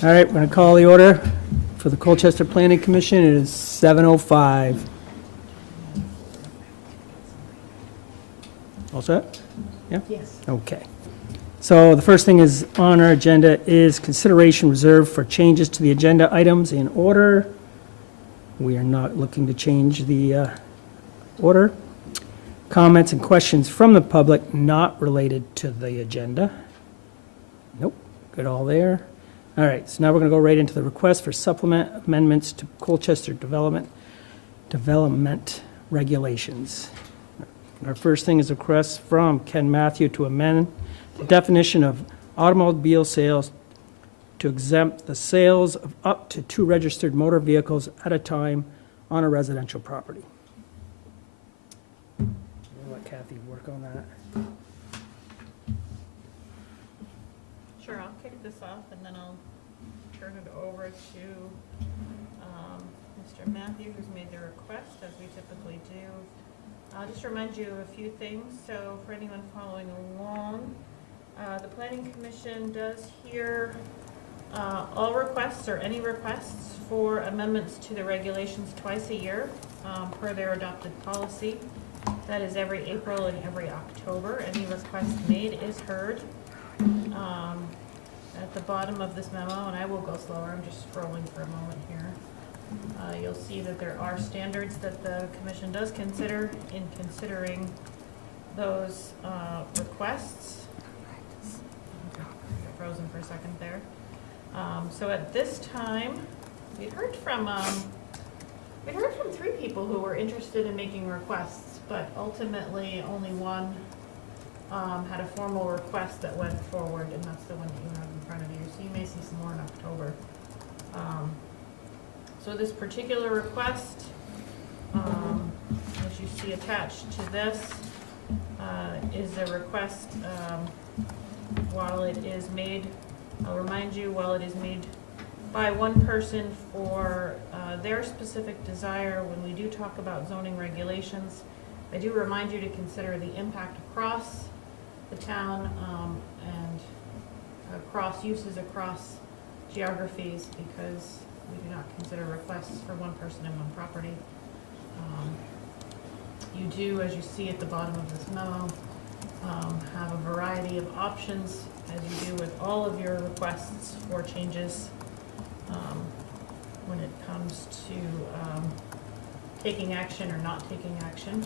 All right, we're going to call the order for the Colchester Planning Commission. It is 7:05. All set? Yeah? Yes. Okay. So the first thing is on our agenda is consideration reserved for changes to the agenda items in order. We are not looking to change the order. Comments and questions from the public not related to the agenda. Nope, good all there. All right, so now we're going to go right into the request for supplement amendments to Colchester development regulations. Our first thing is a request from Ken Matthew to amend the definition of automobile sales to exempt the sales of up to 2 registered motor vehicles at a time on a residential property. I'll let Kathy work on that. Sure, I'll kick this off and then I'll turn it over to Mr. Matthew, who's made the request, as we typically do. I'll just remind you of a few things. So for anyone following along, the Planning Commission does hear all requests or any requests for amendments to the regulations twice a year per their adopted policy. That is every April and every October. Any request made is heard. At the bottom of this memo, and I will go slower, I'm just scrolling for a moment here. You'll see that there are standards that the Commission does consider in considering those requests. I got frozen for a second there. So at this time, we'd heard from 3 people who were interested in making requests, but ultimately only one had a formal request that went forward, and that's the one that you have in front of you. So you may see some more in October. So this particular request, as you see attached to this, is a request, while it is made, I'll remind you, while it is made by one person for their specific desire, when we do talk about zoning regulations, I do remind you to consider the impact across the town and across uses, across geographies, because we do not consider requests for one person and one property. You do, as you see at the bottom of this memo, have a variety of options, as you do with all of your requests for changes when it comes to taking action or not taking action.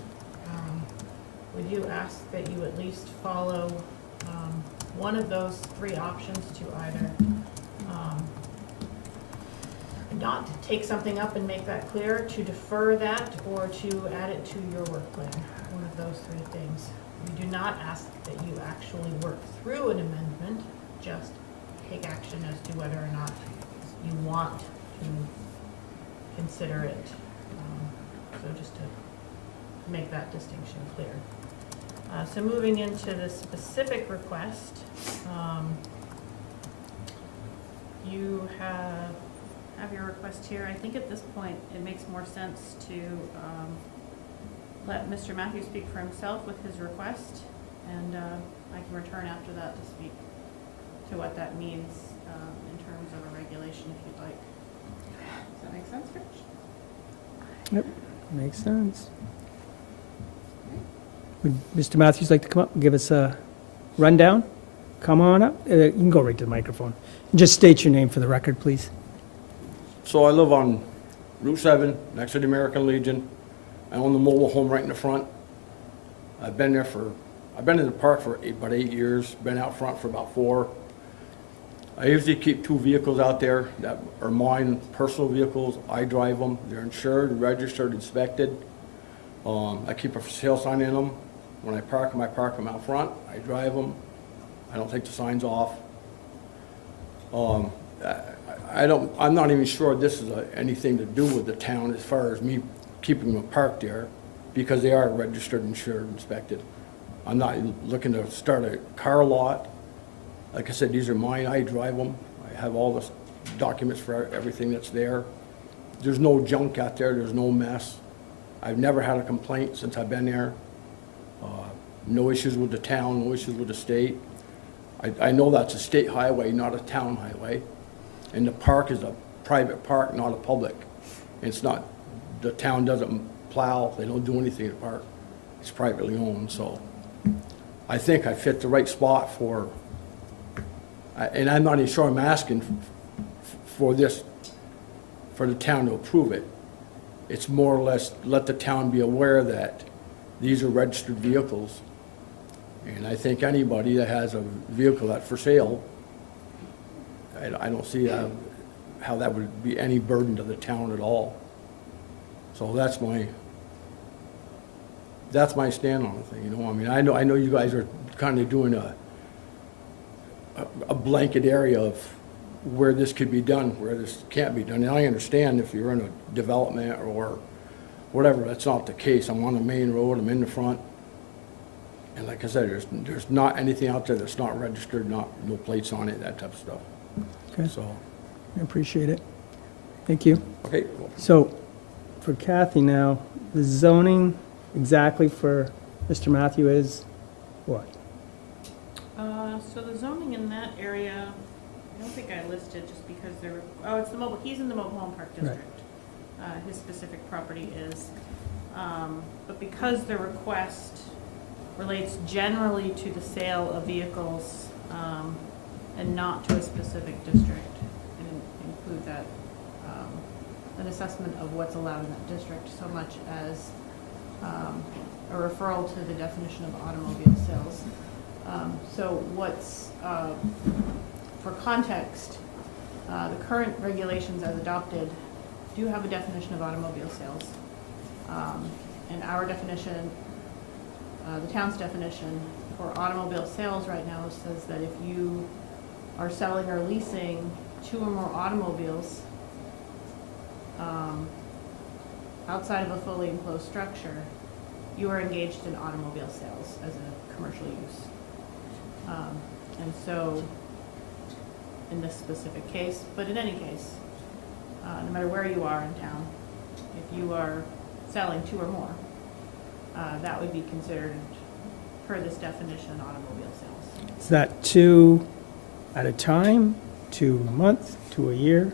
We do ask that you at least follow one of those 3 options to either not take something up and make that clear, to defer that, or to add it to your work plan. One of those 3 things. We do not ask that you actually work through an amendment, just take action as to whether or not you want to consider it. So just to make that distinction clear. So moving into the specific request, you have your request here. I think at this point it makes more sense to let Mr. Matthews speak for himself with his request, and I can return after that to speak to what that means in terms of a regulation, if you'd like. Does that make sense, Rich? Yep, makes sense. Would Mr. Matthews like to come up and give us a rundown? Come on up. You can go right to the microphone. Just state your name for the record, please. So I live on Route 7, next to the American Legion. I own the mobile home right in the front. I've been in the park for about 8 years, been out front for about 4. I usually keep 2 vehicles out there that are mine, personal vehicles. I drive them. They're insured, registered, inspected. I keep a for sale sign in them. When I park them out front. I drive them. I don't take the signs off. I'm not even sure this is anything to do with the town as far as me keeping them parked there, because they are registered, insured, inspected. I'm not looking to start a car lot. Like I said, these are mine. I drive them. I have all the documents for everything that's there. There's no junk out there. There's no mess. I've never had a complaint since I've been there. No issues with the town, no issues with the state. I know that's a state highway, not a town highway. And the park is a private park, not a public. It's not, the town doesn't plow, they don't do anything at the park. It's privately owned, so I think I fit the right spot for, and I'm not even sure I'm asking for this, for the town to approve it. It's more or less let the town be aware that these are registered vehicles. And I think anybody that has a vehicle that's for sale, I don't see how that would be any burden to the town at all. So that's my stand on the thing, you know. I mean, I know you guys are kind of doing a blanket area of where this could be done, where this can't be done. And I understand if you're in a development or whatever, that's not the case. I'm on the main road, I'm in the front. And like I said, there's not anything out there that's not registered, no plates on it, that type of stuff. Okay, So, I appreciate it. Thank you. okay. So, for Kathy now, the zoning exactly for Mr. Matthew is what? So the zoning in that area, I don't think I listed just because it's the mobile, he's in the mobile home park Right. district. His specific property is, but because the request relates generally to the sale of vehicles, and not to a specific district, and include that, an assessment of what's allowed in that district so much as, a referral to the definition of automobile sales. So what's, for context, the current regulations as adopted do have a definition of automobile sales. And our definition, the town's definition for automobile sales right now says that if you are selling or leasing 2 or more automobiles outside of a fully enclosed structure, you are engaged in automobile sales as a commercial use. And so, in this specific case, but in any case, no matter where you are in town, if you are selling 2 or more, that would be considered, per this definition, automobile sales. Is that 2 at a time, 2 a month, 2 a year?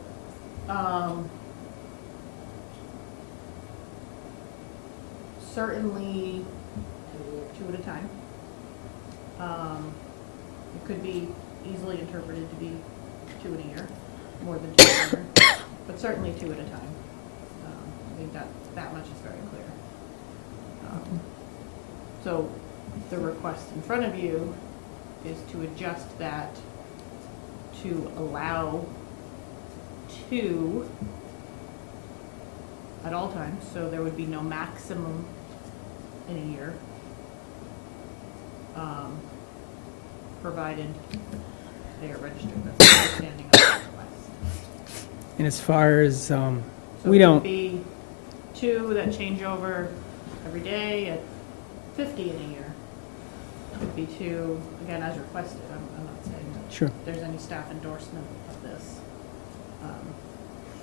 Certainly 2 at a time. It could be easily interpreted to be 2 in a year, more than 2 in a year, but certainly 2 at a time. I think that much is very clear. So the request in front of you is to adjust that to allow 2 at all times, so there would be no maximum in a year, provided they are registered. That's my understanding of the request. And as far as, So we it don't, would be 2 that change over every day at 50 in a year. It would be 2, again, as requested. I'm not saying that sure. there's any staff endorsement of this.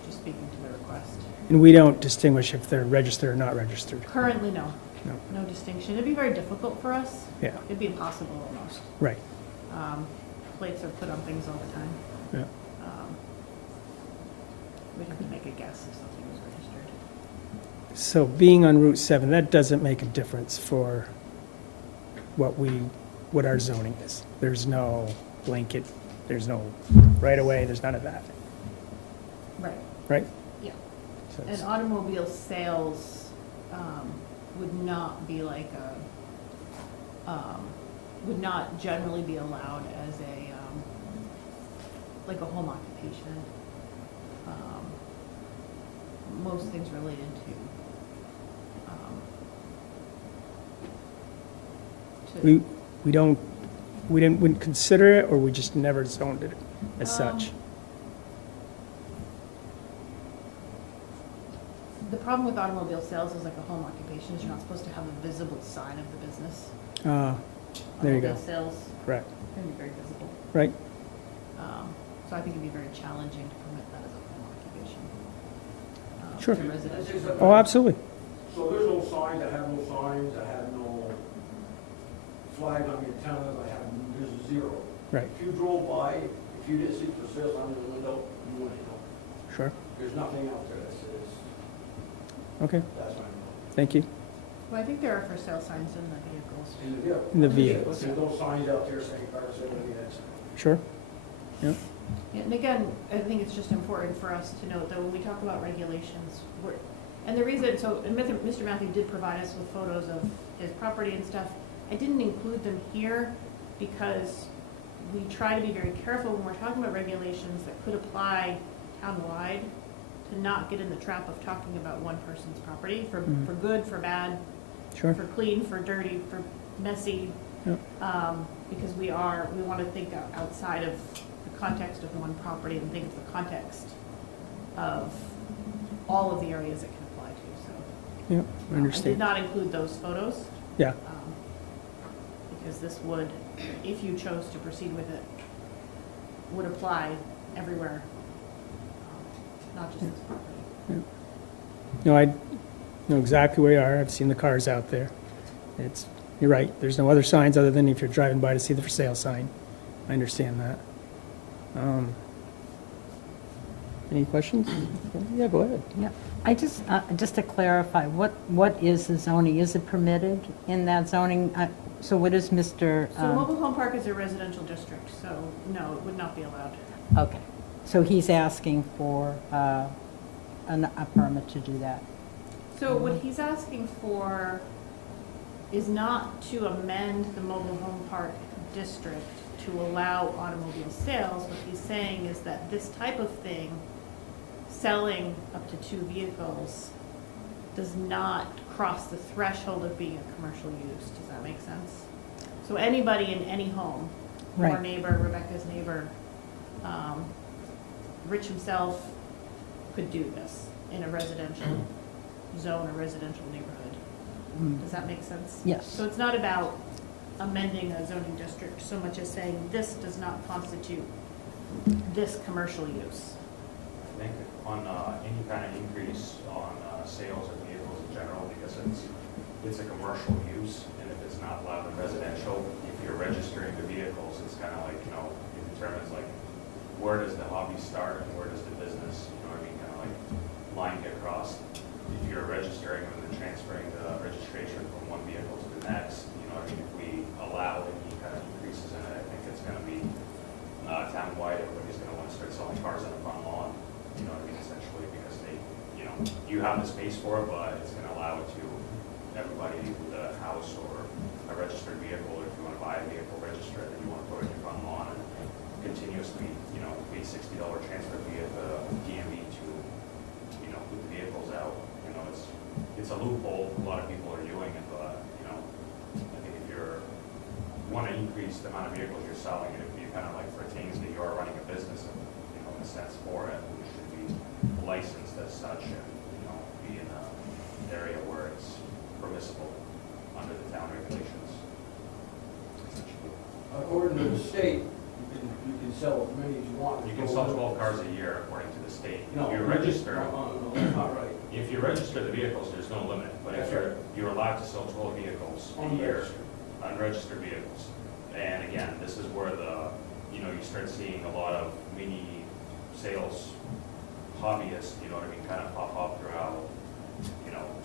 Just speaking to the request. And we don't distinguish if they're registered or not registered. Currently, no. No. No distinction. It'd be very difficult for us. Yeah, It'd be impossible almost. right. Plates are put on things all the time. Yeah. We'd have to make a guess if something was registered. So being on Route 7, that doesn't make a difference for what our zoning is. There's no blanket, there's no right of way, there's none of that, Right. right? Yeah. So And it's- automobile sales would not be like would not generally be allowed as a, like a home occupation. Most things related to wouldn't consider it, or we just never zoned it as such? The problem with automobile sales is like a home occupation, is you're not supposed to have a visible sign of the business. There you go. Automobile sales Correct, can be very visible. right? So I think it'd be very challenging to permit that as a home occupation. Sure. To residential. Oh, absolutely. So there's no signs, I have no signs, I have no flag on the antennas, there's 0. Right. If you drove by, if if you didn't see for sale under the window, you wouldn't know. Sure. There's nothing out there that says, Okay, that's my number. thank you. Well, I think there are for sale signs in the vehicles. In the vehicle. In the But vehicles. there's no signs out there saying cars are gonna be that. Sure. Yeah. Yeah, and again, I think it's just important for us to note that when we talk about regulations, and the reason, so, and Mr. Matthew did provide us with photos of his property and stuff. I didn't include them here because we try to be very careful when we're talking about regulations that could apply townwide to not get in the trap of talking about one person's property for good, for bad, Sure. for clean, for dirty, for messy. Yep. Because we want to think outside of the context of one property and think of the context of all of the areas it can apply to, so. Yeah, I I did understand. not include those photos, Yeah, because this would, if you chose to proceed with it, would apply everywhere, not just this property. no, I know exactly where you are. I've seen the cars out there. You're right, there's no other signs other than if you're driving by to see the for sale sign. I understand that. Any questions? Yeah, go ahead. Yeah, I just to clarify, what is the zoning? Is it permitted in that zoning? So what is Mr.? So mobile home park is a residential district, so no, it would not be allowed. Okay, so he's asking for a permit to do that. So what he's asking for is not to amend the mobile home park district to allow automobile sales. What he's saying is that this type of thing, selling up to 2 vehicles, does not cross the threshold of being a commercial use. Does that make sense? So anybody in any home, your Right. neighbor, Rebecca's neighbor, Rich himself, could do this in a residential zone or residential neighborhood. Does that make sense? Yes. So it's not about amending a zoning district so much as saying this does not constitute this commercial use. I think on any kind of increase on sales of vehicles in general, because it's a commercial use, and if it's not allowed in residential, if you're registering the vehicles, it's kind of like, it determines like, where does the hobby start and where does the business, what I mean, kind of like line get crossed. If you're registering and then transferring the registration from one vehicle to the next, what I mean, if we allow any kind of increases in it, I think it's gonna be townwide, everybody's gonna want to start selling cars on the front lawn, what I mean, essentially, because they, you have the space for it, but it's gonna allow it to everybody with a house or a registered vehicle, or if you wanna buy a vehicle, register it, and you wanna put it in your front lawn and continuously, pay $60 transfer fee at the DMV to, put the vehicles out. It's a loophole, a lot of people are doing it, but, I think if want to increase the amount of vehicles you're selling, it would be kind of like pertains that you are running a business, in a sense for it, which should be licensed as such and, be in an area where it's permissible under the town regulations. essentially. According to the state, you can sell as many as you want. You can sell 12 cars a year according to the state. No, If you register, no, that's not right. if you register the vehicles, there's no limit, but if That's you're allowed to sell 12 vehicles a year, unregistered vehicles. And again, this is where you start seeing a lot of mini sales hobbyists, kind of pop up throughout,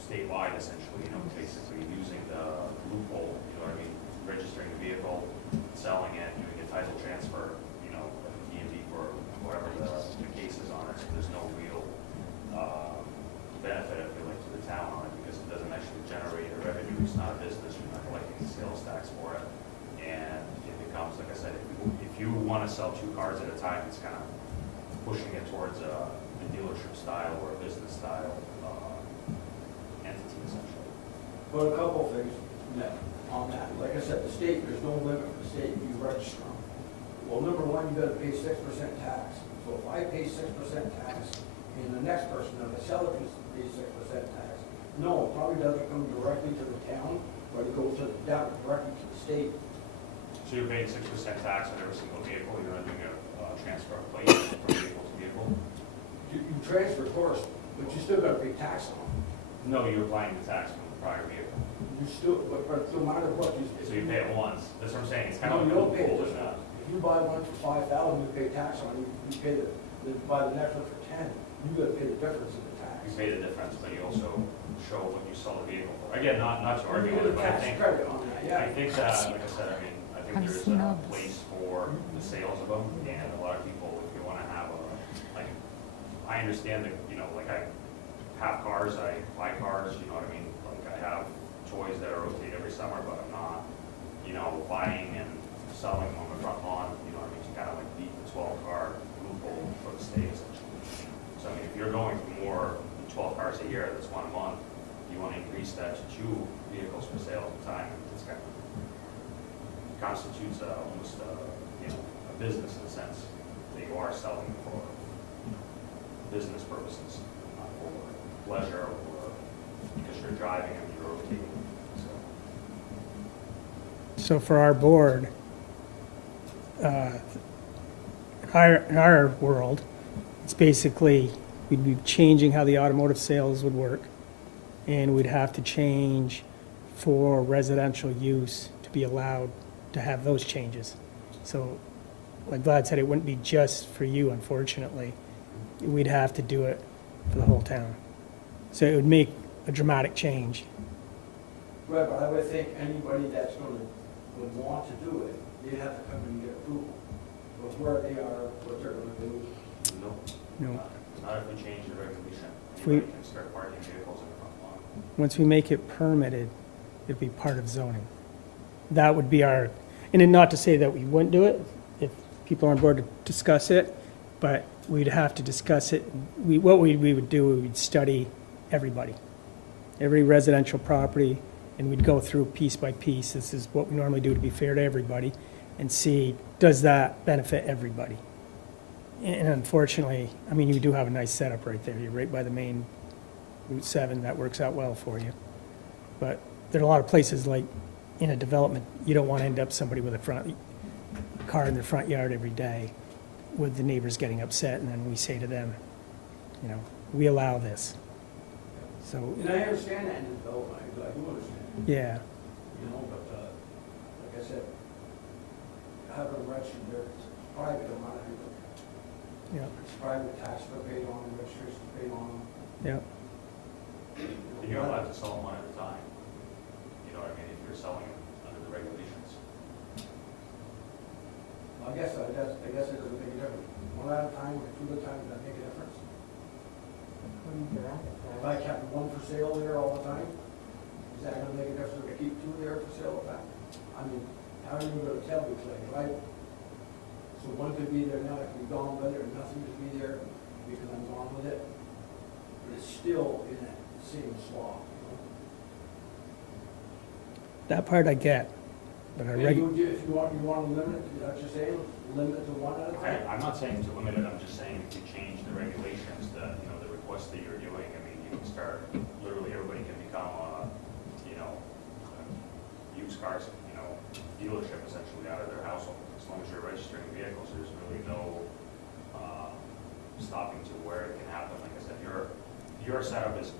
statewide essentially, basically using the loophole, registering the vehicle, selling it, doing a title transfer, DMV for whatever the case is on it. So there's no real benefit, I feel like, to the town on it because it doesn't actually generate a revenue. It's not a business. You're not collecting sales tax for it. And it becomes, like I said, if you want to sell 2 cars at a time, it's kind of pushing it towards a dealership style or a business style entity, essentially. But a couple things on that. Like I said, the state, there's no limit for the state you register them. Well, number one, you gotta pay 6% tax. So if I pay 6% tax, and the next person, or the seller pays 6% tax, no, it probably doesn't come directly to the town, but it goes down directly to the state. So you're paying 6% tax on every single vehicle. You're not doing a transfer of plates from vehicle to vehicle. You transfer, of course, but you still gotta pay tax on them. No, you're applying the tax from the prior vehicle. You still, but no matter what, So you pay it once. That's what I'm saying. It's kind No, of you like a don't pay it loophole this in that. time. you buy one for 5,000, you pay tax on it, you pay buy the next one for 10, you gotta pay the difference in the tax. You pay the difference, but you also show what you sell the vehicle for. Again, not to argue You with it, get a but I tax think, credit on that, yeah. I think that, like I said, I mean, I think How does there's he know a this? place for the sales of them, and a lot of people, if you wanna have a, like, I understand that, you know, like I have cars, I buy cars, you know what I mean? Like I have toys that are rotate every summer, but I'm not, you know, buying and selling them on the front lawn, you know what I mean? To kind of like beat the 12-car loophole for the state essentially. So I mean, if you're going for more than 12 cars a year, that's one a month, you want to increase that to 2 vehicles for sale at a time, it's kind of constitutes almost you know, a business in a sense, that you are selling for business purposes, not for pleasure or because you're driving and you're rotating, so. So for our board, in our world, it's basically, we'd be changing how the automotive sales would work, and we'd have to change for residential use to be allowed to have those changes. So, like Vlad said, it wouldn't be just for you, unfortunately. We'd have to do it for the whole town. So it would make a dramatic change. Right, but I would think anybody that's would want to do it, they'd have to come and get approval. But where they are, what they're gonna do. No. No. Not if we change the regulation. If we- Anybody can start parking vehicles in the front lawn. Once we make it permitted, it'd be part of zoning. That would be our, and then not to say that we wouldn't do it, if people are on board to discuss it, but we'd have to discuss it. What we would do, we'd study everybody, every residential property, and we'd go through piece by piece. This is what we normally do to be fair to everybody, and see, does that benefit everybody? And unfortunately, I mean, you do have a nice setup right there. You're right by the main Route 7. That works out well for you. But there are a lot of places, like in a development, you don't want to end up somebody with a car in their front yard every day with the neighbors getting upset, and then we say to them, you know, we allow this. So, And I understand that in the development, I do understand, yeah, you know, but, like I said, having a registered there, it's private, I'm not everybody. yeah, It's private, tax are paid on, registration is paid on. yeah. And you're allowed to sell them one at a time. You know what I mean, if you're selling them under the regulations. I guess it doesn't make a difference. One at a time, or 2 at a time, does that make a difference? If I kept one for sale there all the time, is that gonna make a difference if I keep 2 there for sale back? I mean, how are you gonna tell me, Clay, right? So one could be there now, it could be gone with it, or nothing could be there because I'm gone with it. But it's still in that same slot, you know? That part I get, but our And reg, if you want to limit it, that's what you're saying, limit it to 1 at a time? I'm not saying to limit it, I'm just saying if you change the regulations, that, you know, the request that you're doing, I mean, you can start, literally everybody can become a, you know, a used cars, you know, dealership essentially out of their household. As long as you're registering vehicles, there's really no stopping to where it can happen. Like I said, your setup is,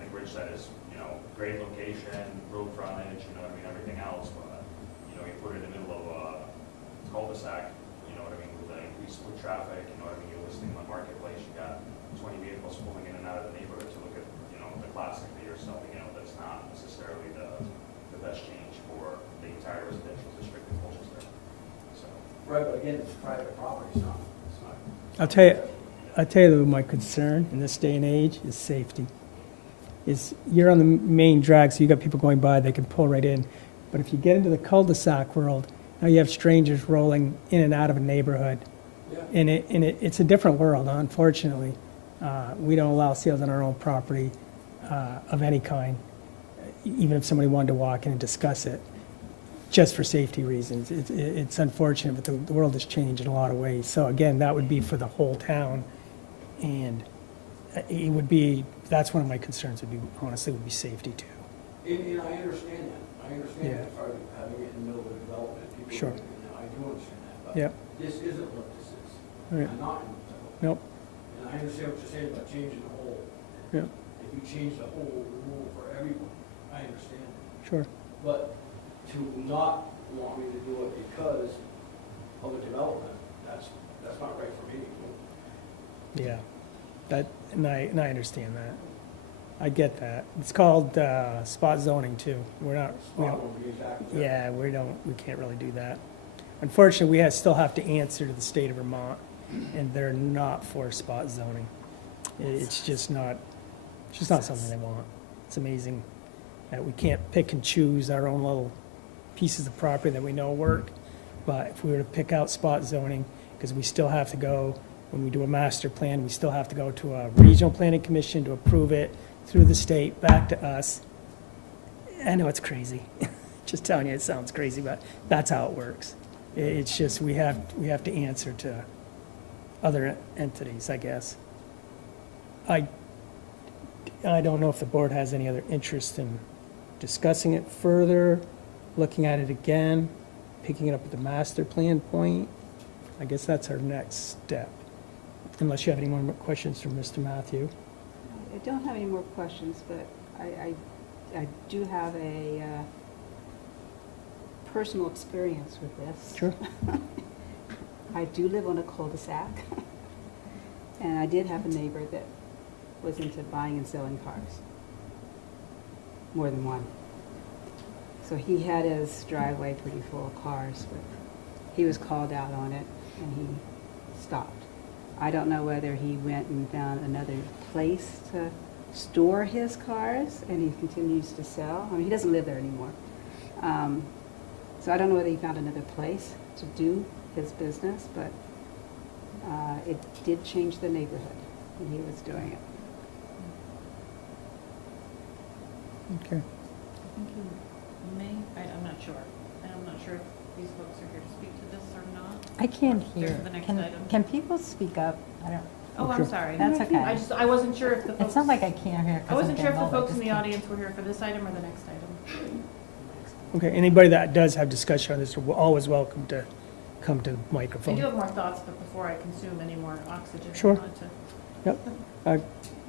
like Rich said, is, you know, great location, road frontage, you know what I mean, everything else, but, you know, you put it in the middle of a cul-de-sac, you know what I mean, with the increased foot traffic, you know what I mean, you're listing on Marketplace, you got 20 vehicles pulling in and out of the neighborhood to look at, you know, the classic that you're selling, you know, that's not necessarily the best change for the entire residential district in Colchester, so. Right, but again, it's private property, it's not. I'll tell you my concern in this day and age is safety. Is you're on the main drag, so you got people going by, they can pull right in. But if you get into the cul-de-sac world, now you have strangers rolling in and out of a neighborhood. Yeah. And it's a different world, unfortunately. We don't allow sales on our own property of any kind, even if somebody wanted to walk in and discuss it, just for safety reasons. It's unfortunate, but the world has changed in a lot of ways. So again, that would be for the whole town. And it would be, that's one of my concerns would be, honestly, would be safety too. And I understand that. I understand Yeah. that part of having it in the middle of the development. People Sure. I do understand that, but Yep. this isn't what this is. Right. I'm not in the development. Nope. And I understand what you're saying about changing the whole. Yep. If you change the whole rule for everyone, I understand that. Sure. But to not want me to do it because public development, that's not right for me. Yeah, and I understand that. I get that. It's called spot zoning too. We don't, yeah, we can't really do that. Unfortunately, still have to answer to the state of Vermont, and they're not for spot zoning. It's just not something they want. It's amazing that we can't pick and choose our own little pieces of property that we know work. But if we were to pick out spot zoning, because we still have to go, when we do a master plan, we still have to go to a regional planning commission to approve it through the state, back to us. I know it's crazy. Just telling you, it sounds crazy, but that's how it works. It's just, we have to answer to other entities, I guess. I don't know if the board has any other interest in discussing it further, looking at it again, picking it up at the master plan point. I guess that's our next step. Unless you have any more questions from Mr. Matthew. I don't have any more questions, but I do have a personal experience with this. Sure. I do live on a cul-de-sac, and I did have a neighbor that was into buying and selling cars, more than one. So he had his driveway pretty full of cars, but he was called out on it, and he stopped. I don't know whether he went and found another place to store his cars, and he continues to sell. I mean, he doesn't live there anymore. So I don't know whether he found another place to do his business, but it did change the neighborhood when he was doing it. Okay. I think you may, I'm not sure. I'm not sure if these folks are here to speak to this or not. I can't There's hear. the next Can- item. Can people speak up? I don't, Oh, I'm Sure. sorry. That's okay. I wasn't sure if the folks. it's not like I can't hear. 'cause I wasn't I'm sure if the getting old, I folks in just the can't. audience were here for this item or the next item. Okay, anybody that does have discussion on this are always welcome to come to the I microphone. do have more thoughts, but before I consume any more oxygen, I Sure. wanted to,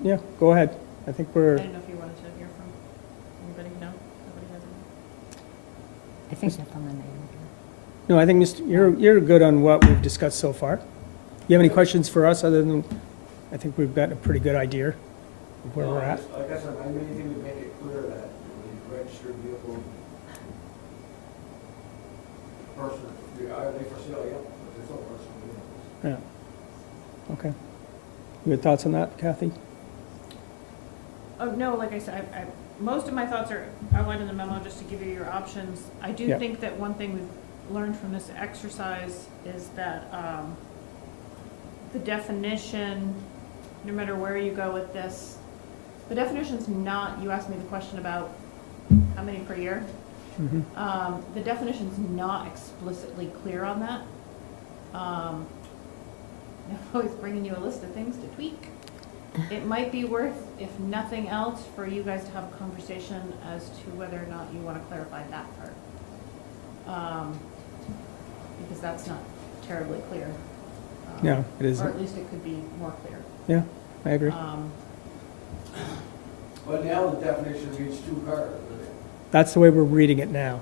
Yeah, go ahead. I think I we're, didn't know if you wanted to hear from anybody. No? Nobody has any? I think they're from the neighborhood. no, I think, you're good on what we've discussed so far. You have any questions for us other than, I think we've got a pretty good idea of where we're at? Like I said, I really think we made it clear that the registered vehicle person, are they for sale? Yep, but there's no personal vehicles. Yeah. Okay. You had thoughts on that, Kathy? Oh, no, like I said, most of my thoughts are outlined in the memo, just to give you your options. I do Yeah. think that one thing we've learned from this exercise is that the definition, no matter where you go with this, the definition's not, you asked me the question about how many per year. Mm-hmm. The definition's not explicitly clear on that. I'm always bringing you a list of things to tweak. It might be worth, if nothing else, for you guys to have a conversation as to whether or not you want to clarify that part. Because that's not terribly clear. Yeah, it Or isn't. at least it could be more clear. Yeah, I agree. But now the definition reads two cars. That's the way we're reading it now.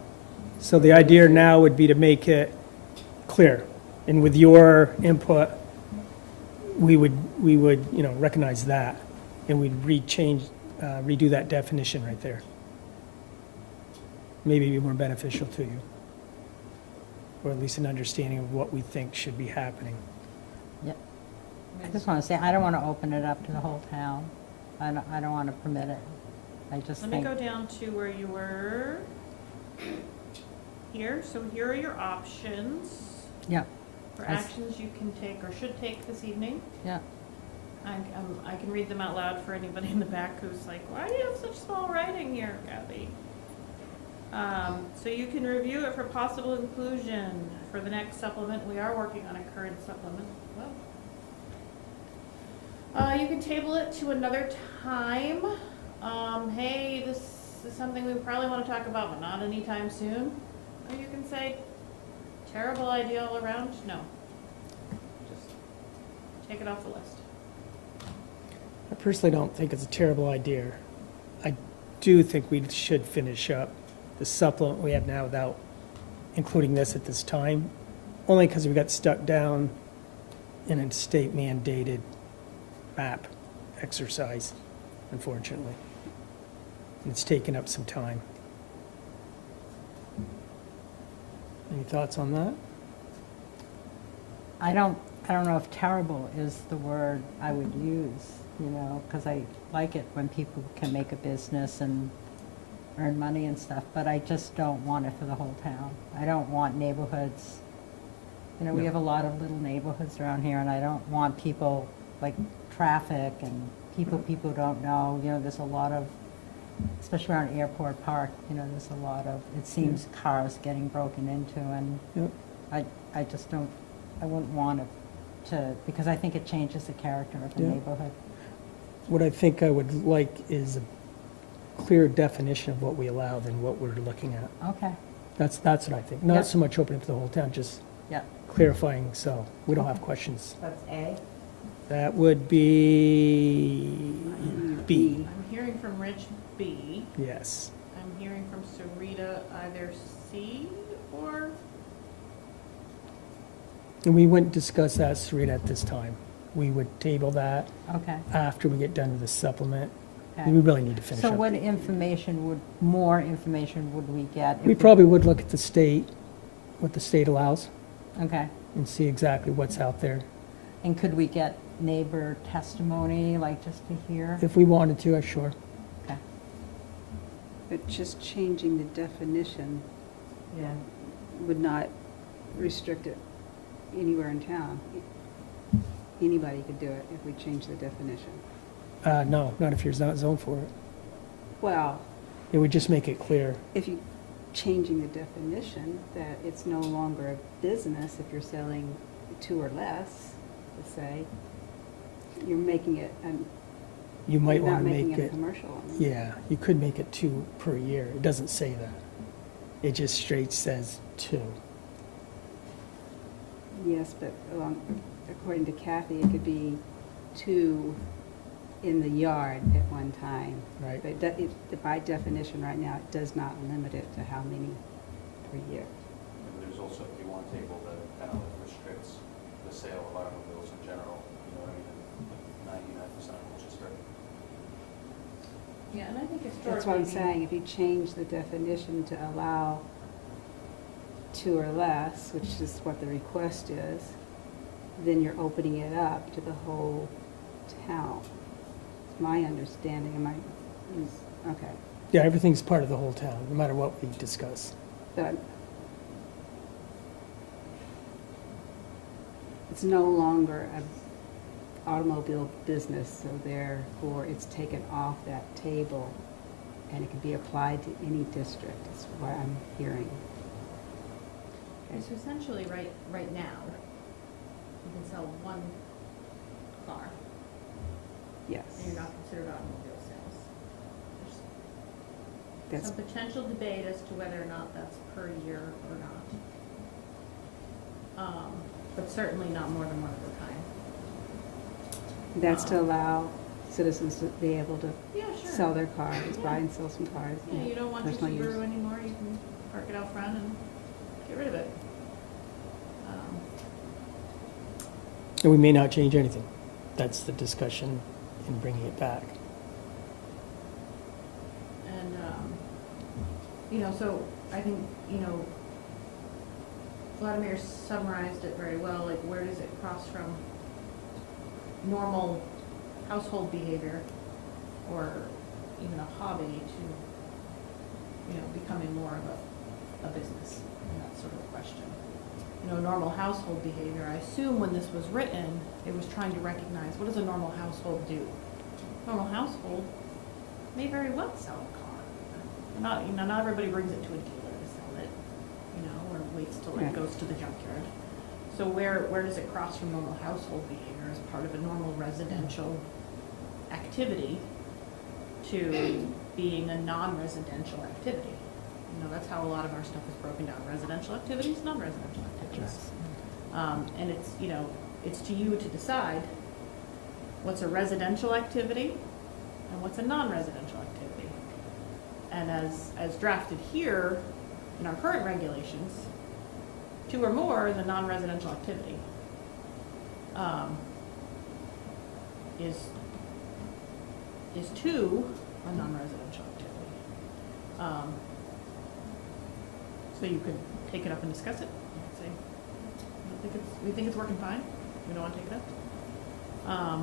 So the idea now would be to make it clear. And with your input, we would, recognize that. And we'd redo that definition right there. Maybe be more beneficial to you. Or at least an understanding of what we think should be happening. I just want to say, I don't want to open it up to the whole town. I don't want to permit it. I just Let me think, go down to where you were here. So here are your options yeah, for I s- actions you can take or should take this evening. yeah. I can read them out loud for anybody in the back who's like, why do you have such small writing here, Kathy? So you can review it for possible inclusion for the next supplement. We are working on a current supplement. Well, you can table it to another time. Hey, this is something we probably want to talk about, but not anytime soon. Or you can say, terrible idea all around. No. Just take it off the list. I personally don't think it's a terrible idea. I do think we should finish up the supplement we have now without including this at this time. only because we got stuck down in a state mandated map exercise, unfortunately. And it's taken up some time. Any thoughts on that? I don't know if terrible is the word I would use, you know, because I like it when people can make a business and earn money and stuff, but I just don't want it for the whole town. I don't want neighborhoods, you know, we No. have a lot of little neighborhoods around here, and I don't want people, like, traffic and people don't know, you know, there's a lot of, especially around Airport Park, you know, there's a lot of, it seems cars getting broken into, and Yep. I just don't, I wouldn't want it to, because I think it changes the character of the Yeah. neighborhood. What I think I would like is a clear definition of what we allow than what we're looking at. Okay, That's what I think. Yeah. Not so much opening to the whole town, just yeah. clarifying so we don't have questions. That's A? That would be B. I'm hearing from Rich B. Yes. I'm hearing from Sarita either C or, And we wouldn't discuss that, Sarita, at this time. We would table that Okay, after we get done with the supplement. okay. We really need to finish So up. what more information would we get? if We probably would look at the state, what the state allows, Okay, and see exactly what's out there. and could we get neighbor testimony, like just to hear? If we wanted to, sure. Okay, But just changing the definition yeah. would not restrict it anywhere in town. Anybody could do it if we change the definition. No, not if you're not zoned for it. Well, It would just make it clear. if you changing the definition that it's no longer a business if you're selling 2 or less, let's say, you're making it You might you're want not to making make it a it, commercial. yeah, you could make it 2 per year. It doesn't say that. It just straight says 2. Yes, but according to Kathy, it could be 2 in the yard at one time. Right. But by definition, right now, it does not limit it to how many per year. And there's also, if you want a table that kind of restricts the sale of automobiles in general, you know what I mean, 99% of Colchester. yeah, and I think historically. That's what I'm saying, if you change the definition to allow 2 or less, which is what the request is, then you're opening it up to the whole town. My understanding, okay. Yeah, everything's part of the whole town, no matter what we discuss. But it's no longer an automobile business, so therefore it's taken off that table and it can be applied to any district, is what I'm hearing. Okay, so essentially, right now, you can sell 1 car, Yes. and you're not considered automobile sales. There's That's, some potential debate as to whether or not that's per year or not. But certainly not more than 1 at a time. that's to allow citizens to be able to Yeah, sure. sell their cars, buy and sell some cars. Yeah, you don't want your personal use. Subaru anymore, you can park it out front and get rid of it. And we may not change anything. That's the discussion in bringing it back. And, you know, so I think, you know, Vladimir summarized it very well, like where does it cross from normal household behavior or even a hobby to, you know, becoming more of a business, and that sort of question. You know, normal household behavior, I assume when this was written, it was trying to recognize, what does a normal household do? Normal household may very well sell a car. Not, you know, not everybody brings it to a dealer to sell it, you know, or waits till it Right. goes to the junkyard. So where does it cross from normal household behavior as part of a normal residential activity to being a non-residential activity? You know, that's how a lot of our stuff is broken down, residential activities, non-residential activities. And it's, you know, it's to you to decide what's a residential activity and what's a non-residential activity. And as drafted here in our current regulations, 2 or more is a non-residential activity. Is 2 a non-residential activity? So you could take it up and discuss it, say, we think it's working fine, we don't want to take it up.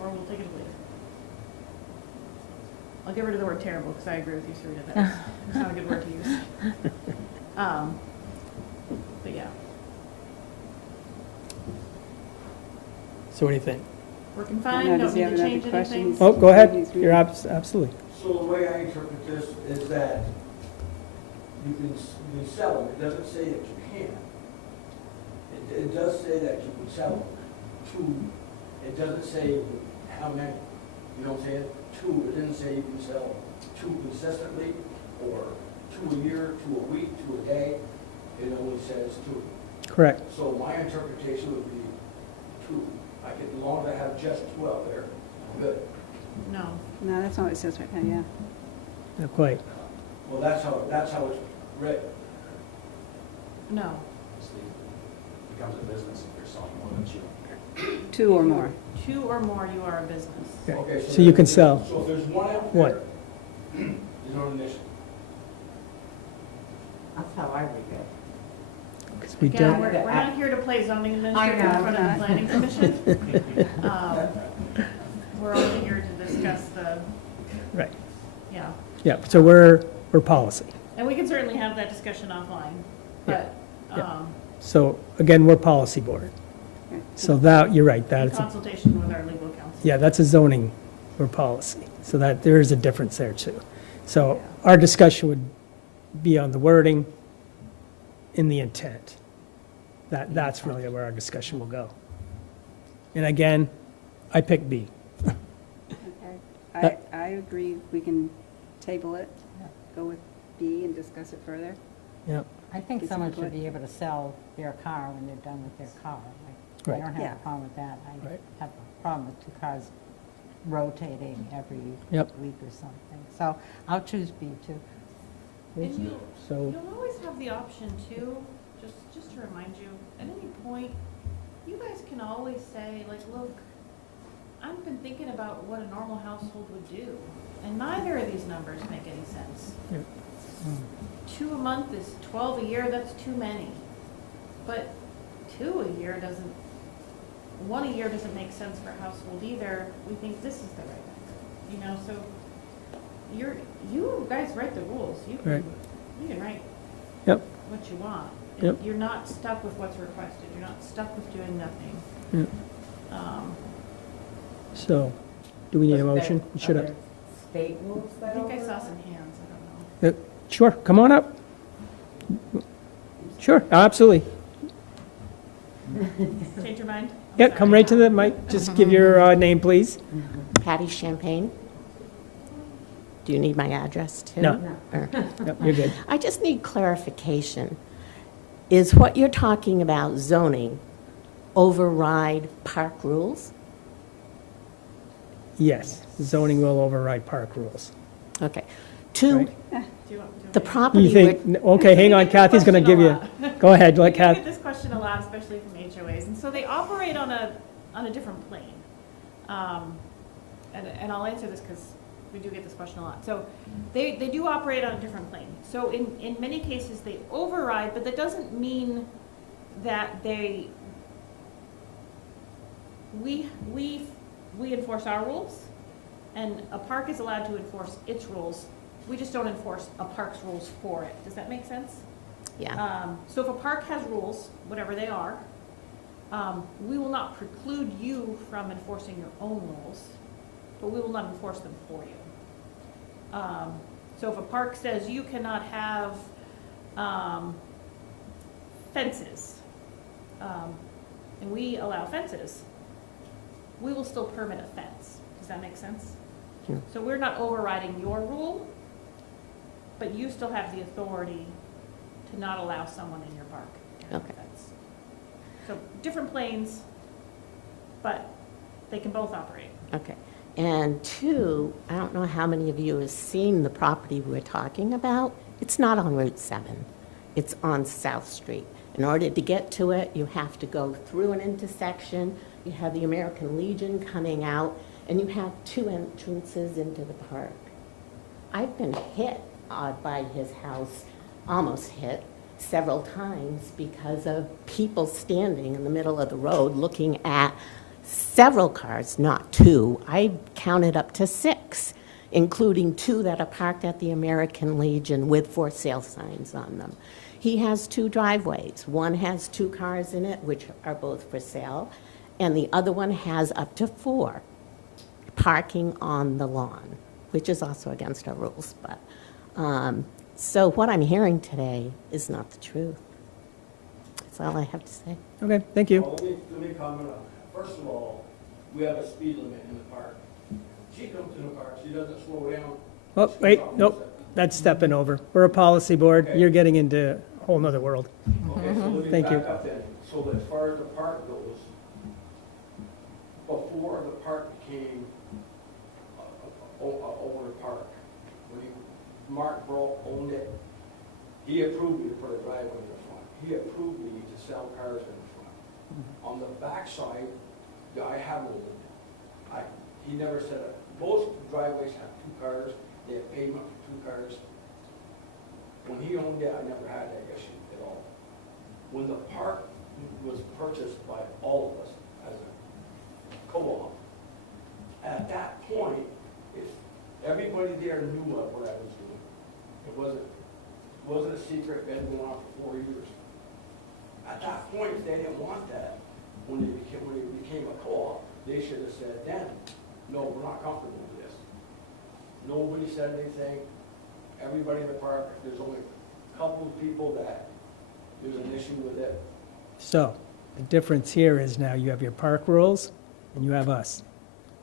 Or we'll take it or leave it. I'll get rid of the word terrible, because I agree with you, Sarita, that's not a good word to use. But yeah, So what do you think? working I fine, know, don't does he need have to another change question? anything. Oh, go ahead. He's You're reading. absolutely. So the way I interpret this is that you can sell them, it doesn't say that you can. It does say that you can sell them, 2, it doesn't say how many, you know what I'm saying? 2, it didn't say you can sell 2 consistently, or 2 a year, 2 a week, 2 a day, it only says 2. Correct. So my interpretation would be 2. I could, as long as I have just 12 there, I'm good. No, No, that's not what it says right now, yeah. Not quite. Well, that's how it's read. no. It becomes a business if you're selling more than 2. 2 or more. 2 or more, you are a business. Okay. Okay, So you can sell. So if there's one out One. there, there's no initiative. That's how I read it. 'Cause we Again, don't, we're not here to play zoning administrator in know. front of the planning commission. We're only here to discuss the, right. yeah. Yeah, so we're policy. And we can certainly have that discussion offline, but, Yeah. So again, we're policy board. Okay. So that, you're right, in that's, consultation with our legal counsel. yeah, that's a zoning, we're policy. So that, there is a difference there too. So our discussion would be on the wording in the intent. That's really where our discussion will go. And again, I pick B. Okay. I agree, we can table it, go with B and discuss it further. Yeah, I think It's someone input. should be able to sell their car when they're done with their car. Like, Right. I don't have Yeah. a problem with that. I Right. have a problem with 2 cars rotating every Yep. week or something. So I'll choose B too. And you, so, you'll always have the option too, just to remind you, at any point, you guys can always say, like, look, I've been thinking about what a normal household would do, and neither of these numbers make any sense. Yeah. 2 a month is 12 a year, that's too many. But 2 a year doesn't, 1 a year doesn't make sense for a household either. We think this is the right number, you know, so you guys write the rules. You Right. can write Yep. what you want. Yep. You're not stuck with what's requested. You're not stuck with doing nothing. yeah. Um, So, do we need a motion? We should Are have. there state rules I that think I saw override? some hands, I don't know. Sure, come on up. Sure, absolutely. Change your mind? I'm Yeah, sorry. come right to the mic. Just give your name, please. Patty Champagne. Do you need my address too? No. Or- Yep, you're good. I just need clarification. Is what you're talking about zoning override park rules? Yes, zoning will override park rules. Okay. Two, Right. Do you want the me- property. You think, okay, hang on, Kathy's going to give you, go ahead, We let do Kath, get this question a lot, especially from HOAs, and so they operate on a different plane. And I'll answer this because we do get this question a lot. So they do operate on a different plane. So in many cases, they override, but that doesn't mean that we enforce our rules, and a park is allowed to enforce its rules. We just don't enforce a park's rules for it. Does that make sense? Yeah, So if a park has rules, whatever they are, we will not preclude you from enforcing your own rules, but we will not enforce them for you. So if a park says you cannot have fences, and we allow fences, we will still permit a fence. Does that make sense? Yeah. So we're not overriding your rule, but you still have the authority to not allow someone in your park to have a Okay. fence. So different planes, but they can both operate. okay. And two, I don't know how many of you have seen the property we're talking about. It's not on Route 7. It's on South Street. In order to get to it, you have to go through an intersection. You have the American Legion coming out, and you have two entrances into the park. I've been hit by his house, almost hit, several times because of people standing in the middle of the road looking at several cars, not two. I counted up to 6, including 2 that are parked at the American Legion with for sale signs on them. He has 2 driveways. One has 2 cars in it, which are both for sale, and the other one has up to 4 parking on the lawn, which is also against our rules. But so what I'm hearing today is not the truth. That's all I have to say. Okay, thank you. Well, let me comment on that. First of all, we have a speed limit in the park. She comes to the park, she doesn't slow down. Oh, wait, nope, that's stepping over. We're a policy board. Okay. You're getting into a whole nother world. Okay, so let me Thank you. back up then. So as far as the park goes, before the park became over the park, when Mark Brault owned it, he approved me to put a driveway in the front. He approved me to sell cars in the front. On the back side, I have no limit. He never said it. Most driveways have 2 cars, they have pavement for 2 cars. When he owned it, I never had that issue at all. When the park was purchased by all of us as a co-op, at that point, if everybody there knew what I was doing, it wasn't a secret, it had been going on for 4 years. At that point, if they didn't want that, when it became a co-op, they should have said then, no, we're not comfortable with this. Nobody said anything. Everybody in the park, there's only a couple of people that there's an issue with it. So, the difference here is now you have your park rules and you have us.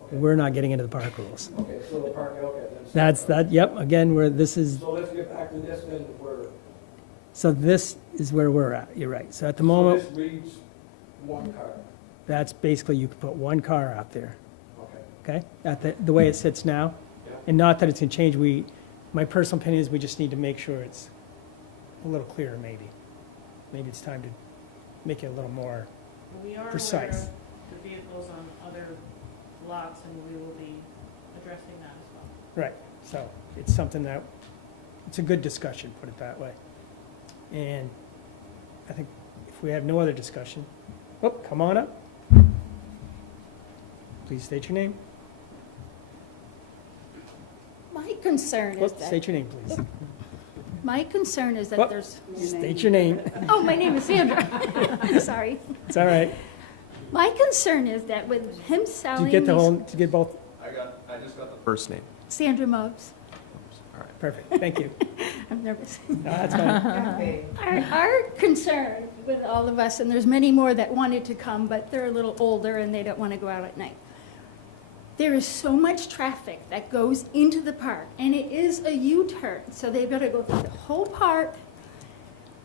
Okay. We're not getting into the park rules. Okay, so the park, okay, then. That's, yep, again, this is, So let's get back to this then, where. so this is where we're at, you're right. So at the So moment, this reads 1 car, that's basically, you can put 1 car out there, okay. okay? At the way it sits now. Yeah. And not that it's gonna change, my personal opinion is we just need to make sure it's a little clearer maybe. Maybe it's time to make it a little more, We are aware Precise. of the vehicles on other lots, and we will be addressing that as well. right, so it's something that, it's a good discussion, put it that way. And I think if we have no other discussion, oh, come on up. Please state your name. My concern is Oh, that, state your name, please. my concern is Oh. that there's, State your name. oh, my name is Sandra. I'm sorry. It's all right. My concern is that with him Did selling you get the these, whole, did you get both? I just got the first name. Sandra Mubs, Perfect, thank you. I'm nervous. No, that's fine. Our concern with all of us, and there's many more that wanted to come, but they're a little older and they don't want to go out at night. There is so much traffic that goes into the park, and it is a U-turn, so they've got to go through the whole park.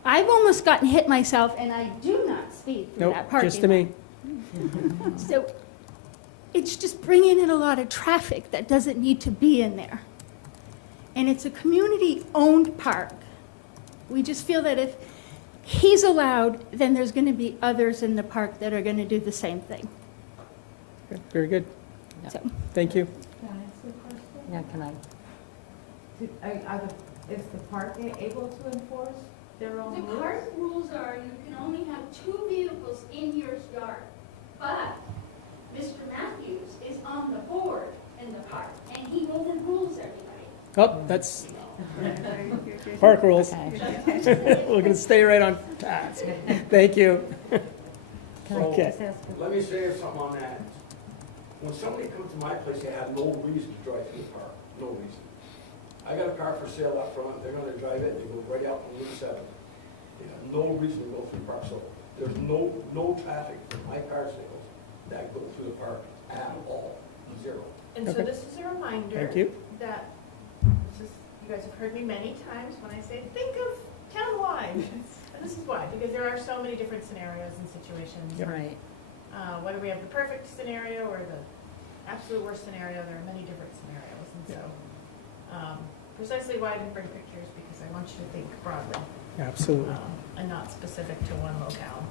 I've almost gotten hit myself, and I do not speed through Nope, that parking just to lot. me. So it's just bringing in a lot of traffic that doesn't need to be in there. And it's a community-owned park. We just feel that if he's allowed, then there's going to be others in the park that are going to do the same thing. Okay, very good, So thank you. Can I ask you a question? Yeah, can I? Is the park able to enforce their own the rules? park rules are you can only have 2 vehicles in your yard. But Mr. Matthews is on the board in the park, and he overrules everybody. Oh, that's park rules. Okay. We're gonna stay right on task. Thank you. Can I Okay. just ask a Let me say something on that. When somebody comes to my place, they have no reason to drive through the park, no reason. I got a car for sale up front, they're gonna drive it, they go right out on Route 7. They have no reason to go through the park, so there's no traffic for my car sales that go through the park at all, 0. And so Okay. this is a reminder. Thank you. That, you guys have heard me many times when I say, think of townwide. And this is why, because there are so many different scenarios and situations. Yep. Right. Whether we have the perfect scenario or the absolute worst scenario, there are many different scenarios. And so, precisely why I didn't bring pictures, because I want you to think broadly, Absolutely, and not specific to one locale.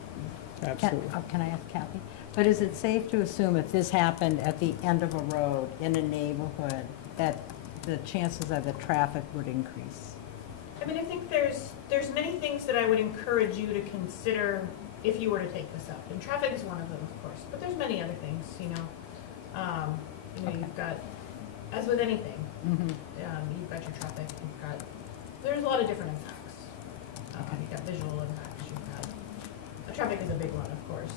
absolutely. Can I ask Kathy? But is it safe to assume if this happened at the end of a road in a neighborhood, that the chances of the traffic would increase? I mean, I think there's many things that I would encourage you to consider if you were to take this up. And traffic is one of them, of course, but there's many other things, you know. You've got, as with anything, you've got your traffic, there's a lot of different impacts. You've got visual impacts, the traffic is a big one, of course.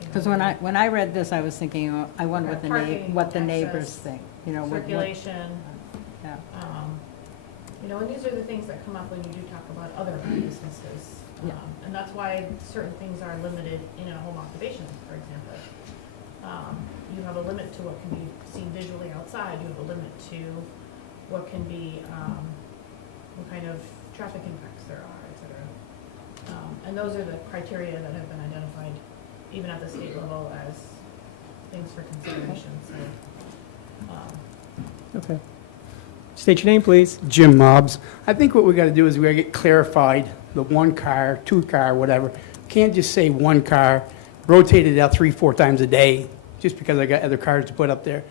Because when I read this, I was thinking, I wonder what Parking, what the neighbors access, think, you know. Circulation. Yeah. And these are the things that come up when you do talk about other businesses. Yeah. And that's why certain things are limited in a home occupation, for example. You have a limit to what can be seen visually outside, you have a limit to what can be, what kind of traffic impacts there are, et cetera. And those are the criteria that have been identified, even at the state level, as things for consideration, so. Okay. State your name, please. Jim Mobbs. I think what we got to do is we got to get clarified, the one car, two car, whatever. Can't just say one car, rotate it out 3-4 times a day, just because I got other cars to put up there.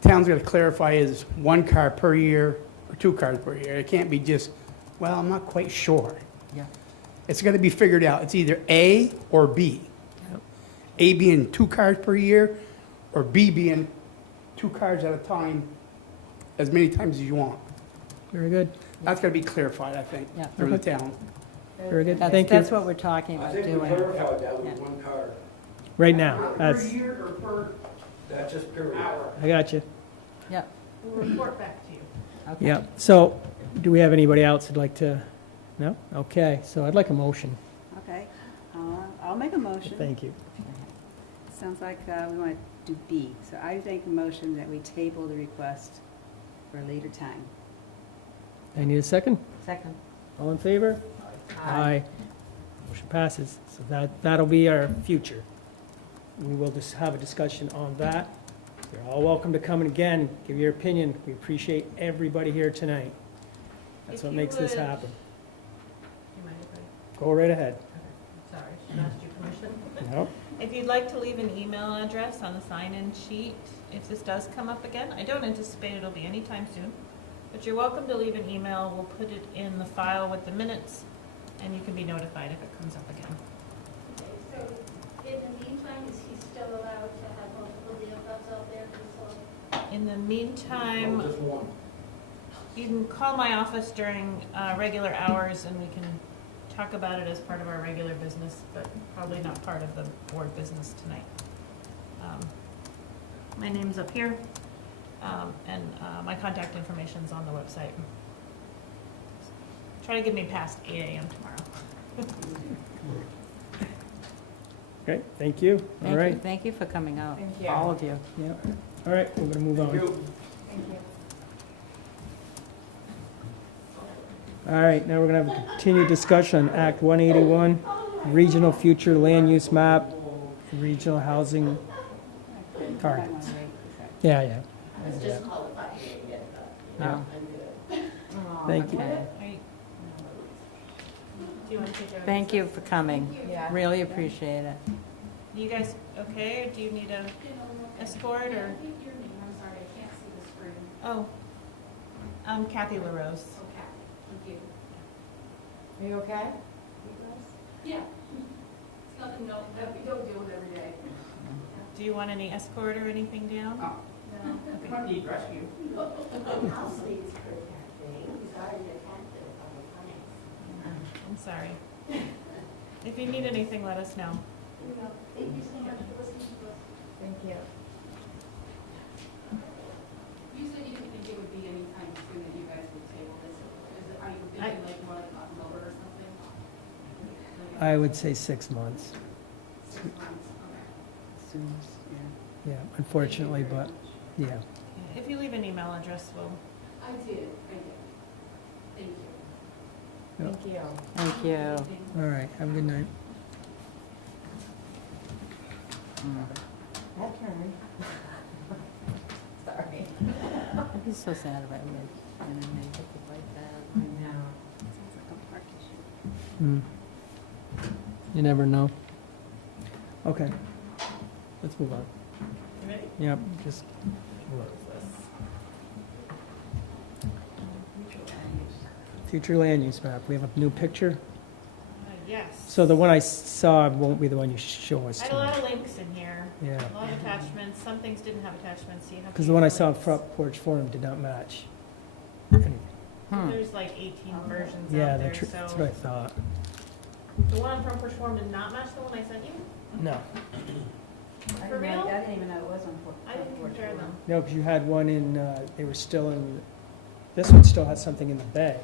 Town's got to clarify is one car per year or 2 cars per year. It can't be just, well, I'm not quite sure. Yeah. It's got to be figured out. It's either A or B. A being 2 cars per year, or B being 2 cars at a time, as many times as you want. Very good, That's got to be clarified, I think, Yeah. through the town. very good. Thank you. That's what we're talking I about think we doing. clarified that with Yeah. one car. Right now, Per that's, year or per That's just period. hour? I got you. Yeah, We'll report back to you. okay. Yeah, so, do we have anybody else who'd like to, no? Okay, so I'd like a motion. Okay, I'll make a motion. Thank you. Sounds like we want to do B. So I make a motion that we table the request for a later time. I need a second? Second. All in favor? Aye. Motion passes. So that'll be our future. We will just have a discussion on that. You're all welcome to come and again, give your opinion. We appreciate everybody here tonight. That's If what you makes this would- happen. Do you mind if I? Go right ahead. Sorry, should I ask you permission? No? If you'd like to leave an email address on the sign-in sheet, if this does come up again, I don't anticipate it'll be anytime soon, but you're welcome to leave an email. We'll put it in the file with the minutes, and you can be notified if it comes up again. Okay, so in the meantime, is he still allowed to have multiple vehicles out there? In the meantime, No, just one. you can call my office during regular hours, and we can talk about it as part of our regular business, but probably not part of the board business tonight. My name's up here, and my contact information's on the website. Try to get me past 8 a.m. tomorrow. Okay, thank you. All Thank you, right. thank you for coming out, Thank you. all of you. Yeah. All right, we're gonna move on. Thank you. All right, now we're gonna have a continued discussion on Act 181, Regional Future Land Use Map, Regional Housing Targets. Yeah, yeah. Let's just call it 5 again. Yeah. I'm good. Thank you. Okay. Right. Do you want to take care of Thank this? you for coming, Yeah. really appreciate it. You guys okay, or do you need a escort, or? Your name, I'm sorry, I can't see the screen. Oh, I'm Kathy LaRose. Okay, thank you. Are you okay? Yeah. It's nothing that we don't deal with every day. Do you want any escort or anything down? No. I need rescue. House needs protecting. He's already attempted a couple times. I'm sorry. If you need anything, let us know. Thank you so much for listening to us. Thank you. You said you didn't think it would be any time soon that you guys would table this. Are you thinking like more like October or something? I would say 6 months. 6 months, okay. Soon, yeah. Yeah, unfortunately, but, yeah. If you leave an email address, we'll. I did. Thank you. Yeah. Thank you. Thank you. All right, have a good night. Mm. Adjourn. sorry. I'd be so sad if I lived in a neighborhood like that. I know. Sounds like a park issue. Hmm. You never know. Okay, let's move on. You ready? Yep, just, Close this. future land use map, we have a new picture. Yes. So the one I saw won't be the one you show us I had a lot tonight. of links in here, Yeah, a lot of attachments, some things didn't have attachments, so you have to. because the one I use saw in links. Front Porch Forum did not match. There's like 18 versions Yeah, out there, that's what I so thought. the one on Front Porch Forum did not match the one I sent you? No, For real? I didn't even know it was on Fort. I didn't compare them. no, because you had one in, they were still in, this one still has something in the bay.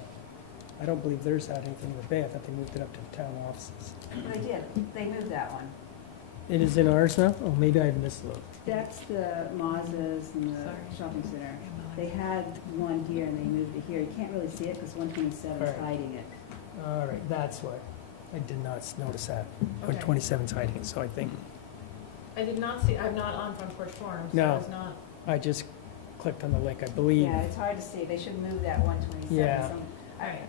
I don't believe theirs had anything in the bay. I thought they moved it up to the town offices. They did, they moved that one. It is in ours now? Oh, maybe I missed it. That's the Mazas and the Sorry. shopping center. They had one here and they moved it here. You can't really see it because 127 is Alright. hiding it. All right, that's why. I did not notice that. Okay. 127's hiding it, so I think, I did not see, I'm not on Front Porch Forum, so No. I was not. I just clicked on the link, I believe. Yeah, it's hard to see. They should move that 127. Yeah. So, All right,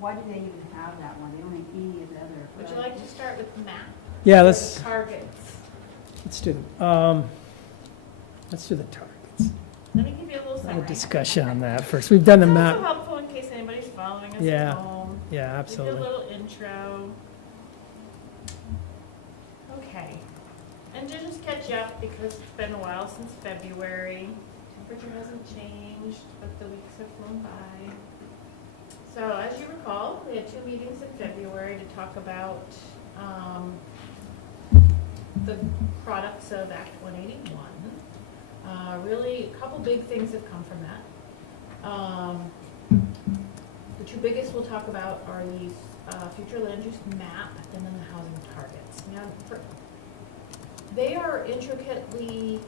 why do they even have that one? They don't have any of the other. would you like to start with the map? Yeah, Or let's the targets. do the targets. Let me give you a little Have summary. a discussion on that first. We've done the It's map. also helpful in case anybody's following us Yeah. at home. Yeah, Give you a absolutely. little intro. Okay. And to just catch you up, because it's been a while since February, temperature hasn't changed, but the weeks have flown by. So as you recall, we had 2 meetings in February to talk about the products of Act 181. Really, a couple big things have come from that. The 2 biggest we'll talk about are the future land use map and then the housing targets. Now, they are intricately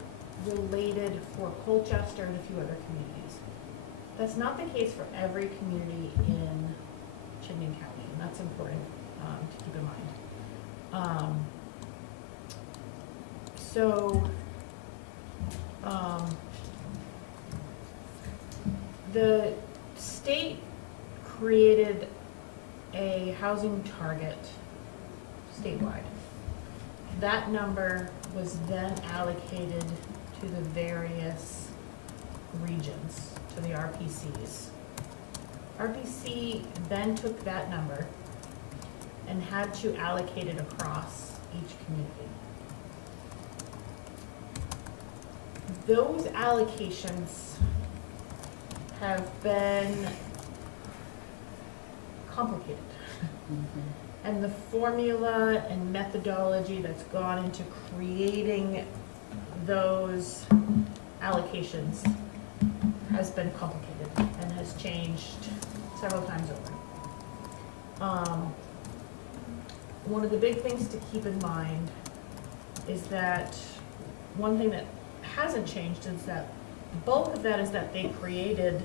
related for Colchester and a few other communities. That's not the case for every community in Chittenden County, and that's important to keep in mind. The state created a housing target statewide. That number was then allocated to the various regions, to the RPCs. RPC then took that number and had to allocate it across each community. Those allocations have been complicated. And the formula and methodology that's gone into creating those allocations has been complicated and has changed several times over. One of the big things to keep in mind is that one thing that hasn't changed is that the bulk of that is that they created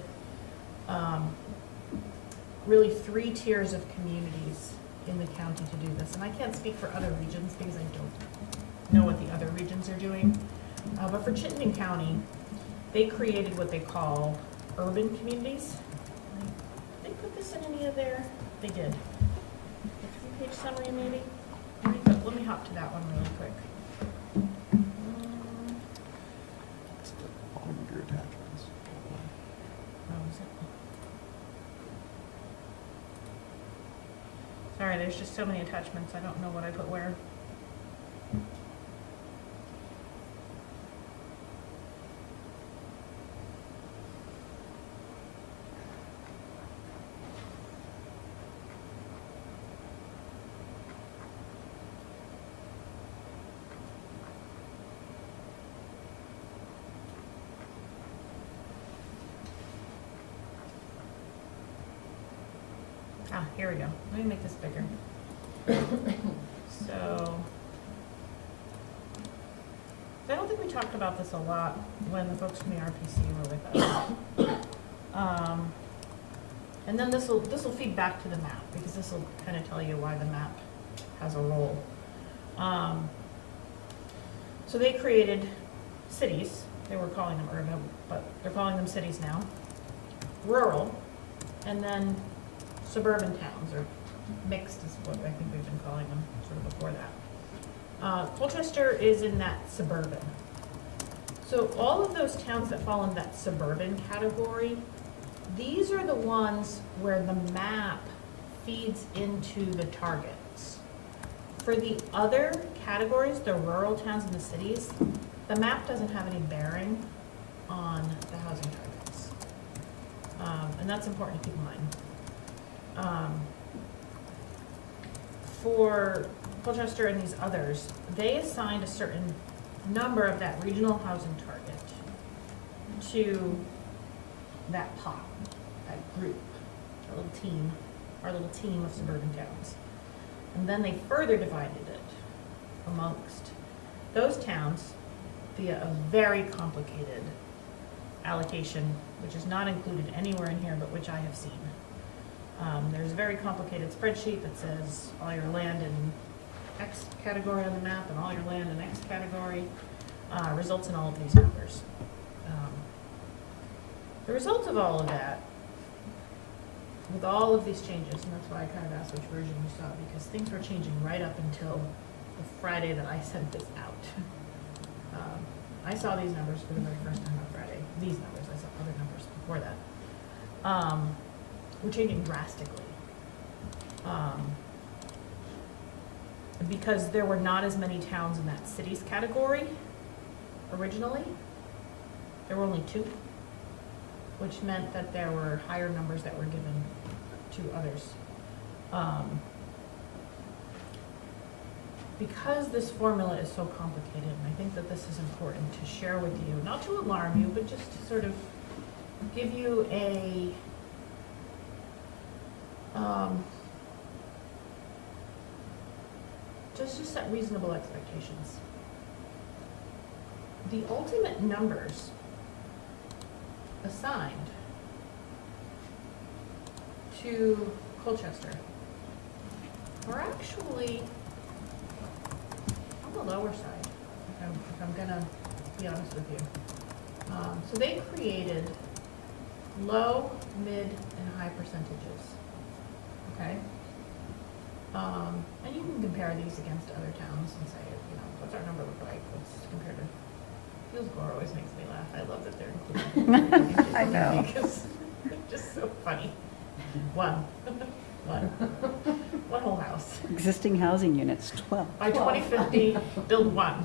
really 3 tiers of communities in the county to do this. And I can't speak for other regions because I don't know what the other regions are doing. But for Chittenden County, they created what they call urban communities. Did they put this in any of their, they did. The 3-page summary maybe? Let me hop to that one really quick. Bottom of your attachments. Oh, is it? Sorry, there's just so many attachments, I don't know what I put where. Ah, here we go. Let me make this bigger. So, I don't think we talked about this a lot when the folks from the RPC were with us. And then this will feed back to the map, because this will kind of tell you why the map has a role. So they created cities they were calling them urban, but they're calling them cities now, rural, and then suburban towns, or mixed is what I think we've been calling them sort of before that. Colchester is in that suburban. So all of those towns that fall in that suburban category, these are the ones where the map feeds into the targets. For the other categories, the rural towns and the cities, the map doesn't have any bearing on the housing targets. And that's important to keep in mind. For Colchester and these others, they assigned a certain number of that regional housing target to that pot, that group, our little team of suburban towns. And then they further divided it amongst those towns via a very complicated allocation, which is not included anywhere in here, but which I have seen. There's a very complicated spreadsheet that says all your land in X category on the map and all your land in X category results in all of these numbers. The result of all of that, with all of these changes, and that's why I kind of asked which version you saw, because things were changing right up until the Friday that I sent this out. I saw these numbers for the very first time on Friday. These numbers, I saw other numbers before that. Were changing drastically. Because there were not as many towns in that cities category originally. There were only 2, which meant that there were higher numbers that were given to others. Because this formula is so complicated, and I think that this is important to share with you, not to alarm you, but just to sort of give you a just to set reasonable expectations. The ultimate numbers assigned to Colchester are actually on the lower side, if I'm gonna be honest with you. So they created low, mid, and high percentages, okay? And you can compare these against other towns and say, you know, what's our number look like? What's compared to, Hillsborough always makes me laugh. I love that they're included. I know. Because it's just so funny. One whole house. Existing housing units, 12. By 2050, build one.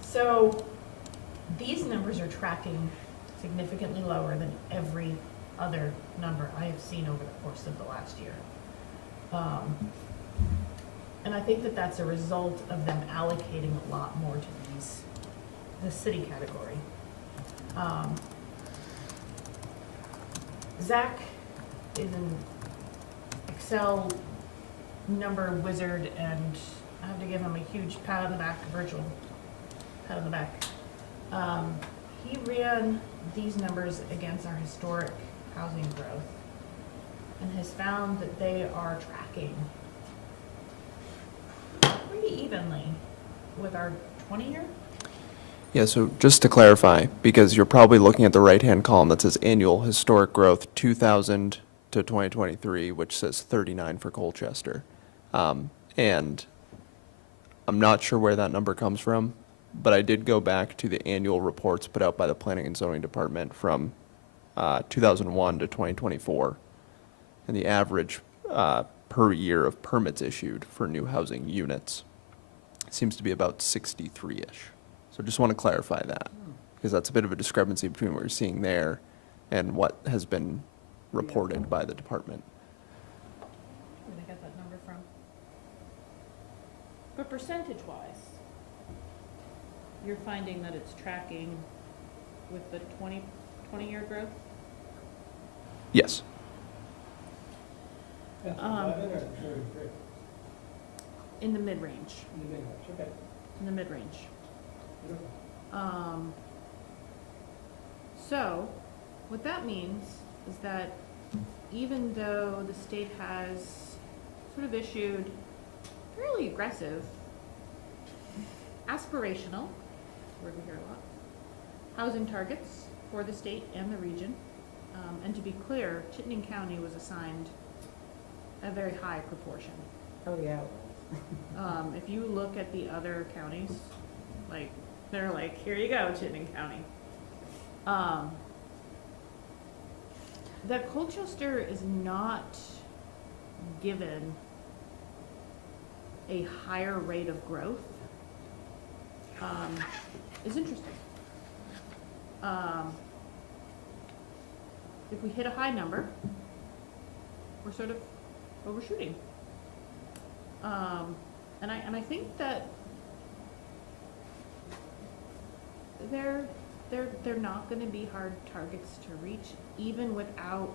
So these numbers are tracking significantly lower than every other number I have seen over the course of the last year. And I think that that's a result of them allocating a lot more to the city category. Zach is an Excel number wizard, and I have to give him a huge pat on the back, virtual pat on the back. He ran these numbers against our historic housing growth and has found that they are tracking pretty evenly with our 20-year. Yeah, so just to clarify, because you're probably looking at the right-hand column that says annual historic growth 2000 to 2023, which says 39 for Colchester. And I'm not sure where that number comes from, but I did go back to the annual reports put out by the Planning and Zoning Department from 2001 to 2024. And the average per year of permits issued for new housing units seems to be about 63-ish. So just want to clarify that, because that's a bit of a discrepancy between what we're seeing there and what has been reported by the department. Where did I get that number from? But percentage-wise, you're finding that it's tracking with the 20-year growth? Yes. In the mid-range. In the mid-range. So, what that means is that even though the state has sort of issued fairly aggressive aspirational, word we hear a lot, housing targets for the state and the region. And to be clear, Chittenden County was assigned a very high proportion. Oh, yeah. If you look at the other counties, like, they're like, here you go, Chittenden County. That Colchester is not given a higher rate of growth is interesting. If we hit a high number, we're sort of overshooting. And I think that they're not gonna be hard targets to reach, even without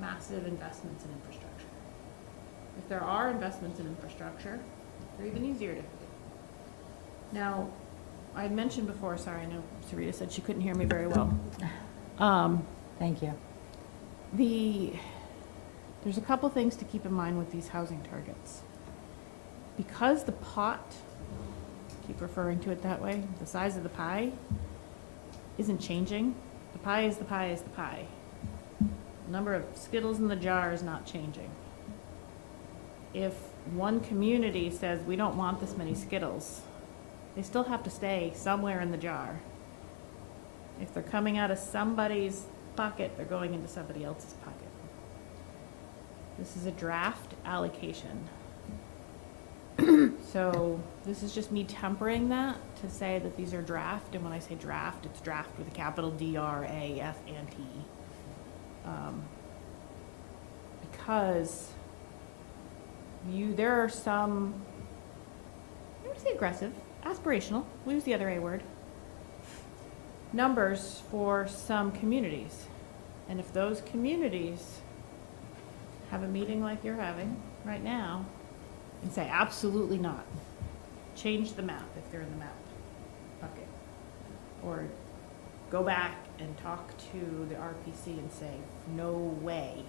massive investments in infrastructure. If there are investments in infrastructure, they're even easier to hit. Now, I had mentioned before, sorry, I know Sarita said she couldn't hear me very well. Thank you. There's a couple things to keep in mind with these housing targets. Because the pot, keep referring to it that way, the size of the pie isn't changing. The pie is the pie is the pie. The number of Skittles in the jar is not changing. If one community says, we don't want this many Skittles, they still have to stay somewhere in the jar. If they're coming out of somebody's pocket, they're going into somebody else's pocket. This is a draft allocation. So this is just me tempering that to say that these are draft, and when I say draft, it's draft with a capital D-R-A-F-T. Because there are some, I would say aggressive, aspirational, we use the other A word, numbers for some communities. And if those communities have a meeting like you're having right now and say, absolutely not, change the map if they're in the map bucket, or go back and talk to the RPC and say, no way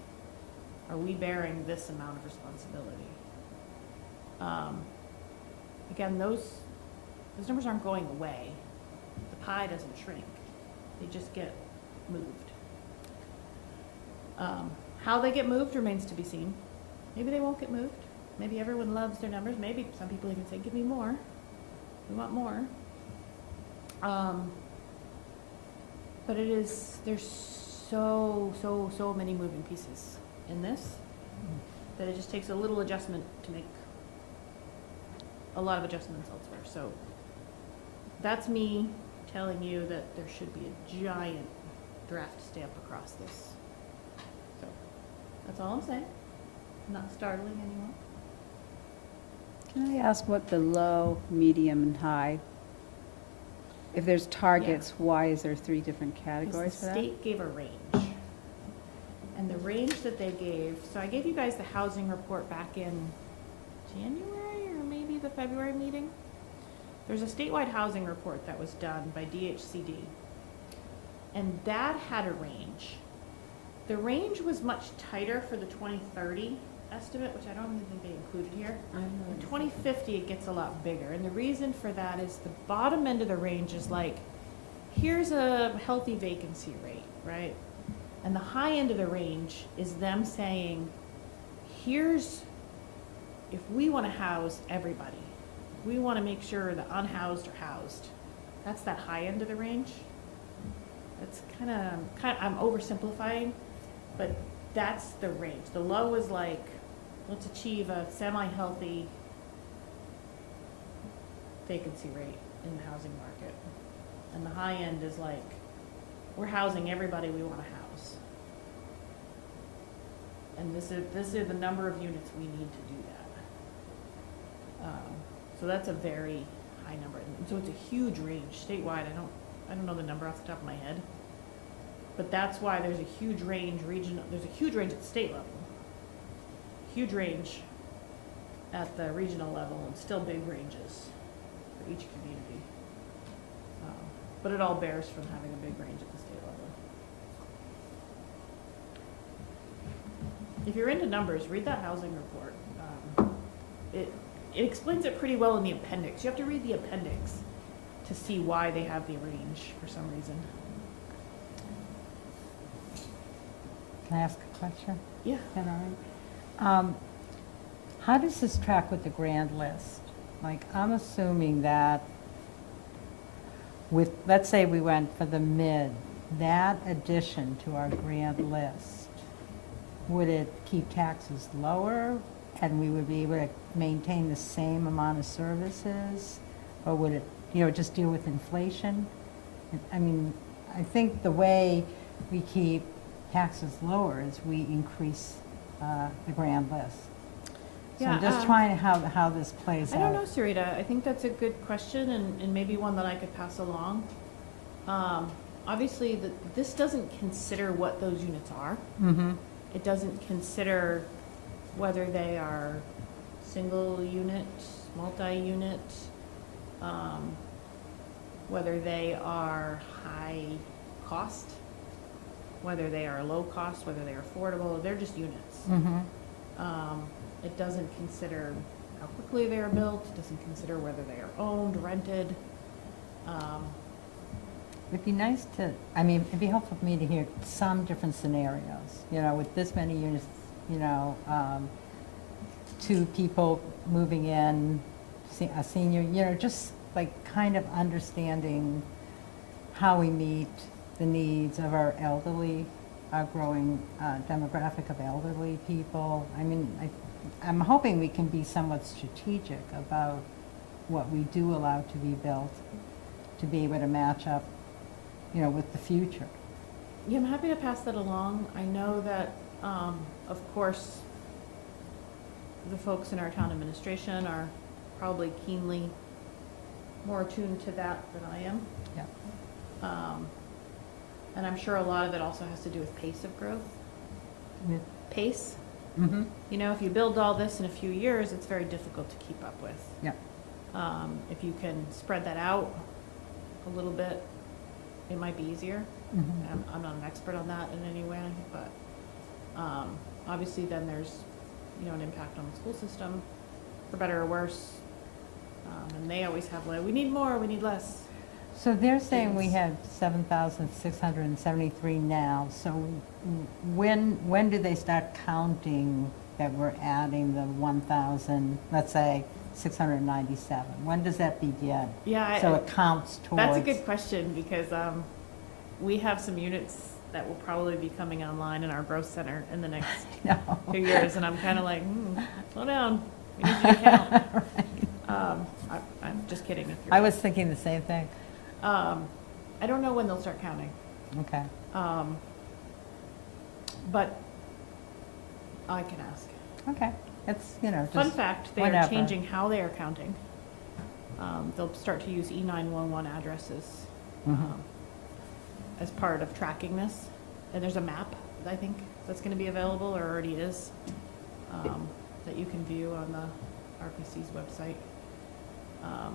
are we bearing this amount of responsibility. Again, those numbers aren't going away. The pie doesn't shrink. They just get moved. How they get moved remains to be seen. Maybe they won't get moved. Maybe everyone loves their numbers. Maybe some people even say, give me more. We want more. But there's so many moving pieces in this that it just takes a little adjustment to make a lot of adjustments elsewhere. So that's me telling you that there should be a giant draft stamp across this. So that's all I'm saying. Not startling anyone. Can I ask what the low, medium, and high? If there's targets, why is there 3 different categories for The that? state gave a range. And the range that they gave, so I gave you guys the housing report back in January or maybe the February meeting. There's a statewide housing report that was done by DHCD. And that had a range. The range was much tighter for the 2030 estimate, which I don't even think they included here. In 2050, it gets a lot bigger. And the reason for that is the bottom end of the range is like, here's a healthy vacancy rate, right? And the high end of the range is them saying, here's, if we want to house everybody, we want to make sure the unhoused are housed. That's that high end of the range. That's kind of, I'm oversimplifying, but that's the range. The low is like, let's achieve a semi-healthy vacancy rate in the housing market. And the high end is like, we're housing everybody we want to house. And this is the number of units we need to do that. So that's a very high number. And so it's a huge range statewide. I don't know the number off the top of my head. But that's why there's a huge range there's a huge range at the state level. Huge range at the regional level, and still big ranges for each community. But it all bears from having a big range at the state level. If you're into numbers, read that housing report. it explains it pretty well in the appendix. You have to read the appendix to see why they have the range for some reason. Can I ask a question? Yeah. Is that all right? How does this track with the grand list? Like, I'm assuming that with, let's say we went for the mid, that addition to our grand list, would it keep taxes lower and we would be able to maintain the same amount of services? Or would it, just deal with inflation? I mean, I think the way we keep taxes lower is we increase the grand list. So I'm Yeah, just trying to how this plays out. I don't know, Sarita. I think that's a good question and maybe one that I could pass along. Obviously, this doesn't consider what those units are. Mm-hmm. It doesn't consider whether they are single unit, multi-unit, whether they are high cost, whether they are low cost, whether they're affordable. They're just units. Mm-hmm. It doesn't consider how quickly they are built. It doesn't consider whether they are owned, rented. It'd be nice to, I mean, it'd be helpful for me to hear some different scenarios, with this many units, 2 people moving in, a senior, just like kind of understanding how we meet the needs of our elderly, our growing demographic of elderly people. I mean, I'm hoping we can be somewhat strategic about what we do allow to be built, to be able to match up, with the future. Yeah, I'm happy to pass that along. I know that, of course, the folks in our town administration are probably keenly more attuned to that than I am. Yeah. And I'm sure a lot of it also has to do with pace of growth. Yeah. Pace. Mm-hmm. If you build all this in a few years, it's very difficult to keep up with. Yeah. If you can spread that out a little bit, it might be easier. Mm-hmm. I'm not an expert on that in any way, but obviously then there's, an impact on the school system, for better or worse. And they always have we need more, we need less. So they're saying we Yes. have 7,673 now, so when do they start counting that we're adding the 1,000, let's say, 697? When does that begin? Yeah, So it counts towards... that's a good question because we have some units that will probably be coming online in our growth center in the next No. 2 years, and I'm kind of like, slow down, we need you to count. I'm just kidding. If you're I was thinking the same thing. I don't know when they'll start counting, Okay. but I can ask. Okay. It's, just... Fun fact, they are whatever. changing how they are counting. They'll start to use E911 addresses Mhm. as part of tracking this. And there's a map, I think, that's going to be available, or already is, that you can view on the RPC's website. I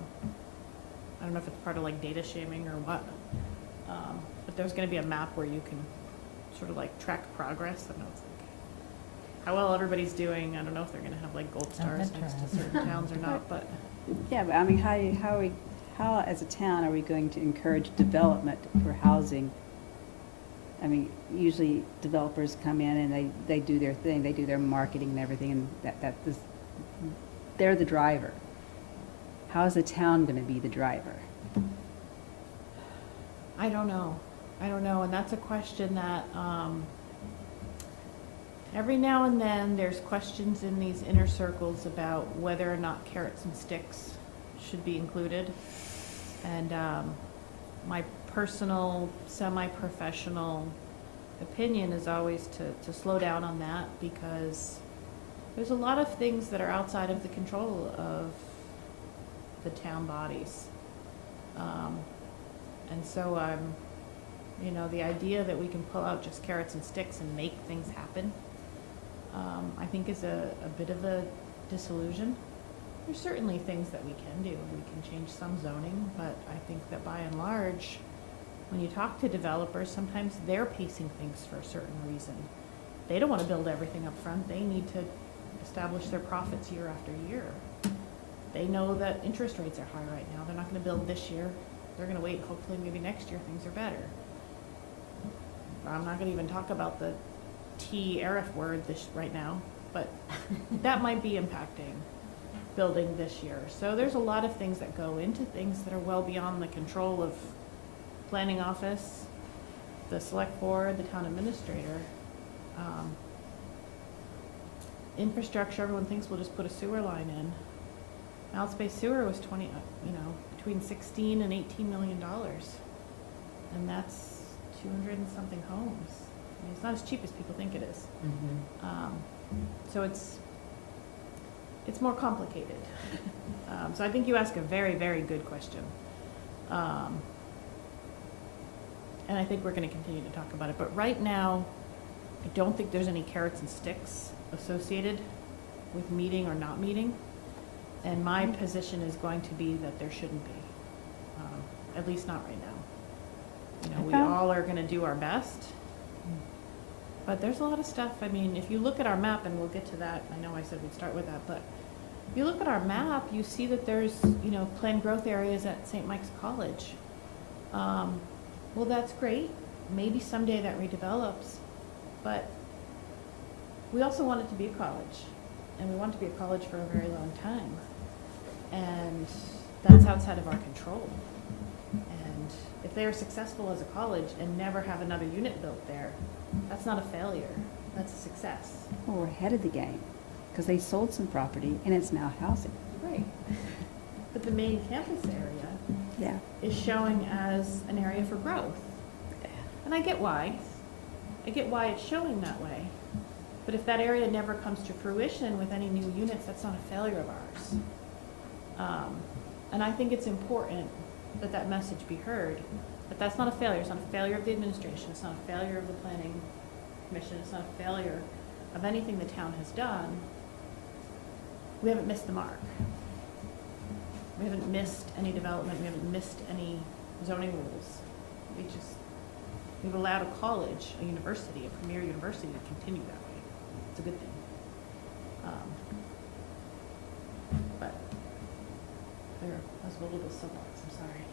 don't know if it's part of like data shaming or what, but there's going to be a map where you can sort of like track progress. I know it's like how well everybody's doing. I don't know if they're going to have like gold stars next to certain towns or not, but Yeah, but I mean, how as a town are we going to encourage development for housing? I mean, usually developers come in and they do their thing, they do their marketing and everything, and they're the driver. How is the town going to be the driver? I don't know, and that's a question that every now and then there's questions in these inner circles about whether or not carrots and sticks should be included. And my personal, semi-professional opinion is always to slow down on that, because there's a lot of things that are outside of the control of the town bodies. And so the idea that we can pull out just carrots and sticks and make things happen, I think is a bit of a disillusion. There's certainly things that we can do. We can change some zoning, but I think that by and large, when you talk to developers, sometimes they're pacing things for a certain reason. They don't want to build everything up front. They need to establish their profits year after year. They know that interest rates are high right now. They're not gonna build this year. They're gonna wait, hopefully maybe next year things are better. I'm not gonna even talk about the TRF word right now, but that might be impacting building this year. So there's a lot of things that go into things that are well beyond the control of planning office, the select board, the town administrator. Infrastructure, everyone thinks we'll just put a sewer line in. Mount Bay Sewer was between 16 and 18 million dollars. And that's 200 and something homes. I mean, it's not as cheap as people think it is. So it's more complicated. So I think you ask a very, very good question. And I think we're gonna continue to talk about it. But right now, I don't think there's any carrots and sticks associated with meeting or not meeting. And my position is going to be that there shouldn't be, at least not right now. You know, we all are gonna do our best, but there's a lot of stuff. I mean, if you look at our map, and we'll get to that, I know I said we'd start with that, but if you look at our map, you see that there's, planned growth areas at St. Mike's College. Well, that's great. Maybe someday that redevelops, but we also want it to be a college, and we want it to be a college for a very long time. And that's outside of our control. And if they are successful as a college and never have another unit built there, that's not a failure, that's a success. Well, we're ahead of the game, because they sold some property and it's now housing. Right. But the main campus area Yeah. is showing as an area for growth. And I get why. I get why it's showing that way. But if that area never comes to fruition with any new units, that's not a failure of ours. And I think it's important that that message be heard, but that's not a failure. It's not a failure of the administration. It's not a failure of the planning commission. It's not a failure of anything the town has done. We haven't missed the mark. We haven't missed any development. We haven't missed any zoning rules. We've allowed a college, a university, a premier university to continue that way. It's a good thing. But there, that was a little bit of soapbox, I'm sorry.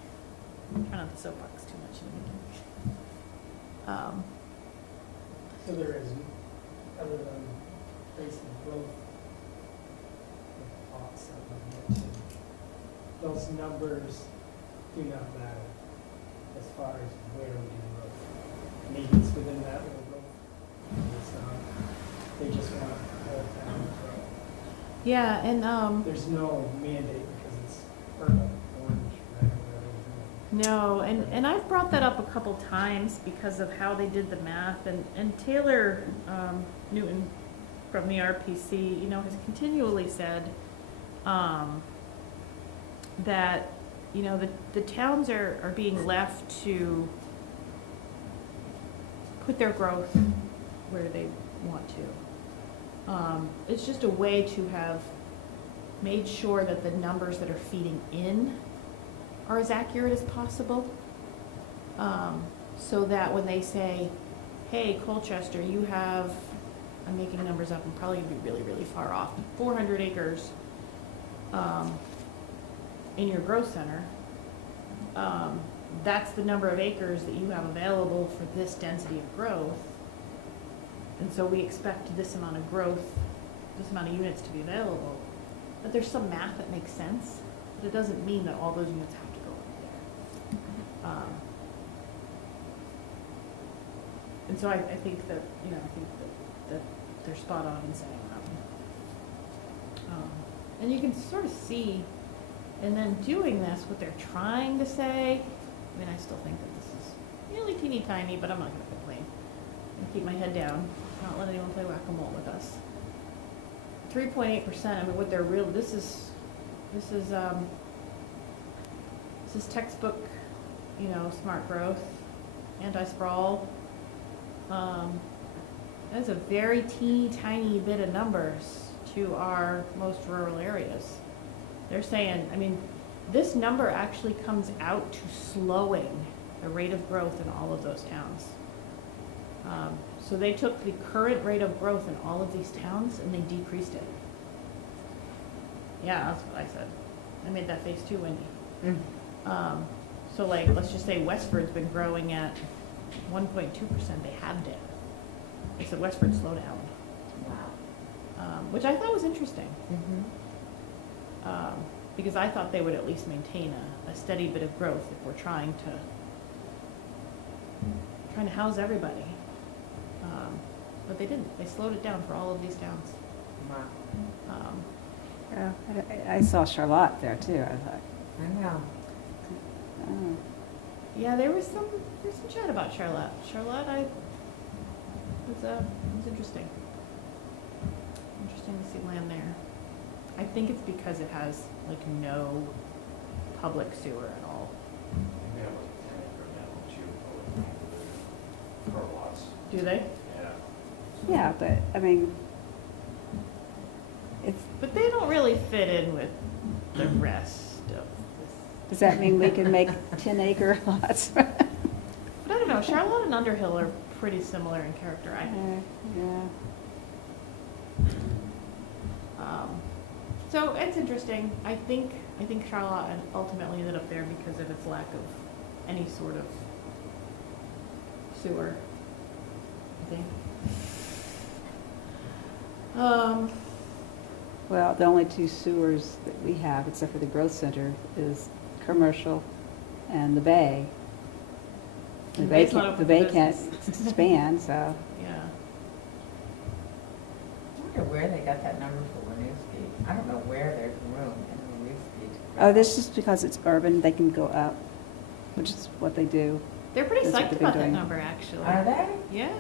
Try not to soapbox too much in the meeting. So there is, other than facing growth, thoughts that were mentioned, those numbers do not matter as far as where we do growth. Maybe it's within that little growth, maybe it's not. They just want the whole town to grow. Yeah, and There's no mandate because it's purple, orange, red, whatever. no, and I've brought that up a couple times because of how they did the math, and Taylor Newton from the RPC, has continually said that, the towns are being left to put their growth where they want to. It's just a way to have made sure that the numbers that are feeding in are as accurate as possible. So that when they say, hey, Colchester, you have, I'm making numbers up, I'm probably gonna be really, really far off, 400 acres in your growth center, that's the number of acres that you have available for this density of growth. And so we expect this amount of growth, this amount of units to be available. But there's some math that makes sense, but it doesn't mean that all those units have to go up there. And so I think that, that they're spot on in saying that. And you can sort of see, and then doing this, what they're trying to say. I mean, I still think that this is really teeny tiny, but I'm not gonna complain. I'm gonna keep my head down, not let anyone play whack-a-mole with us. 3.8%, I mean, what they're real, this is textbook, smart growth, anti-sprawl. That's a very teeny tiny bit of numbers to our most rural areas. They're saying, I mean, this number actually comes out to slowing the rate of growth in all of those towns. So they took the current rate of growth in all of these towns and they decreased it. Yeah, that's what I said. I made that face too, Wendy. Mm. So like, let's just say Westford's been growing at 1.2%, they halved it. I said, Westford, slow down. Wow. Which I thought was interesting. Mhm. Because I thought they would at least maintain a steady bit of growth if we're trying to house everybody. But they didn't. They slowed it down for all of these towns. Wow. Yeah, I saw Charlotte there too. I thought, I know. oh, Yeah, there's some chat about Charlotte. Charlotte, was interesting. Interesting to see land there. I think it's because it has like no public sewer at all. They have like 10 acre down to car lots. Do they? Yeah. yeah, but I mean, it's, But they don't really fit in with the rest of this. does that mean we can make 10-acre lots? But I don't know, Charlotte and Underhill are pretty similar in character, I think. Yeah. So it's interesting. I think Charlotte ultimately ended up there because of its lack of any sort of sewer, I think. Well, the only two sewers that we have, except for the growth center, is commercial and the bay. The And bay bay's not can't, open the for bay can't business. expand, so. Yeah. I wonder where they got that number for Winooski. I don't know where there's room in Winooski. Oh, this is because it's urban, they can go up, which is what they do. They're pretty That's what psyched they've been about that doing. number, actually. Are they? Yeah.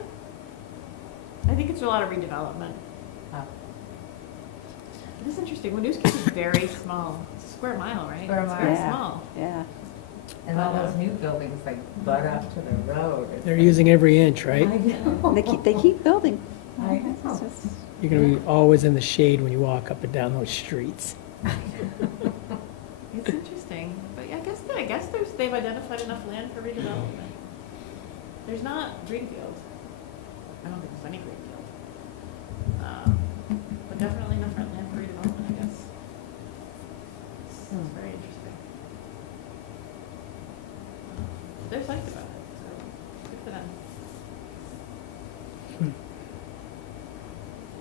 I think it's a lot of redevelopment. Oh. It is interesting. Winooski is very small. It's a square mile, right? Square It's very mile. small. Yeah. And all those new buildings like butt up to the road. It's They're like- using every inch, right? I know. They keep building. I know. It's just- You're gonna be always in the shade when you walk up and down those streets. It's interesting. But yeah, I guess they've identified enough land for redevelopment. There's not greenfield. I don't think there's any greenfield. But definitely enough land for redevelopment, I guess. It's very interesting. They're psyched about it, so good for them.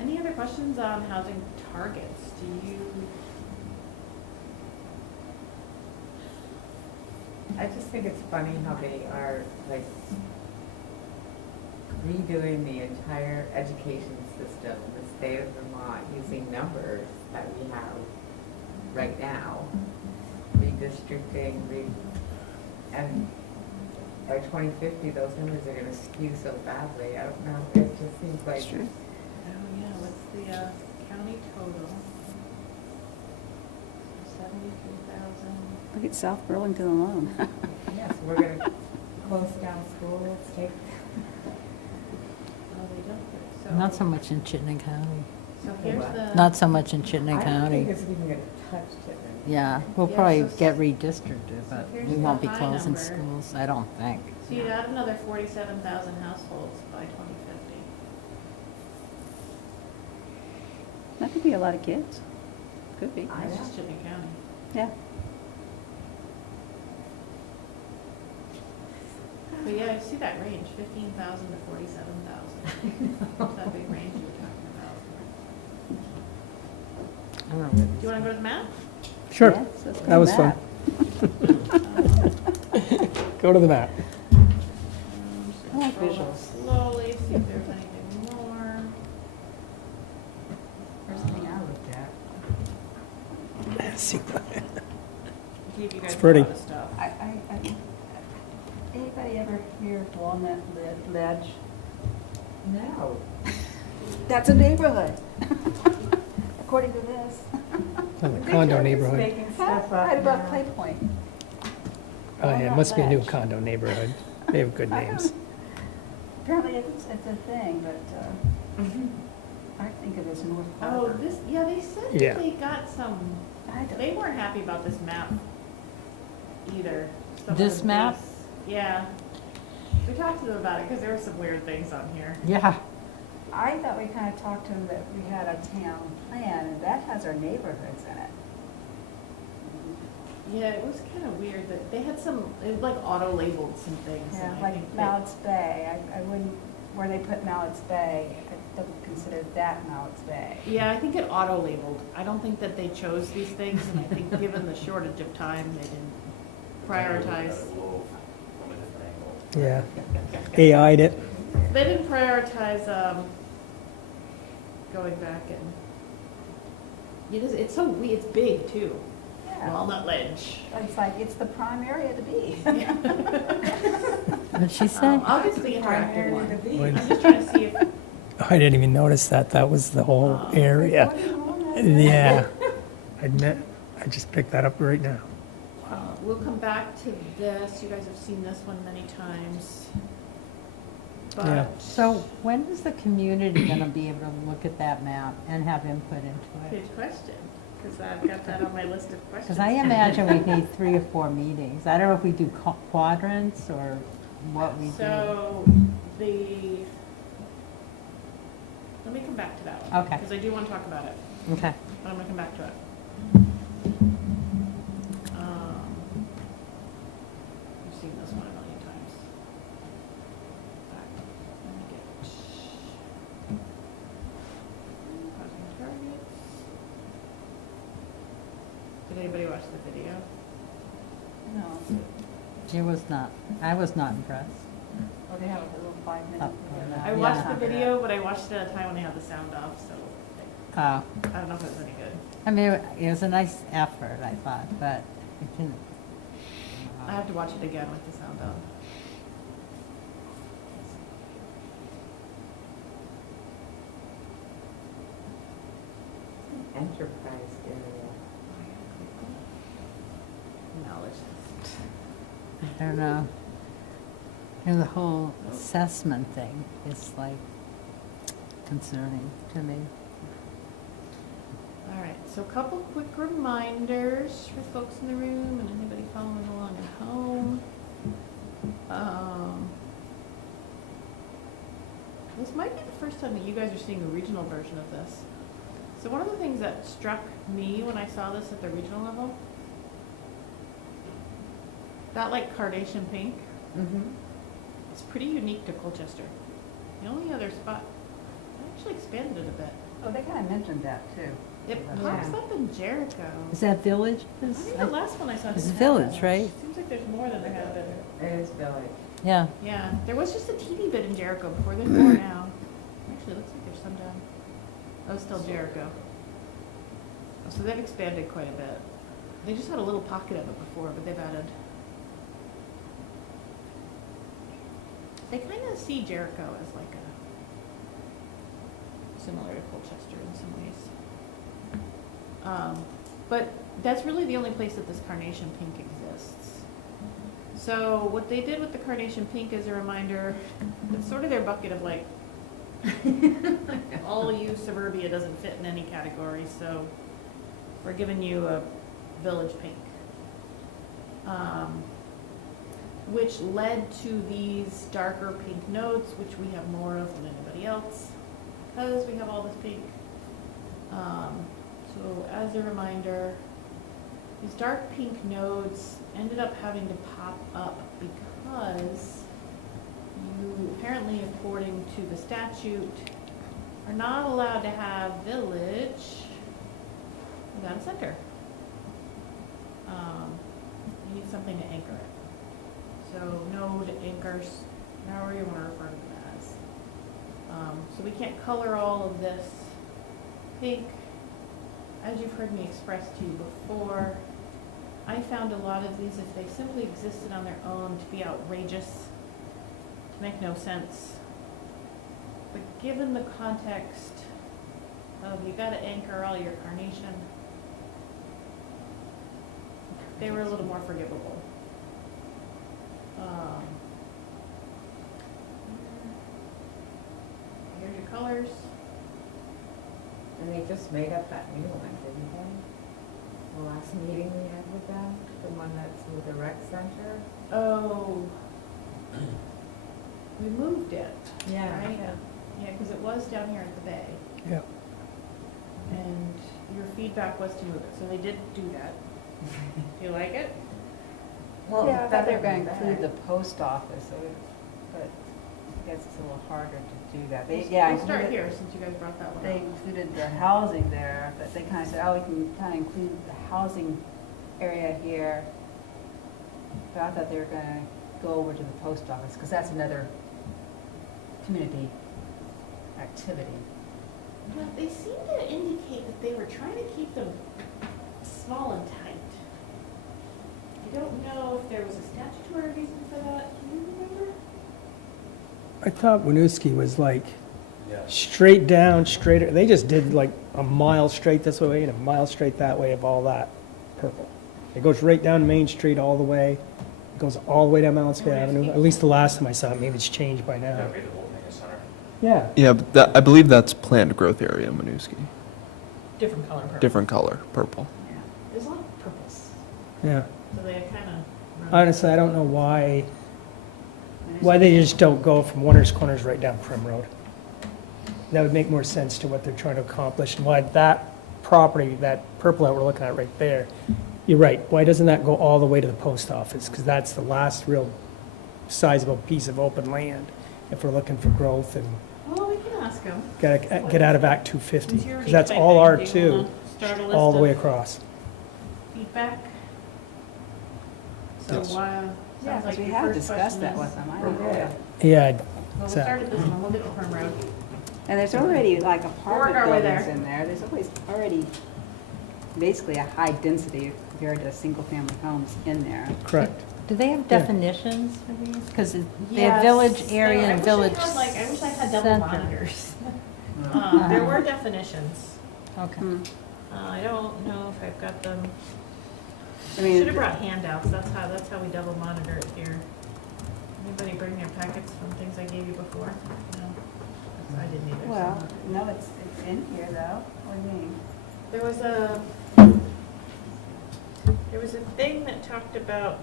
Any other questions on housing targets? Do you? I just think it's funny how they are like redoing the entire education system in the state of Vermont using numbers that we have right now, redistricting, and by 2050, those numbers are gonna skew so badly. I don't know, it just seems like. It's true. Oh, yeah, what's the county total? 73,000. Look at South Burlington alone. Yes, we're gonna close down schools, take. Oh, they don't put it, so. Not so much in Chittenden County. So here's the. Not so much in Chittenden I don't think County. it's even gonna touch Chittenden. Yeah, we'll Yeah, probably so- get redistricted, but here's we the won't be high closing number. schools, I don't think. So you'd add another 47,000 households by 2050. That could be a lot of kids. Could be. That's just Chittenden County. Yeah. But yeah, you see that range, 15,000 to 47,000. That's that big range you were talking about. I don't know. Do you want to go to the map? Sure, Yeah, so let's go that to was fun. Go to the map. Just I like scroll up visuals. slowly, see if there's anything more. First thing I looked at. Give you guys It's a pretty. lot of stuff. Anybody ever hear of Walnut Ledge? No. That's a neighborhood, according to this. In the condo neighborhood. Making stuff up Right about now. Clay Point. Oh, yeah, it must be a new Ledge. condo neighborhood. They have good names. Apparently it's a thing, but I think of it as North Oh, Harbor. they said Yeah. that they got some, I don't- they weren't happy about this map either. Some of This the map? base- Yeah. We talked to them about it because there were some weird things on here. Yeah, I thought we kind of talked to them that we had a town plan, and that has our neighborhoods in it. Yeah, it was kind of weird that they had some, it like auto-labeled some things. Yeah, and I like think Mallett's Bay, I wouldn't, where they put Mallett's Bay, I don't consider that Mallett's Bay. Yeah, I think it auto-labeled. I don't think that they chose these things, and I think given the shortage of time, they didn't prioritize. Yeah. AI'd it. They didn't prioritize, going back and, it's so, it's big too. Yeah, Walnut Ledge. it's like, it's the prime area to be. What'd she say? I'll get to the Prime interactive area one. to be. When- I'm just trying to see if, I didn't even notice that. That was the whole area. What do you want that? Yeah. I just picked that up right now. we'll come back to this. You guys have seen this one many times. Yeah. But, So when is the community going to be able to look at that map and have input into it? good question, because I've got that on my list of questions. Because I imagine we need 3 or 4 meetings. I don't know if we do quadrants or what we do. So, let me come back to that one. Okay. Because I do want to talk about it, Okay. but I'm going to come back to it. You've seen this one a million times. Alright, let me get causing targets. Did anybody watch the video? No, It was not, I was not impressed. oh, they have a little 5-minute. Oh, video. I watched the video, but I watched it at a time when they had the sound off, so Oh, I don't know if it was any good. I mean, it was a nice effort, I thought, but it didn't. I have to watch it again with the sound on. Enterprise area. Knowledge. I don't know. And the whole assessment thing is like concerning to me. All right, so a couple quick reminders for folks in the room and anybody following along at home. This might be the first time that you guys are seeing a regional version of this. So one of the things that struck me when I saw this at the regional level, that like carnation pink, it's pretty unique to Colchester. The only other spot, I actually expanded it a bit. Oh, they kind of mentioned that too. It Yeah. pops up in Jericho. Is that Village? I think the last one I saw. It's didn't have Village, that. right? Seems like there's more than there have been. It is village. Yeah. Yeah, there was just a teeny bit in Jericho before. There's more now. Actually, it looks like there's some down. Oh, it's still Jericho. Oh, so they've expanded quite a bit. They just had a little pocket of it before, but they've added. They kind of see Jericho as like a similar to Colchester in some ways. But that's really the only place that this carnation pink exists. So what they did with the carnation pink is a reminder, it's sort of their bucket of like, all you suburbia doesn't fit in any category, so we're giving you a village pink. Which led to these darker pink nodes, which we have more of than anybody else, because we have all this pink. So as a reminder, these dark pink nodes ended up having to pop up because you apparently, according to the statute, are not allowed to have village without a center. You need something to anchor it. So node anchors, however you want to refer to them as. So we can't color all of this pink. As you've heard me express to you before, I found a lot of these, if they simply existed on their own, to be outrageous, to make no sense. But given the context of you gotta anchor all your carnation, they were a little more forgivable. Here's your colors. And they just made up that new one, didn't they? The last meeting we had with them, the one that's with the rec center. Oh. We moved it, Yeah. right? Yeah, because it was down here at the bay. Yeah. And your feedback was to move it, so they did do that. Do you like it? Well, Yeah, I thought they were better gonna than include the that. post office, but I guess it's a little harder to do that. Yeah, We'll start included- here, since you guys brought that one They up. included the housing there, but they kind of said, oh, we can kind of include the housing area here. But I thought they were gonna go over to the post office, because that's another community activity. But they seem to indicate that they were trying to keep them small and tight. I don't know if there was a statutory reason for that. Can you remember? I thought Winooski was like straight down, straight, they just did like a mile straight this way and a mile straight that way of all that purple. It goes right down Main Street all the way, it goes all the way down Mount Spey Avenue, at least the last time I saw it, maybe it's changed by now. That made the whole thing a center. Yeah, Yeah, but that, I believe that's planned growth area, Winooski. Different color purple. Different color, purple. There's a lot of purples. yeah. So they kind of. Honestly, I don't know why they just don't go from Warner's Corners right down Prim Road. That would make more sense to what they're trying to accomplish, and why that property, that purple that we're looking at right there, you're right, why doesn't that go all the way to the post office? Because that's the last real sizable piece of open land, if we're looking for growth and Well, we can ask them. gotta get out of Act 250, Since you're because that's already all typing, do you R2, wanna start a list all the way of across. Feedback? So Yes. why, Yeah, sounds because like we your have first discussed question that is. with them, I don't know. Yeah, Well, we'll start exactly. at this one, we'll get to Prim Road. And there's already like apartment our way buildings there. in there, there's always already basically a high density compared to single-family homes in there. Correct. Do they have Yeah. definitions for these? Because they Yes, have village there- area I and wish I village had, like, I wish I had double center. monitors. There were definitions. Okay. I don't know if I've got them. I Should have mean, brought handouts, that's how we double monitor it here. Anybody bring their packets from things I gave you before? No, I didn't either. so. well, no, it's in here though, what do you mean? There was a thing that talked about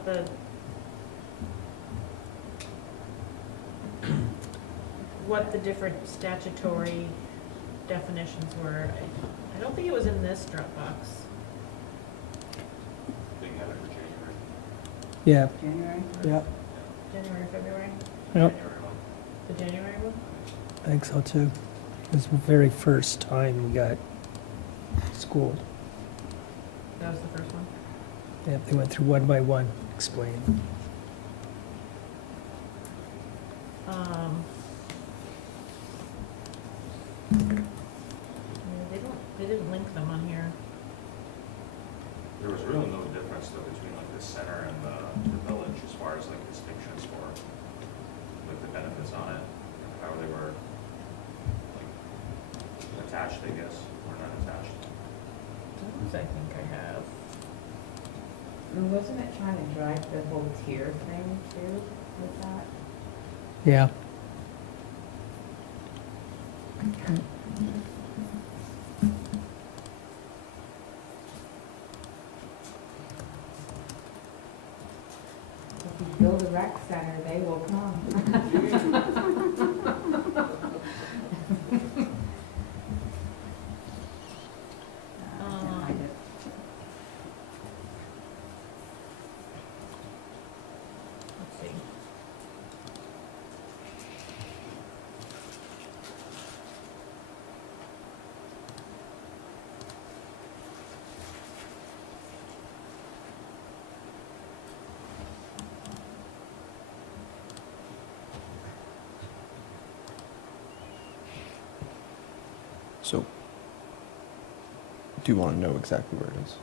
what the different statutory definitions were. I don't think it was in this Dropbox. They have it for January. Yeah, January? yeah, January, February? yep, January one. The January one? I think so too. It was the very first time we got schooled. That was the first one? Yep, they went through one by one, explaining. Yeah, they didn't link them on here. There was really no difference though between like the center and the village as far as like distinctions for like the benefits on it, how they were like attached, I guess, or not attached. Those I think I have. And wasn't it trying to drive the whole tier thing too with that? Yeah. If you build a rec center, they will come. I can't find it. Let's see. So, do you want to know exactly where it is?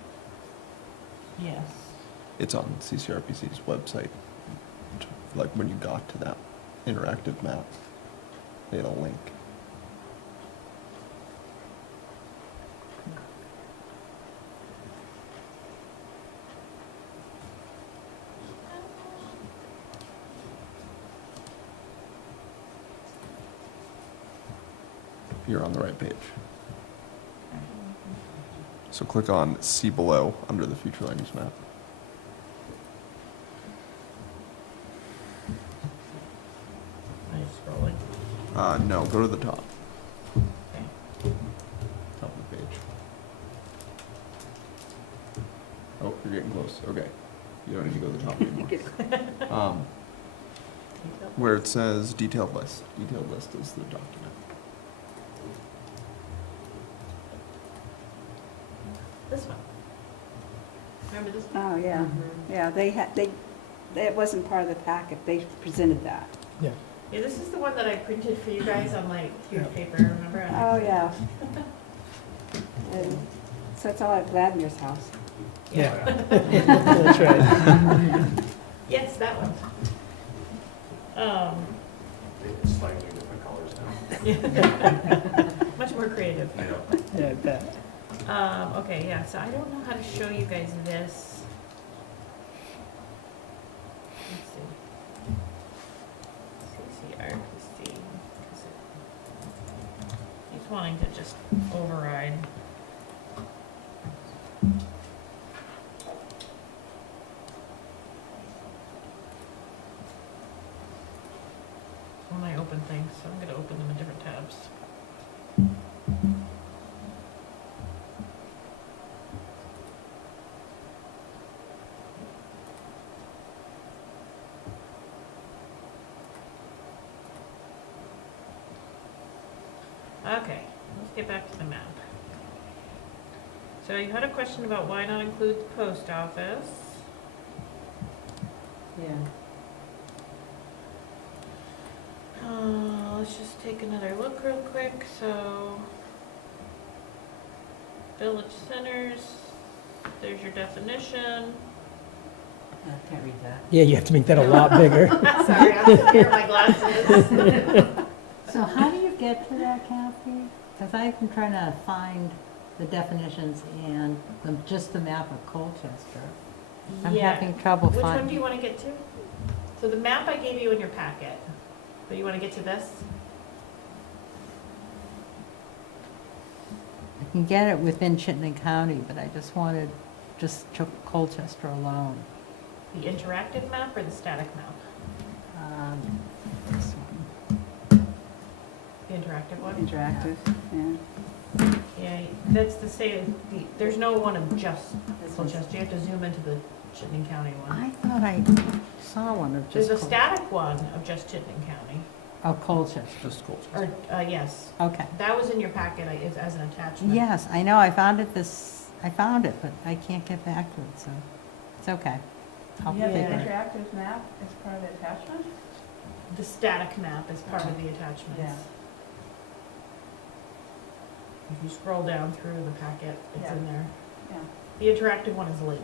Yes. It's on CCRPC's website. Like when you got to that interactive map, they had a link. You're on the right page. So click on See Below under the future land use map. Are you scrolling? No, go to the top. Okay. Top of the page. Oh, you're getting You don't need to go to the top anymore. Where it says detailed list. Detailed list is the document. This one. Remember this? Oh, yeah, yeah, it wasn't part of the packet, they presented that. Yeah, this is the one that I printed for you guys on like huge paper, remember? And I- Oh, yeah. And so it's all at Vladimir's house. Yeah. That's right. Yes, that one. It's slightly different colors now. Much more creative. Yeah, I bet. Okay, yeah, so I don't know how to show you guys this. Let's see. CCRPC. 'Cause he's wanting to just override. When I open things, so I'm gonna open them in different tabs. Okay, let's get back to the map. So you had a question about why not include the post office. Yeah. Let's just take another look real quick, so. Village centers, there's your definition. I can't read that. Yeah, you have to make that a lot bigger. Sorry, I'm sitting here with my glasses. So how do you get to that, Kathy? Because I've been trying to find the definitions and just the map of Colchester. I'm Yeah. having trouble Which one do finding. you want to get to? So the map I gave you in your packet, but you want to get to this? I can get it within Chittenden County, but I just wanted just Colchester alone. The interactive map or the static map? This one. The interactive one? Interactive, yeah. Yeah, that's the same, there's no one of just Colchester, you have to zoom into the Chittenden County one. I thought I saw one of just. There's a static one of just Chittenden County, Oh, Colchester. Just Colchester. or, yes, Okay. that was in your packet as an attachment. Yes, I know, I found it, but I can't get back to it, so it's okay. I'll You have figure an it. interactive map as part of the attachment? The static map is part of the attachments. Yeah. If you scroll down through the packet, it's in there. Yeah. The interactive one is linked.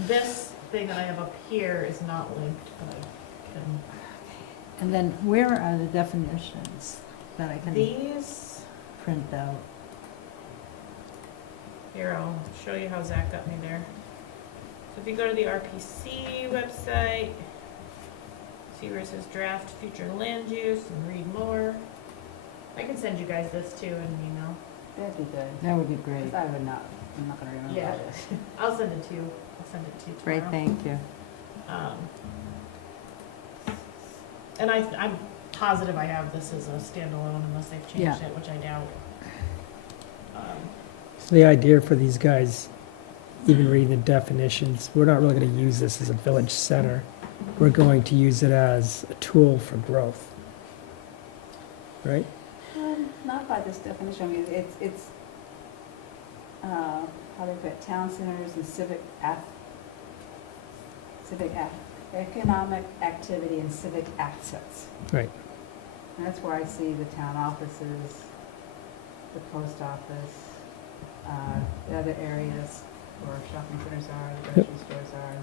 This thing that I have up here is not linked, but I can. And then where are the definitions that I can These, print out? here, I'll show you how Zach got me there. So if you go to the RPC website, see where it says draft future land use and read more. I can send you guys this too in an email. That'd be good. That would be great. Because I'm not gonna remember Yeah. this. I'll send it to you. I'll send it to you tomorrow. Great, thank you. And I'm positive I have this as a standalone unless they've changed Yeah. it, which I doubt. So the idea for these guys, even reading the definitions, we're not really going to use this as a village center. We're going to use it as a tool for growth. Right? Not by this definition, I mean, it's, how do you put it, town centers and economic activity and civic assets. Right. And that's where I see the town offices, the post office, the other areas where shopping centers are, the grocery stores are.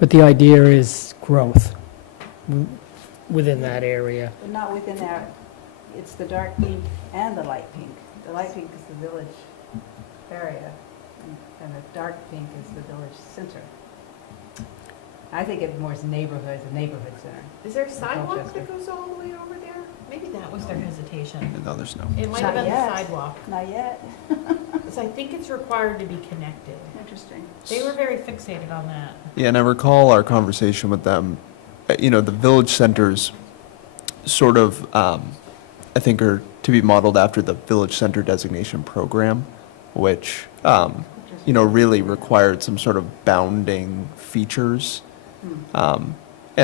But the idea is growth within that area. But not within that, it's the dark pink and the light pink. The light pink is the village area, and the dark pink is the village center. I think of more as neighborhoods, a neighborhood center. Is there a sidewalk Colchester. that goes all the way over there? Maybe that was their hesitation. No, there's no. It might have Not been the yet. sidewalk. Not yet. So I think it's required to be connected. Interesting. They were very fixated on that. Yeah, and I recall our conversation with them. You know, the village centers sort of, I think, are to be modeled after the village center designation program, which, really required some sort of bounding features. And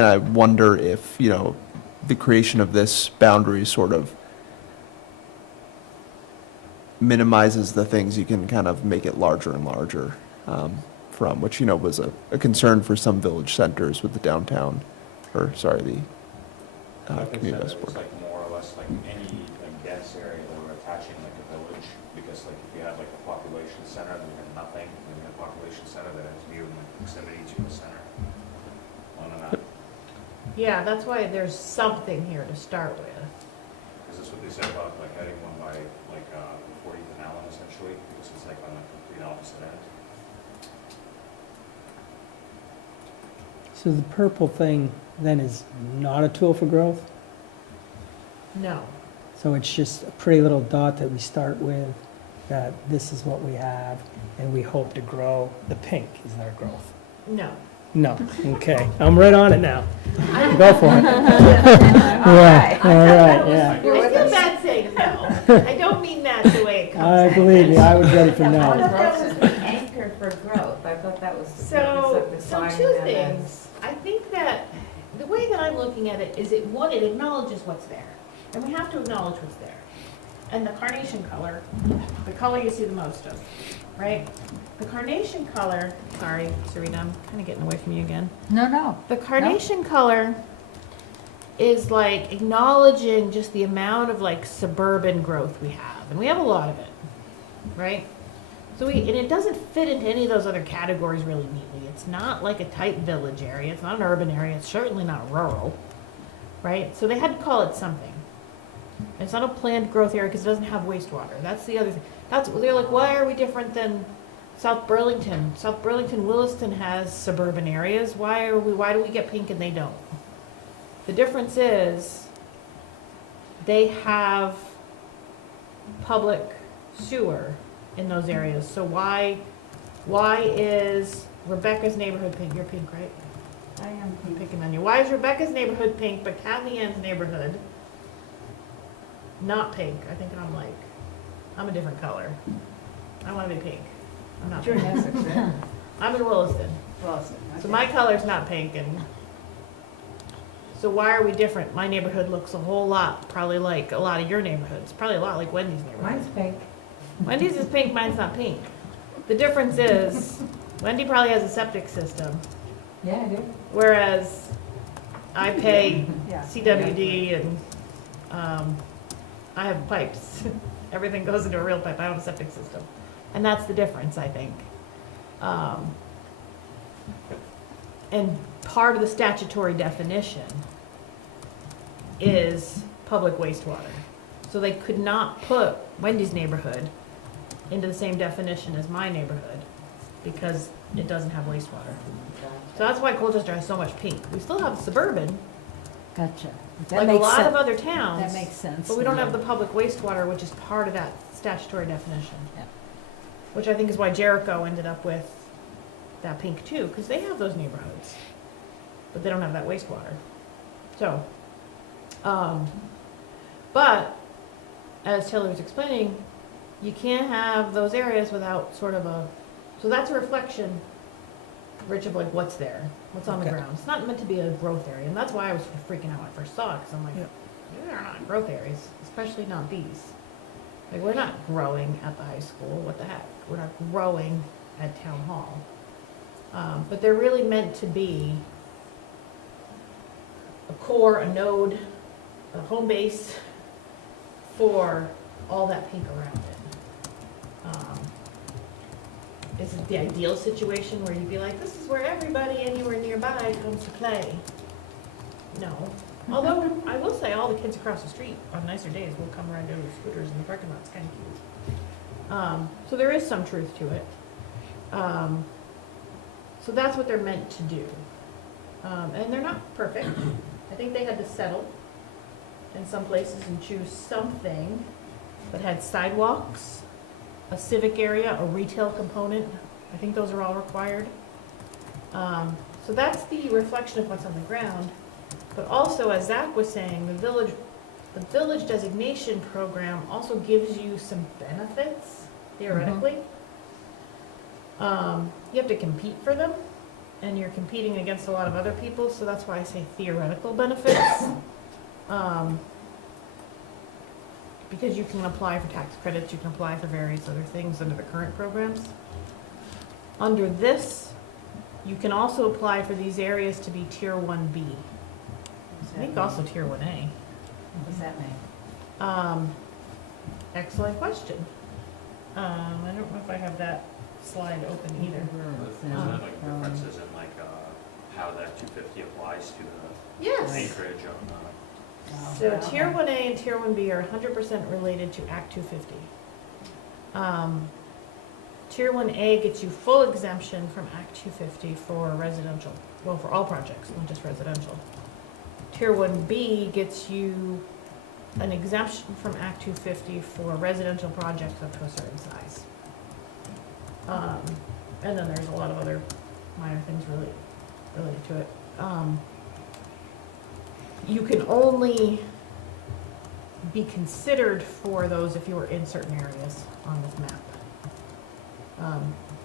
I wonder if, the creation of this boundary sort of minimizes the things you can kind of make it larger and larger from, which, was a concern for some village centers with the downtown, the community It's sport. like more or less like any like dense area that we're attaching like a village, because like if you have like a population center, then you have nothing, and then you have a population center that has view in proximity to the center. On and on. Yeah, that's why there's something here to start with. Is this what they said about like heading one by like 40th and Allen essentially, because it's like on the complete opposite end? So the purple thing then is not a tool for growth? No. So it's just a pretty little dot that we start with, that this is what we have, and we hope to grow. The pink is our growth. No. No, okay, I'm right on it now. Go for it. Yeah, all right, yeah. I feel bad saying no. I don't mean that the way it comes. I believe you, I was ready for I no. thought that was the anchor for growth. I thought that was the purpose of the So sign. two and then things. I think that the way that I'm looking at it is it acknowledges what's there. And we have to acknowledge what's there. And the carnation color, the color you see the most of, right? The carnation color, sorry, Serena, I'm kind of getting away from you again. No. The carnation color is like acknowledging just the amount of like suburban growth we have. And we have a lot of it, right? So and it doesn't fit into any of those other categories really neatly. It's not like a tight village area. It's not an urban area. It's certainly not rural, right? So they had to call it something. It's not a planned growth area because it doesn't have wastewater. That's the other thing. They're like, why are we different than South Burlington? South Burlington, Williston has suburban areas. Why do we get pink and they don't? The difference is they have public sewer in those areas. So why is Rebecca's neighborhood pink? You're pink, right? I am I'm picking on you. Why is Rebecca's neighborhood pink, but Kathy Ann's neighborhood not pink? I think I'm a different color. I want to be pink. I'm not You're in pink. Essex, right? I'm in Williston. Williston, So okay. my color's not pink, and so why are we different? My neighborhood looks a whole lot, probably like a lot of your neighborhoods. Probably a lot like Wendy's neighborhood. Mine's pink. Wendy's is pink, mine's not pink. The difference is, Wendy probably has a septic system, Yeah, I do. whereas I pay Yeah. CWD and I have pipes. Everything goes into a real pipe. I don't have a septic system. And that's the difference, I think. And part of the statutory definition is public wastewater. So they could not put Wendy's neighborhood into the same definition as my neighborhood because it doesn't have wastewater. So that's why Colchester has so much pink. We still have suburban, Gotcha. That like a makes lot of sense. other towns. That makes sense. But we don't now. have the public wastewater, which is part of that statutory definition. Yeah. Which I think is why Jericho ended up with that pink too, because they have those neighborhoods. But they don't have that wastewater. So, but as Taylor was explaining, you can't have those areas without sort of so that's a reflection, Rich, of like what's there, what's on the Okay. ground. It's not meant to be a growth area, and that's why I was freaking out when I first saw it, because I'm like, Yep. these are not growth areas, especially not these. Like, we're not growing at the high school, what the heck? We're not growing at town hall. But they're really meant to be a core, a node, a home base for all that pink around it. Is it the ideal situation where you'd be like, this is where everybody anywhere nearby comes to play? No. Although, I will say, all the kids across the street on nicer days will come around doing scooters in the parking lot. It's kind of cute. So there is some truth to it. So that's what they're meant to do. And they're not perfect. I think they had to settle in some places and choose something that had sidewalks, a civic area, a retail component. I think those are all required. So that's the reflection of what's on the ground. But also, as Zach was saying, the village designation program also gives you some benefits, theoretically. You have to compete for them, and you're competing against a lot of other people, so that's why I say theoretical benefits. Because you can apply for tax credits, you can apply for various other things under the current programs. Under this, you can also apply for these areas to be Tier 1B. I think also Tier 1A. What does that mean? Excellent question. I don't know if I have that slide open either. Isn't there like differences in like how that 250 applies to the Yes. acreage on So Tier 1A and Tier 1B are 100% related to Act 250. Tier 1A gets you full exemption from Act 250 for residential, well, for all projects, not just residential. Tier 1B gets you an exemption from Act 250 for residential projects up to a certain size. And then there's a lot of other minor things related to it. You can only be considered for those if you are in certain areas on this map.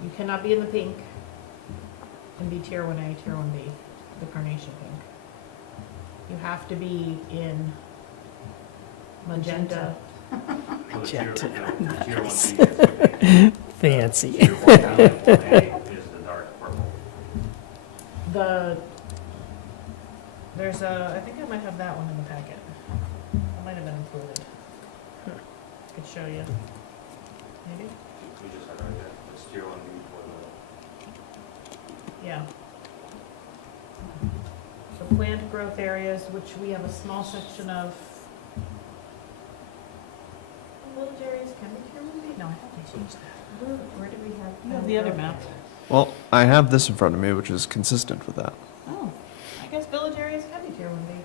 You cannot be in the pink and be Tier 1A, Tier 1B, the carnation pink. You have to be in magenta. the tier 1B. Fancy. Tier 1A is the dark purple. There's I think I might have that one in the packet. It might have been included. Could show you. Maybe? We just had right there. It's tier 1B for Yeah. So planned growth areas, which we have a small section of. Village areas can be tier 1B? No, I thought they changed that. Where do we have? You have the other map. Well, I have this in front of me, which is consistent with that. Oh, I guess village areas can be tier 1B.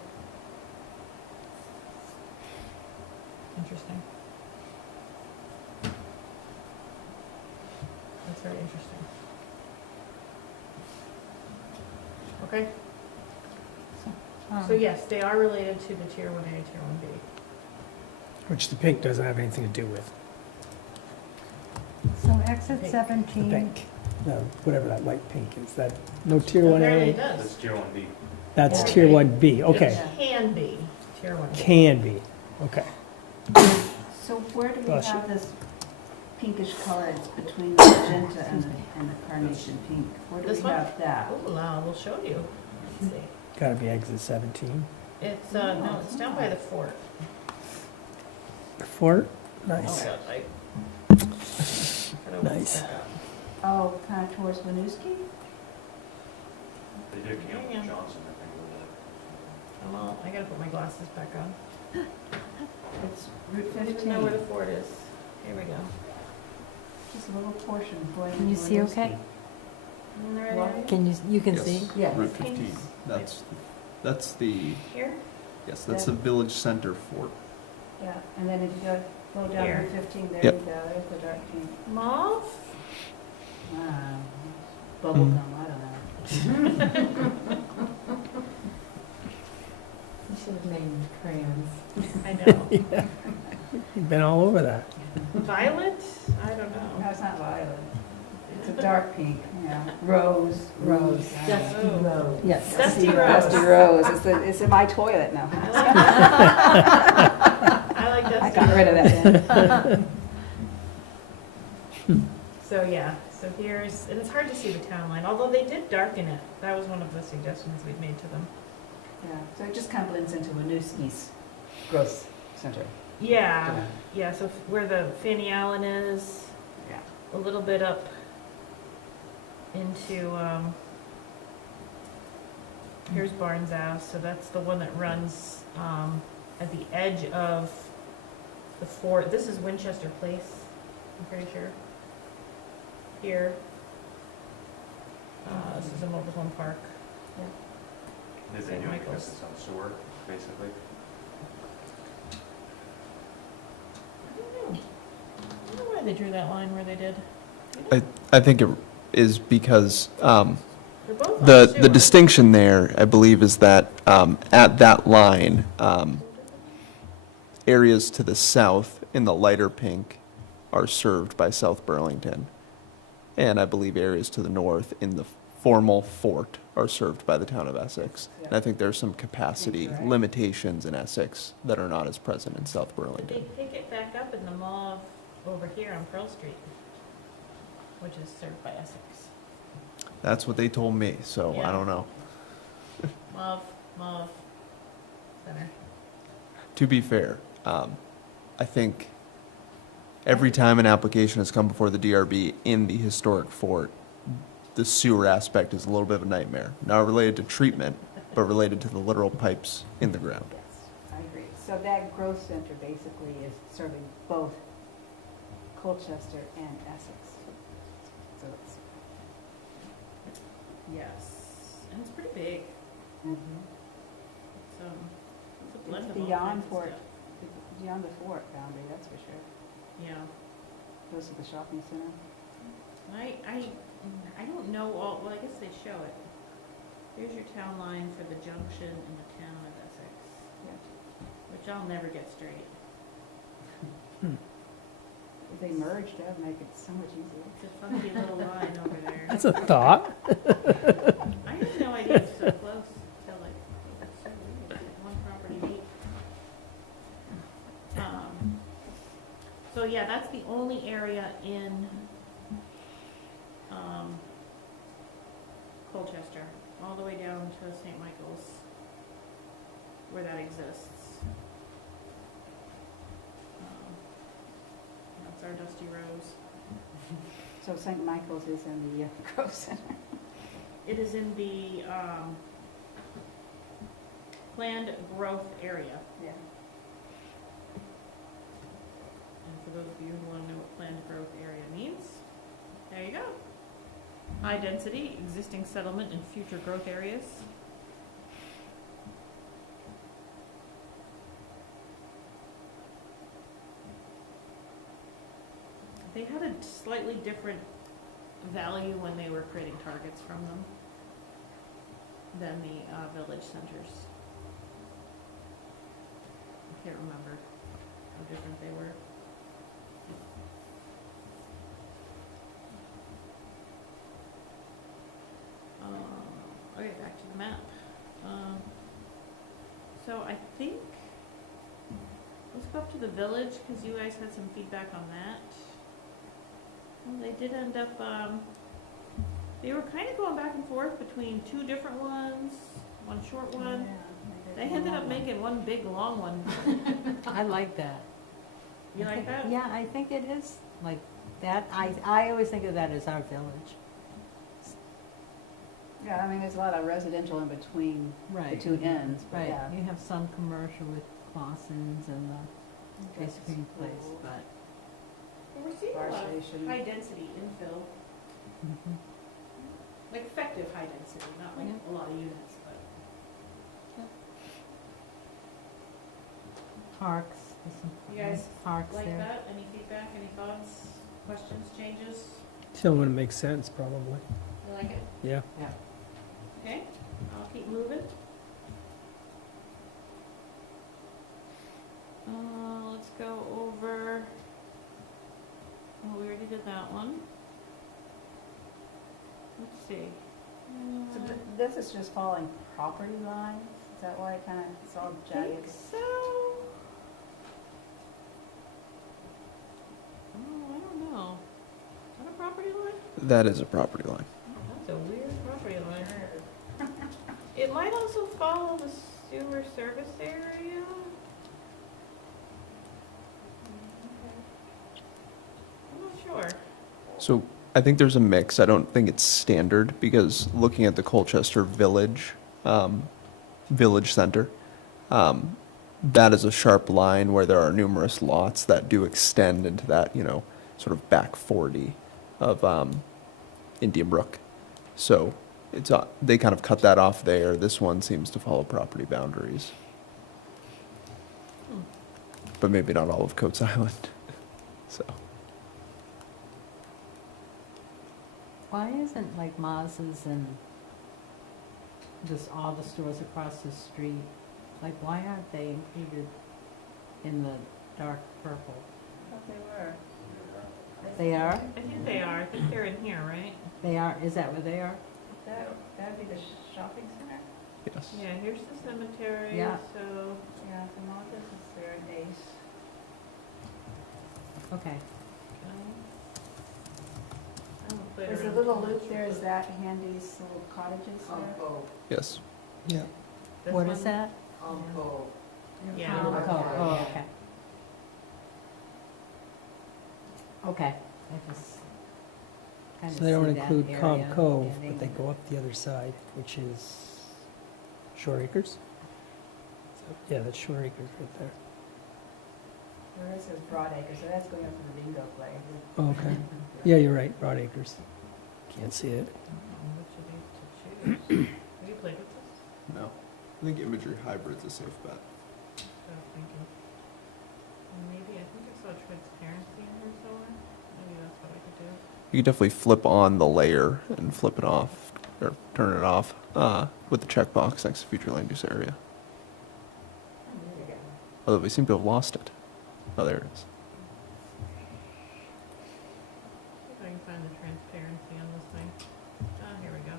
Interesting. That's very interesting. Okay, so yes, they are related to the tier 1A, tier 1B. Which the pink doesn't have anything to do with. So exit Pink. 17. The pink. No, whatever that light pink is, that, no Tier Apparently it 1A? That's does. tier 1B. That's Yeah. Tier 1B, okay. Can be tier 1B. Can be, okay. So where do we Bless you. have this pinkish color? It's between the magenta and the carnation pink. Where do This we one? have that? Oh, no, we'll show you. Let's see. Gotta be exit 17. It's, no, it's down by the fort. Fort, Oh, nice. God, I forgot what Nice. that. Oh, kind of towards Winooski? They did Camp Yeah. Johnson, I think, with Well, I gotta put my glasses back on. It's Route I don't even know where the 15. fort is. Here we go. Just a little portion going to Can you see okay? In the right What? area? Can you can Yes. see? Yeah. Route 15. That's the, Here? yes, that's the village center fort. Yeah, and then if you go down Here. Route 15, there Yep. you go, there's the dark pink. Mauve? Wow. Bubble gum, I don't know. You should have named crayons. I know. You've been all over that. Violet? I don't No, know. it's not violet. It's a dark pink, yeah. Rose. Rose. Yeah. Dusty Oh. rose. Yes. Dusty Rose. Dusty Rose. It's in my toilet now. I like that. I like that. I got rid of that. So, yeah, so here's, and it's hard to see the town line, although they did darken it. That was one of the suggestions we'd made to them. Yeah, so it just kind of blends into Winooski's growth center. Yeah, yeah, so where the Fanny Allen is, Yeah. a little bit up into, here's Barnes Ave, so that's the one that runs, at the edge of the fort. This is Winchester Place, I'm pretty sure. Here. This is a mobile home park. the, did they St. do it because Michael's. it's on sewer, basically? I don't know. I don't know why they drew that line where they did. Do you know? I think it is because They're both on the sewer. distinction there, I believe, is that at that line, areas to the south in the lighter pink are served by South Burlington. and I believe areas to the north in the formal fort are served by the town of Essex. And I think there's some capacity limitations in Essex that are not as present in South But they Burlington. pick it back up in the mall over here on Pearl Street, which is served by Essex. That's what they told me, so Yeah. I don't know. Mauve Center. To be fair, I think every time an application has come before the DRB in the historic fort, the sewer aspect is a little bit of a nightmare. Not related to treatment, but related to the literal pipes in the ground. Yes, I agree. So that growth center basically is serving both Colchester and Essex. So it's, Yes, and it's pretty big. mhm. It's a blend It's of all beyond kinds of fort, stuff. beyond the fort boundary, that's for sure. Yeah. Goes to the shopping center. I don't know all, well, I guess they show it. Here's your town line for the junction in the town of Essex, which I'll never get straight. If they merged, that would make it so much easier. It's a funky little line over there. That's a thought. I had no idea it's so close till like, it's so weird, it's like one property deep. So yeah, that's the only area in, Colchester, all the way down to St. Michael's, where that exists. That's our Dusty Rose. So St. Michael's is in the growth center. It is in the, planned growth area. Yeah. And for those of you who want to know what planned growth area means, there you go. High density, existing settlement, and future growth areas. They had a slightly different value when they were creating targets from them than the village centers. I can't remember how different they were. Okay, back to the map. So I think, let's go up to the village, because you guys had some feedback on that. Well, they did end up, they were kind of going back and forth between two different ones, one short one. They ended up making one big, long one. I like that. You like that? Yeah, I think it is like that. I always think of that as our village. Yeah, I mean, there's a lot of residential in between the two ends, but Right, yeah. you have some commercial with Clausen's and the ice cream place, but. Well, we're seeing a Fire lot of station. high density infill, like effective high density, not like a lot of units, but. Parks, there's some You guys parks like there. that? Any feedback, any thoughts, questions, changes? Still wouldn't make sense, probably. You like it? Yeah. Okay, I'll keep moving. Let's go over, oh, we already did that one. Let's see. So this is just following property lines? Is that why it kind of, it's all I think jagged? so. Oh, I don't know. Is that a property line? That is a property line. That's a weird property line. It might also follow the sewer service area. I'm not sure. So I think there's a mix. I don't think it's standard because looking at the Colchester Village, Village Center, that is a sharp line where there are numerous lots that do extend into that, sort of back 40 of Indian Brook. So it's they kind of cut that off there. This one seems to follow property boundaries. But maybe not all of Coates Island. So. Why isn't like Maz's and just all the stores across the street, like why aren't they included in the dark purple? I thought they were. They are? I think they are. I think they're in here, right? They are, is that where they are? That'd be the shopping center? Yes. Yeah, here's the cemetery, Yeah. so, Yeah, the Marcus is there, Ace. Okay. There's a little loop there, is that Handy's little cottages there? Yes. Yeah. What is that? Yeah. Oh, okay. Okay, I just kind of So they don't see that include area Cobb Cove, getting- but they go up the other side, which is Shore Acres? So, yeah, that's Shore Acres right there. Where is it, Broadacre, so that's going up to the bingo place. Oh, okay. Yeah, you're right, Broad Acres. Can't see it. Which of these to choose? Have you played with this? No. I think imagery hybrid's a safe bet. So I was thinking, maybe, I think I saw transparency in here somewhere. Maybe that's what I could do. You could definitely flip on the layer and flip it off, or turn it off, with the checkbox next to future land use area. Although we seem to have lost it. Oh, there it is. See if I can find the transparency on this thing. Oh, here we go.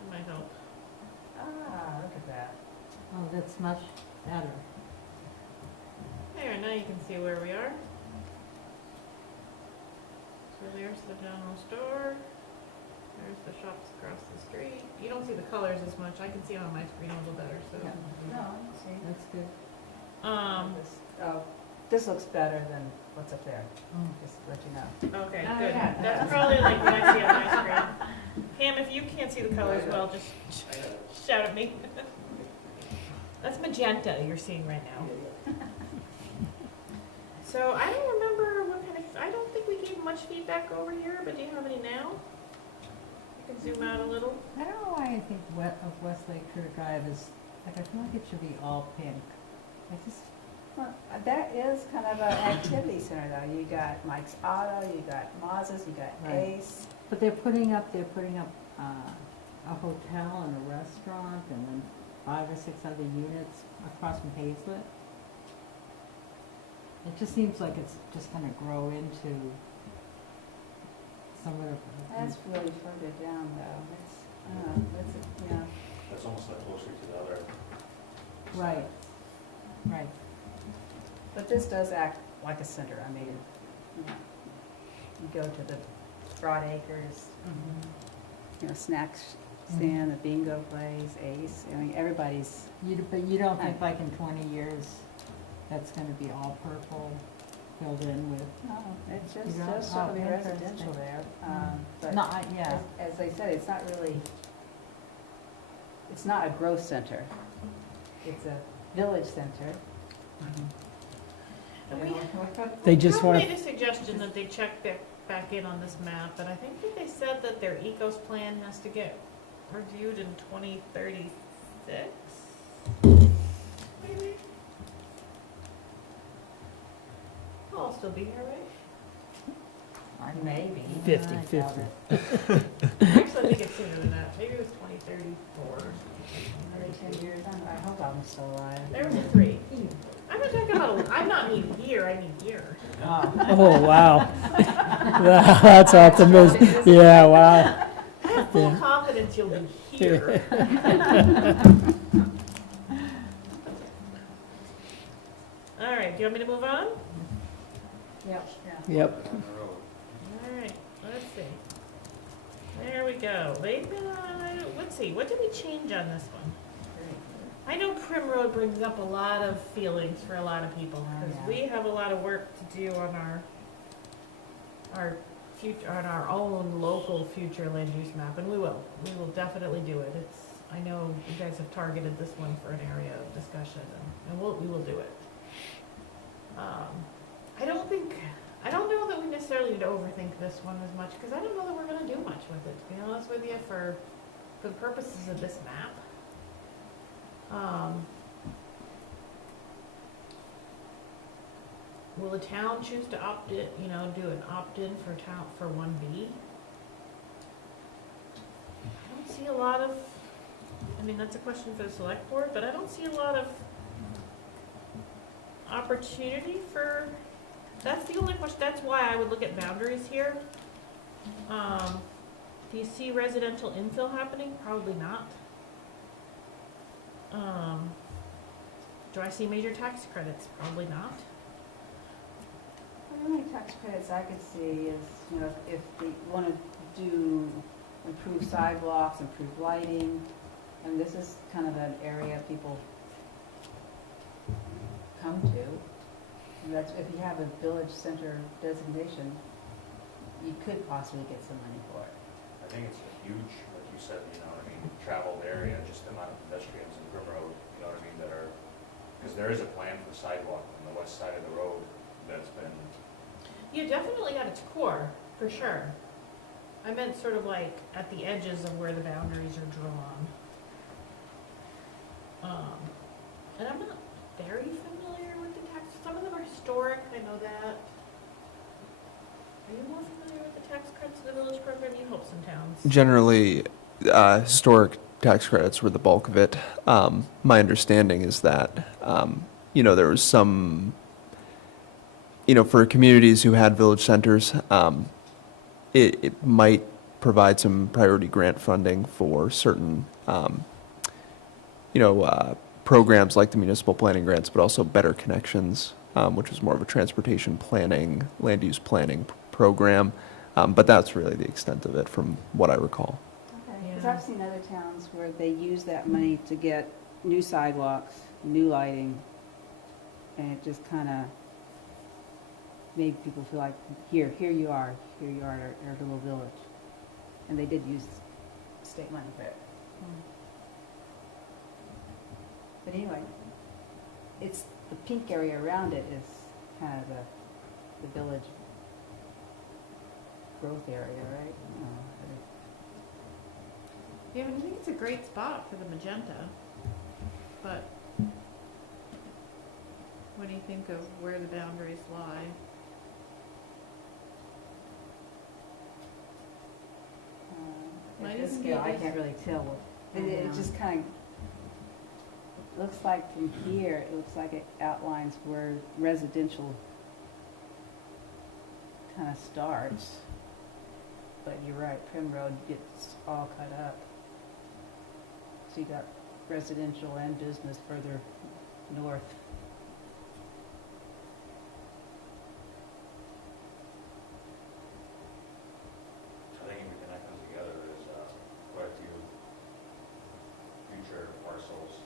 That might help. Ah, look at that. Oh, that's much better. There, now you can see where we are. So there's the general store. There's the shops across the street. You don't see the colors as much. I can see them on my screen a little better, so. No, see. That's good. Oh, this looks better than what's up there, just to let you know. Okay, Oh, good. yeah. That's probably like what I see on my screen. Pam, if you can't see the colors well, just shout at me. That's magenta you're seeing right now. So I don't remember what kind of, I don't think we gave much feedback over here, but do you have any now? You can zoom out a little. I don't know why I think of Westlake Career Drive is, like, I feel like it should be all pink. I just, Well, that is kind of an activity center though. You got Mike's Auto, you got Maz's, you got Right. Ace. but they're putting up a hotel and a restaurant and then 5 or 6 other units across from Hazlet. It just seems like it's just gonna grow into somewhere. That's really further down though. It's, I don't know, that's, yeah. That's almost like closer to the other. Right, right. But this does act like a center. I mean, you know, you go to the Broadacres, you know, snacks stand, the bingo place, Ace. I mean, everybody's, But you don't think like in 20 years, that's gonna be all purple filled in with? no, it's just, You don't- just sort of oh, residential interesting. there. But No, yeah. as I said, it's not really, it's not a growth center. It's a village center. And we They just want made a suggestion that they check back in on this map, but I think that they said that their ecos plan has to get reviewed in 2036, maybe? I'll still be here, right? Maybe. 50, I doubt 50. it. Actually, I think it's sooner than that. Maybe it was 2034 or something. Every 10 years. I hope I'm still alive. There was a 3. I'm not talking about, I'm not mean year, I mean year. Oh, wow. That's optimism. Yeah, wow. I have full Yeah. confidence you'll be here. All right, do you want me to move on? Yep. Yep. All right, let's see. There we go. They've been on, let's see, what did we change on this one? I know Prim Road brings up a lot of feelings for a lot of people, because we have a lot of work to do on our future, on our own local future land use map, and we will definitely do it. It's, I know you guys have targeted this one for an area of discussion, and we will do it. I don't know that we necessarily need to overthink this one as much, because I don't know that we're gonna do much with it, to be honest with you, for the purposes of this map. Will the town choose to opt in, do an opt-in for 1B? I don't see a lot of, that's a question for the select board, but I don't see a lot of opportunity for That's the only question, that's why I would look at boundaries here. Do you see residential infill happening? Probably not. Do I see major tax credits? Probably not. The only tax credits I could see is, you know, if they want to do, improve sidewalks, improve lighting, and this is kind of an area people come to. And that's, if you have a village center designation, you could possibly get some money for it. I think it's a huge, like you said, you know what I mean, traveled area, just the amount of pedestrians in Grim Road, you know what I mean, that are, because there is a plan for sidewalk on the west side of the road that's been, You definitely at its core, for sure. I meant sort of like at the edges of where the boundaries are drawn. And I'm not very familiar with the tax, some of them are historic, I know that. Are you more familiar with the tax credits of the village program? You help some towns. Generally, historic tax credits were the bulk of it. My understanding is that, there was some, for communities who had village centers, it might provide some priority grant funding for certain, programs like the municipal planning grants, but also Better Connections, which was more of a transportation planning, land use planning program. But that's really the extent of it from what I recall. Okay, because I've seen other towns where they use that money to get new sidewalks, new lighting, and it just kind of made people feel like, here you are at our little village. And they did use state money for it. But anyway, it's the pink area around it is kind of the village growth area, right? Yeah, I think it's a great spot for the magenta, but what do you think of where the boundaries lie? Might At this even be scale, I this- can't really tell what, it just kind of looks like from here, it looks like it outlines where residential kind of starts. But you're right, Prim Road gets all cut up. So you got residential and business further north. I think if we connect them together, there's quite a few future parcels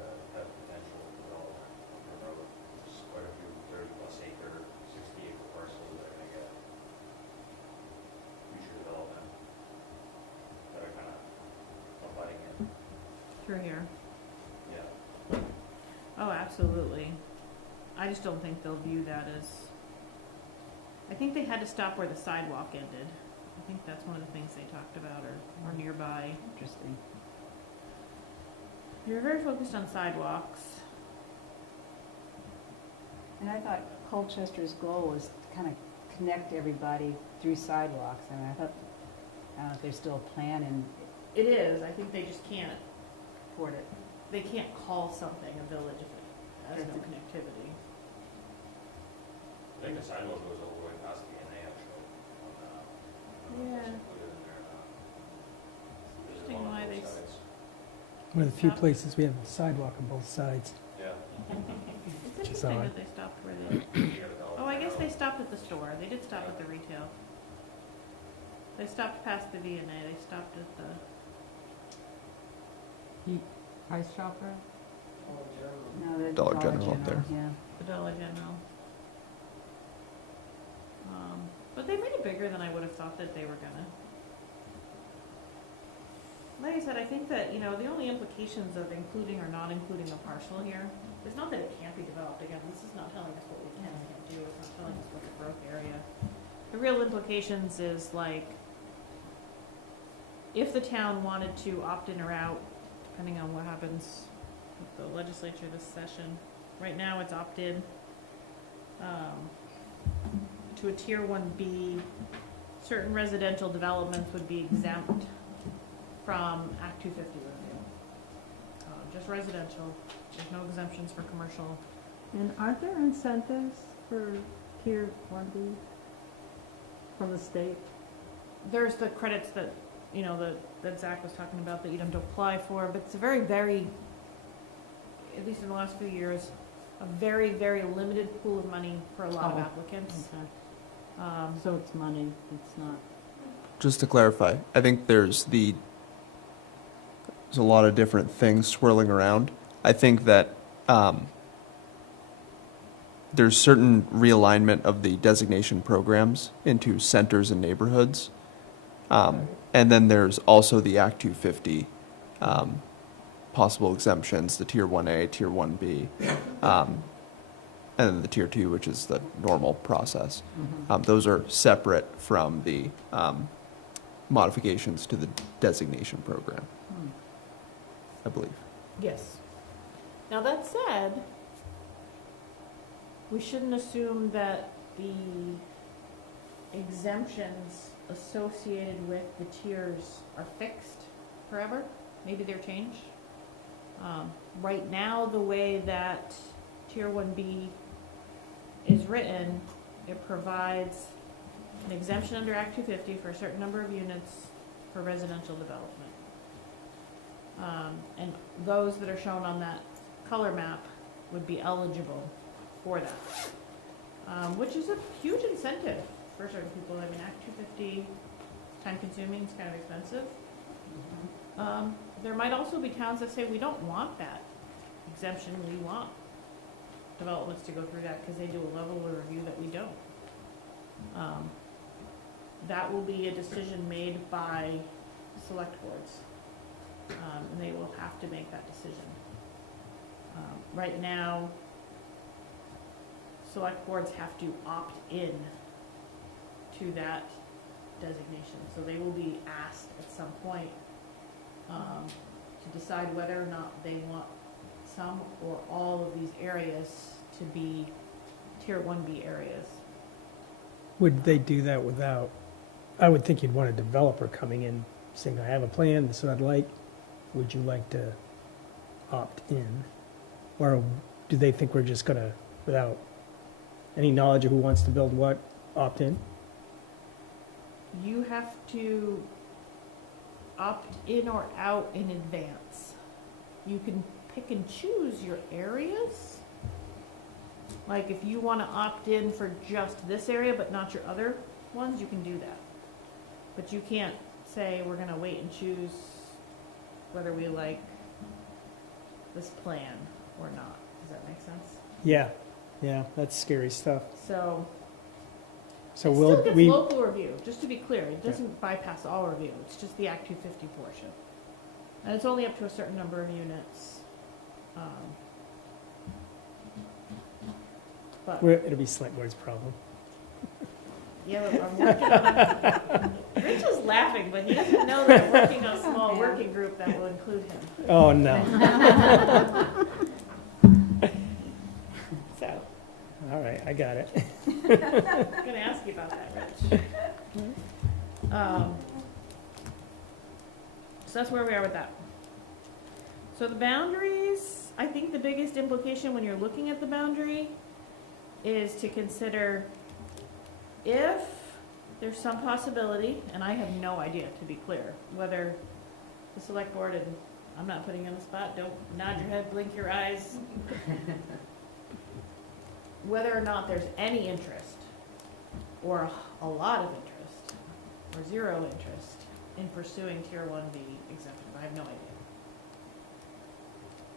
that have potential development on the road. There's quite a few 30-plus acre, 60-acre parcels that are going to get future development that are kind of abutting it. Through here. Yeah. Oh, absolutely. I just don't think they'll view that as, I think they had to stop where the sidewalk ended. I think that's one of the things they talked about, or nearby. Interesting. You're very focused on sidewalks. And I thought Colchester's goal was to kind of connect everybody through sidewalks. I mean, I don't know if there's still a plan and It is, I think they just can't, afford it. they can't call something a village if it has no connectivity. I think the sidewalk goes all the way past the NA actually. Yeah. Interesting why they One of the few places we have a sidewalk on both sides. Yeah. It's Which is interesting odd. that they stopped where they, oh, I guess they stopped at the store. They did stop at the retail. They stopped past the V&A. They stopped at the, Price Chopper? No, the Dollar General up there. Yeah. the Dollar General. But they made it bigger than I would have thought that they were gonna. Like I said, I think that, the only implications of including or not including a parcel here is not that it can't be developed. Again, this is not telling us what we can and can't do. It's not telling us what the growth area. The real implications is like, if the town wanted to opt in or out, depending on what happens with the legislature this session. Right now, it's opt-in. To a Tier 1B, certain residential developments would be exempt from Act 250 review. Just residential, there's no exemptions for commercial. And aren't there incentives for Tier 1B from the state? There's the credits that, you know, that Zach was talking about that you'd have to apply for, but it's a very, very, at least in the last few years, a very, very limited pool of money for a lot of Oh, applicants. Okay. So it's money, it's not. Just to clarify, I think there's a lot of different things swirling around. I think that there's certain realignment of the designation programs into centers and neighborhoods. And then there's also the Act 250 possible exemptions, the Tier 1A, Tier 1B, and then the Tier 2, which is the normal process. Those are separate from the modifications to the designation program, I believe. Yes. Now, that said, we shouldn't assume that the exemptions associated with the tiers are fixed forever. Maybe they're changed. Right now, the way that Tier 1B is written, it provides an exemption under Act 250 for a certain number of units for residential development. And those that are shown on that color map would be eligible for that, which is a huge incentive for certain people. I mean, Act 250, time consuming, it's kind of expensive. There might also be towns that say, we don't want that exemption, we want developments to go through that because they do a level of review that we don't. That will be a decision made by select boards, and they will have to make that decision. Right now, select boards have to opt in to that designation, so they will be asked at some point to decide whether or not they want some or all of these areas to be Tier 1B areas. Would they do that without, I would think you'd want a developer coming in saying, I have a plan, this is what I'd like. Would you like to opt in? Or do they think we're just gonna, without any knowledge of who wants to build what, opt in? You have to opt in or out in advance. You can pick and choose your areas. Like if you want to opt in for just this area but not your other ones, you can do that. But you can't say we're going to wait and choose whether we like this plan or not. Does that make sense? Yeah, that's scary stuff. So So it will still gets we, local review, just to be clear. It doesn't bypass all review. It's just the Act 250 portion. And it's only up to a certain number of units. But, it'll be select board's problem. yeah, I'm working on it. Rich is laughing, but he doesn't know that I'm working on a small working group that will include him. Oh, no. So, All right, I got it. I'm gonna ask you about that, Rich. So that's where we are with that. So the boundaries, I think the biggest implication when you're looking at the boundary is to consider if there's some possibility, and I have no idea, to be clear, whether the select board, and I'm not putting you on the spot, don't nod your head, blink your eyes, whether or not there's any interest, or a lot of interest, or zero interest in pursuing Tier 1B exemptions. I have no idea.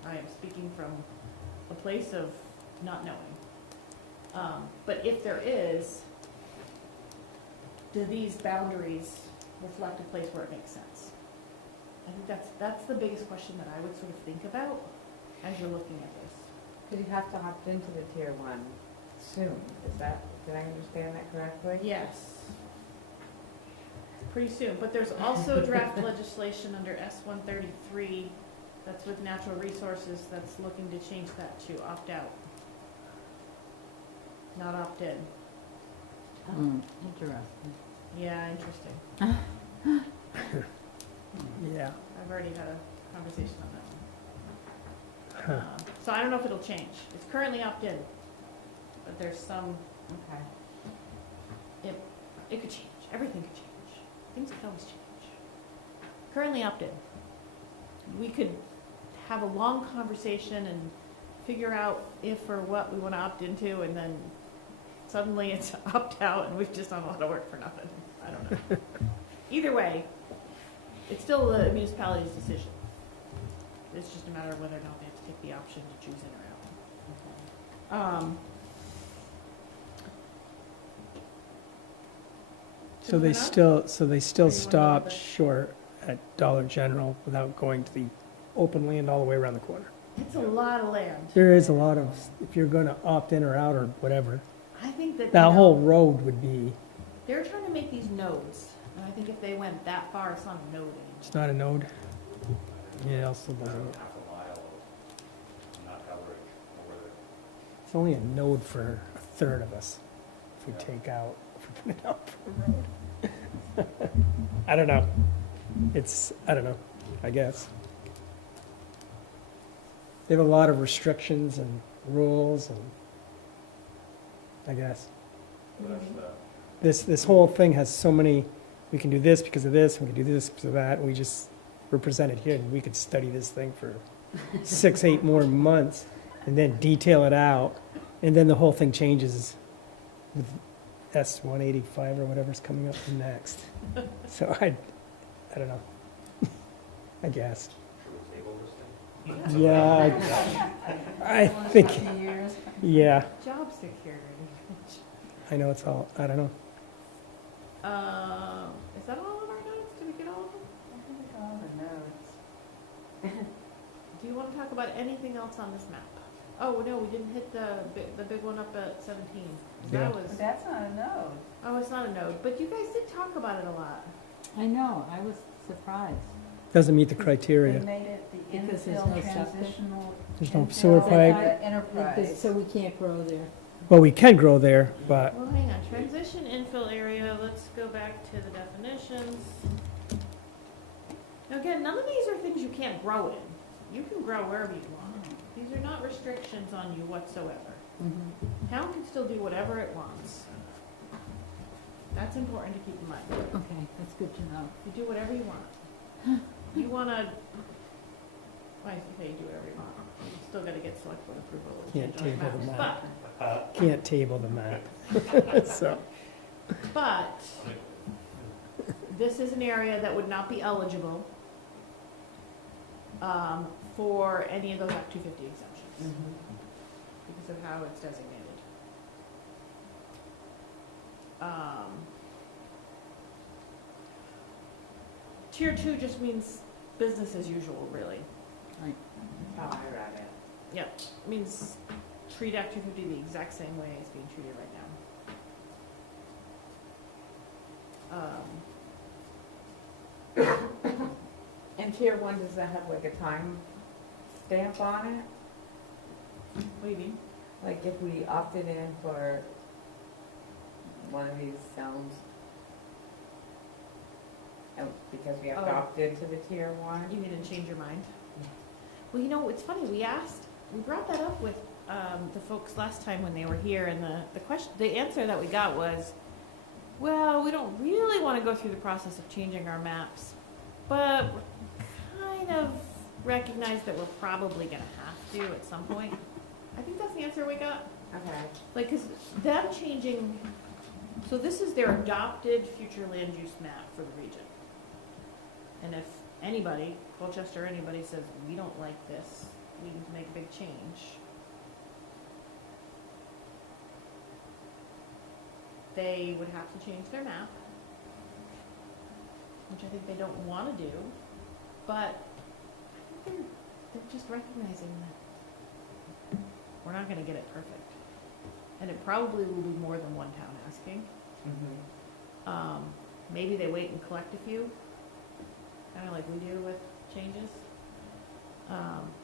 I am speaking from a place of not knowing. But if there is, do these boundaries reflect a place where it makes sense? I think that's the biggest question that I would sort of think about as you're looking at this. Because you have to opt into the Tier 1 soon. Did I understand that correctly? Yes. Pretty soon, but there's also draft legislation under S-133 that's with natural resources that's looking to change that to opt out, not opt in. Interesting. Yeah, interesting. Yeah. I've already had a conversation on that one. So I don't know if it'll change. It's currently opt in, but there's some Okay. It could change. Everything could change. Things could always change. Currently opt-in. We could have a long conversation and figure out if or what we want to opt into, and then suddenly it's opt-out, and we've just done a lot of work for nothing. I don't know. Either way, it's still the municipality's decision. It's just a matter of whether or not they have to take the option to choose in or out. So they still stopped short at Dollar General without going to the open land all the way around the corner. It's a lot of land. There is a lot of, if you're gonna opt in or out or whatever, I think that, that whole road would be, they're trying to make these nodes, and I think if they went that far, it's not a node anymore. it's not a node. Yeah, also doesn't, Half a mile of not coverage over there. it's only a node for a third of us if we take out, if we put it out for a road. I don't know. I don't know, I guess. They have a lot of restrictions and rules and, I guess. So that's the, This whole thing has so many, we can do this because of this, we can do this because of that, and we're presented here, and we could study this thing for 6, 8 more months, and then detail it out, and then the whole thing changes with S-185 or whatever's coming up next. So I don't know. I guess. should we table this thing? Yeah, I think, yeah, Job security. I know it's all, I don't know. Is that all of our notes? Did we get all of them? I think all the notes. Do you want to talk about anything else on this map? Oh, no, we didn't hit the big one up at 17. Yeah. That was, But that's not a node. oh, it's not a node, but you guys did talk about it a lot. I know, I was surprised. Doesn't meet the They criteria. made it the Because there's infill no septic. transitional. There's no infill sewer pipe. Enterprise. So we can't grow there. Well, we can grow there, but Well, hang on, transition infill area, let's go back to the definitions. Now again, none of these are things you can't grow in. You can grow wherever you want. These are not restrictions on you whatsoever. Town can still do whatever it wants. That's important to keep in mind. Okay, that's good to know. You do whatever you want. You wanna, well, I say you do whatever you want. You still gotta get select board approval. to Can't change all the table the maps. can't table the map. So, But this is an area that would not be eligible for any of those Act 250 exemptions because of how it's designated. Tier 2 just means business as usual, really. Right. Oh, I read it. Yeah, means treat Act 250 the exact same way it's being treated right now. And tier 1, does that have like a time stamp on it? What do you mean? Like if we opted in for one of these zones, because we have to Oh. opt into the tier 1? You mean to change your mind? Well, you know, it's funny, we brought that up with the folks last time when they were here, and the answer that we got was, well, we don't really want to go through the process of changing our maps, but we're kind of recognize that we're probably going to have to at some point. I think that's the answer we got. Okay. Like, because them changing, so this is their adopted future land use map for the region. And if anybody, Colchester or anybody says, we don't like this, we need to make a big change, they would have to change their map, which I think they don't want to do, but I think they're just recognizing that we're not going to get it perfect. And it probably will be more than one town asking. Maybe they wait and collect a few, kind of like we do with changes.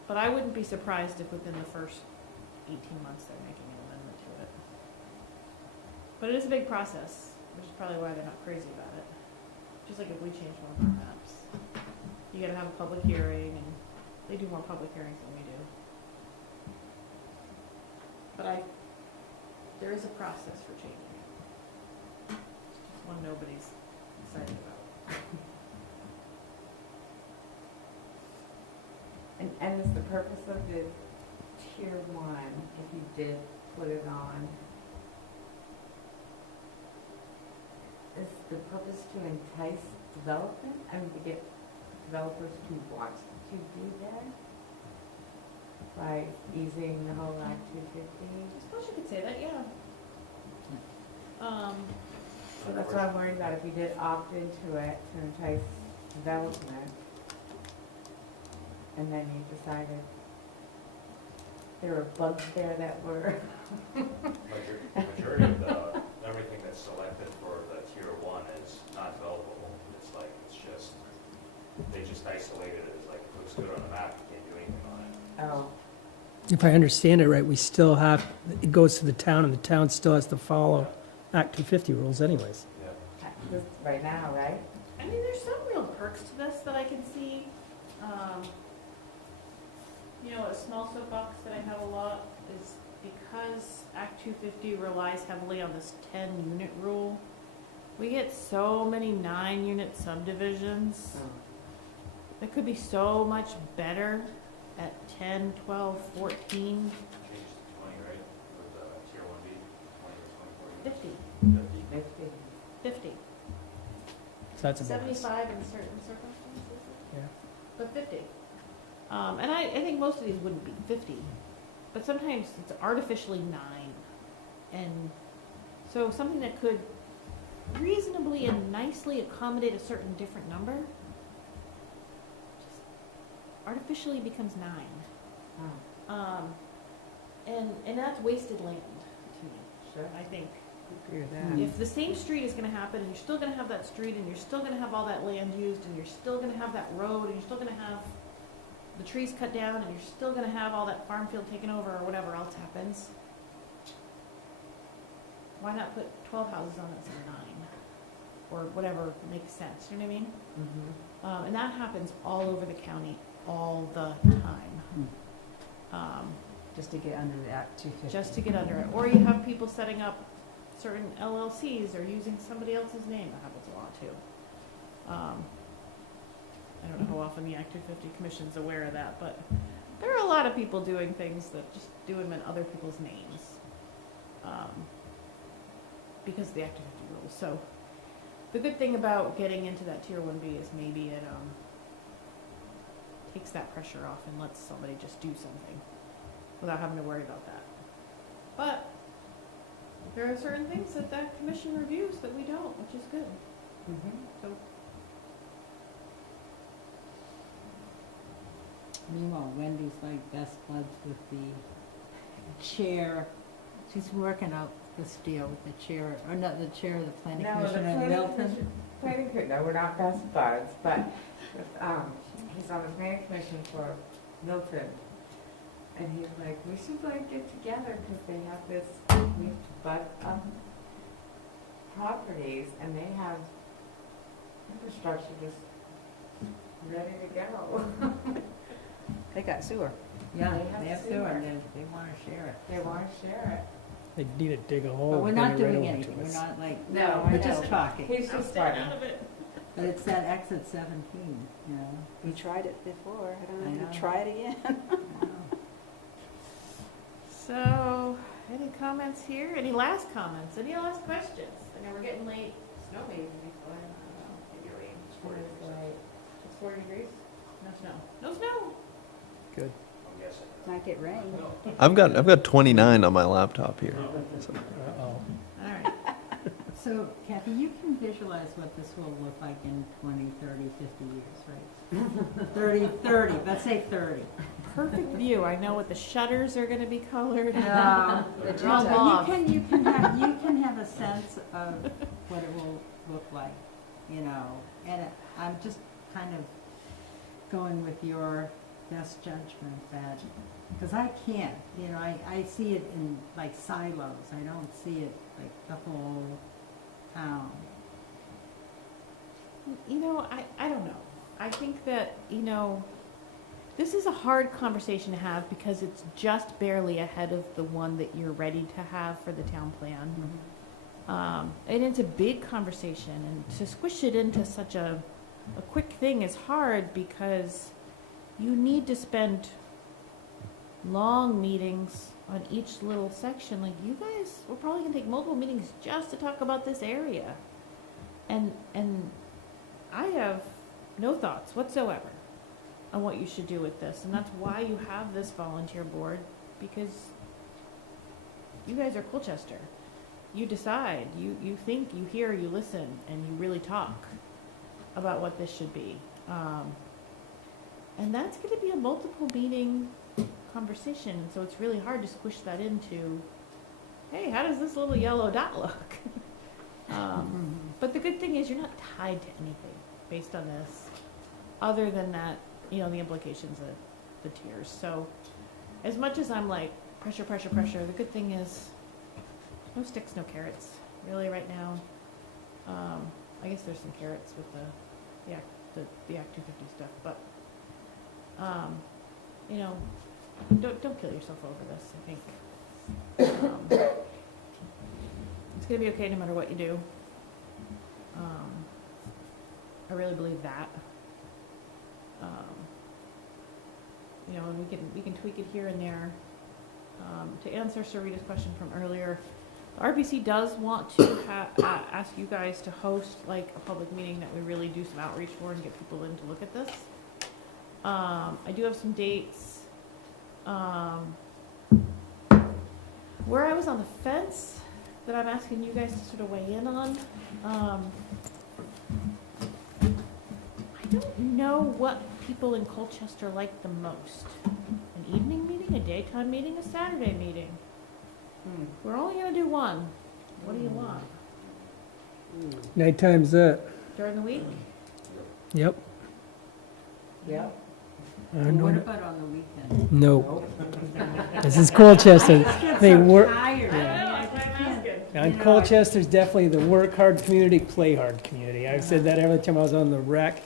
But I wouldn't be surprised if within the first 18 months they're making an amendment to it. But it is a big process, which is probably why they're not crazy about it. Just like if we change one of our maps. You gotta have a public hearing, and they do more public hearings than we do. But there is a process for changing it. one nobody's excited about. And is the purpose of the tier one, if you did put it on, is the purpose to entice development? I mean, to get developers to want to do that? By easing the whole Act 250? I suppose you could say that, yeah. So that's what I'm worried about, if you did opt into it to entice development, and then you decided there were bugs there that were. Majority of everything that's selected for the tier one is not developable. It's like, they just isolated it, it's like, it looks good on the map, you can't do anything on it. Oh. If I understand it right, we still have, it goes to the town, and the town still has to follow Act 250 rules anyways. Yeah. Right now, right? I mean, there's some real perks to this that I can see. You know, a small soapbox that I have a lot is because Act 250 relies heavily on this 10-unit rule. We get so many 9-unit subdivisions that could be so much better at 10, 12, 14. Change to 20, right, with tier 1B, 20 or 50. 20, 40, 50. So that's a bonus. 75 in certain circumstances. Yeah. But 50. And I think most of these wouldn't be 50, but sometimes it's artificially 9. And so something that could reasonably and nicely accommodate a certain different number just artificially becomes 9. And that's wasted land to me. Sure. I think. Agree with that. If the same street is gonna happen, and you're still gonna have that street, and you're still gonna have all that land used, and you're still gonna have that road, and you're still gonna have the trees cut down, and you're still gonna have all that farm field taken over, or whatever else happens, why not put 12 houses on it instead of 9? Or whatever makes sense, you know what I mean? Mm-hmm. And that happens all over the county, all the time. Just to get under the Act 250. Just to get under it. Or you have people setting up certain LLCs or using somebody else's name. That happens a lot too. I don't know how often the Act 250 Commission's aware of that, but there are a lot of people doing things that just do them in other people's names. Because of the Act 250 rules. So the good thing about getting into that Tier 1B is maybe it takes that pressure off and lets somebody just do something without having to worry about that. But there are certain things that that commission reviews that we don't, which is good. So Meanwhile, Wendy's like best buds with the chair. She's working out this deal with the chair, or not the chair of the planning commission in Milton. No, we're not best buds, but he's on the planning commission for Milton. And he's like, we should like get together because they have this, we bud properties and they have infrastructure just ready to go. They got sewer. Yeah, They have they have sewer. sewer, and they want to share it. They want to share They need to dig a hole. But we're and not bring it right doing over to anything, we're us. not like, it. No, we're just talking. He's I'm just staying funny. out of it. But it's that exit 17, you know. We tried it before. I don't I know. know. Try it again. So, any comments here? Any last comments? Any last questions? I know we're getting late. Snow maybe before, I don't know, maybe rain. It's 40 degrees? No snow. No snow! Good. I'm guessing. Might get rain. I've got 29 on my laptop here. Uh-oh. All right. So Kathy, you can visualize what this will look like in 20, 30, 50 years, right? 30, let's say 30. Perfect view. I know what the shutters are gonna be colored. No, They're all mauve. but you can have a sense of what it will look like, you know. And I'm just kind of going with your best judgment that, because I can't, you know, I see it in like silos. I don't see it like the whole town. You know, I don't know. I think that, you know, this is a hard conversation to have because it's just barely ahead of the one that you're ready to have for the town plan. And it's a big conversation, and to squish it into such a quick thing is hard because you need to spend long meetings on each little section. Like, you guys, we're probably gonna take multiple meetings just to talk about this area. And I have no thoughts whatsoever on what you should do with this, and that's why you have this volunteer board, because you guys are Colchester. You decide, you think, you hear, you listen, and you really talk about what this should be. And that's gonna be a multiple meeting conversation, so it's really hard to squish that into, hey, how does this little yellow dot look? But the good thing is you're not tied to anything based on this, other than that, you know, the implications of the tiers. So as much as I'm like, pressure, pressure, pressure, the good thing is no sticks, no carrots, really right now. I guess there's some carrots with the Act 250 stuff, but, you know, don't kill yourself over this, I think. It's gonna be okay no matter what you do. I really believe that. You know, and we can tweak it here and there. To answer Sarita's question from earlier, the RPC does want to ask you guys to host like a public meeting that we really do some outreach for and get people in to look at this. I do have some dates. Where I was on the fence that I'm asking you guys to sort of weigh in on. I don't know what people in Colchester like the most. An evening meeting, a daytime meeting, a Saturday meeting. We're only gonna do one. What do you want? Nighttime's it. During the week? Yep. Yeah. No, What about on the weekend? no. This is Colchester. They work. Tired. And Colchester's definitely the work hard community, play hard community. I've said that every time I was on the rec.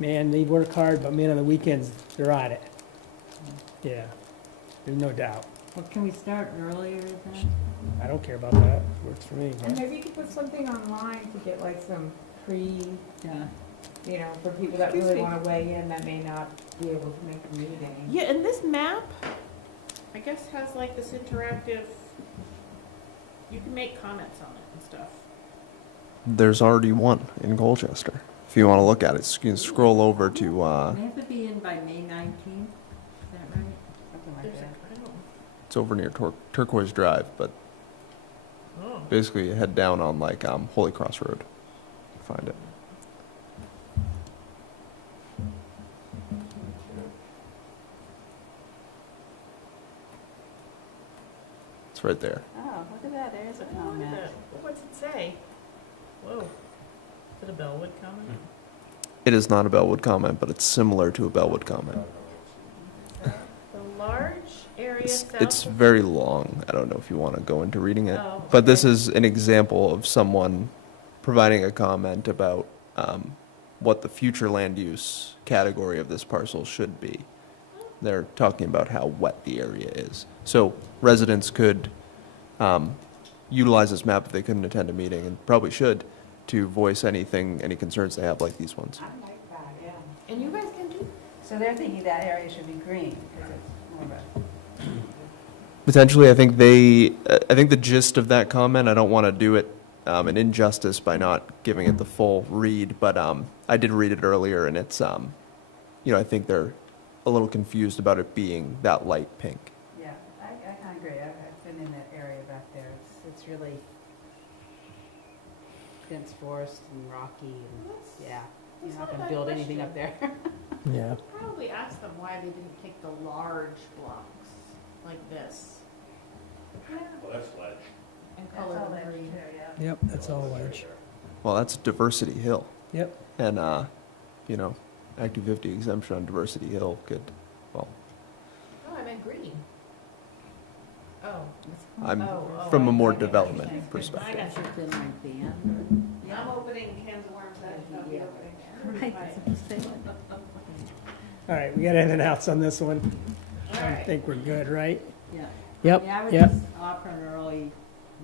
Man, they work hard, but man, on the weekends, they're at it. Yeah, there's no doubt. Well, can we start earlier then? I don't care about that. Works for me. And But maybe you could put something online to get like some Yeah. you know, for people that really want to weigh in that may not be able to make the meeting. Yeah, and this map, I guess, has like this interactive, you can make comments on it and stuff. There's already one in Colchester. If you want to look at it, you can scroll over to, They have to be in by May 19th, is that right? Something like There's that. I don't, it's over near Turquoise Drive, but oh. basically you head down on like Holy Cross Road. Find it. It's right there. Oh, look at that, there's a Look at comment. that. What's it say? Whoa. Is it a Bellwood comment? It is not a Bellwood comment, but it's similar to a Bellwood comment. The large area south It's of- very long. I don't know if you want to go into reading it. Oh, But this okay. is an example of someone providing a comment about what the future land use category of this parcel should be. They're talking about how wet the area is. So residents could utilize this map if they couldn't attend a meeting, and probably should, to voice any concerns they have, like these ones. I like that, yeah. And you guys can do, So they're thinking that area should be green, because it's more of a, Potentially, I think the gist of that comment, I don't want to do it an injustice by not giving it the full read, but I did read it earlier, and it's, I think they're a little confused about it being that light pink. yeah, I kind of agree. I've been in that area back there. It's really dense forest and rocky and, yeah. You're That's not not a going to bad build anything question. up there. yeah. probably ask them why they didn't take the large blocks like this. Well, that's ledge. And color them green. Yep, that's all ledge. Well, that's Diversity Hill, Yep. and Act 250 exemption on Diversity Hill could, well, Oh, I meant green. Oh. I'm Oh, from I a more get what you're development saying. I perspective. got you. Is it in my band I'm opening cans of worms that should not be opening. or? Right, that's what I'm saying. All right, we got anything else on this one? All I right. think we're good, right? Yeah. Yep, Yeah, I would yep. just offer an early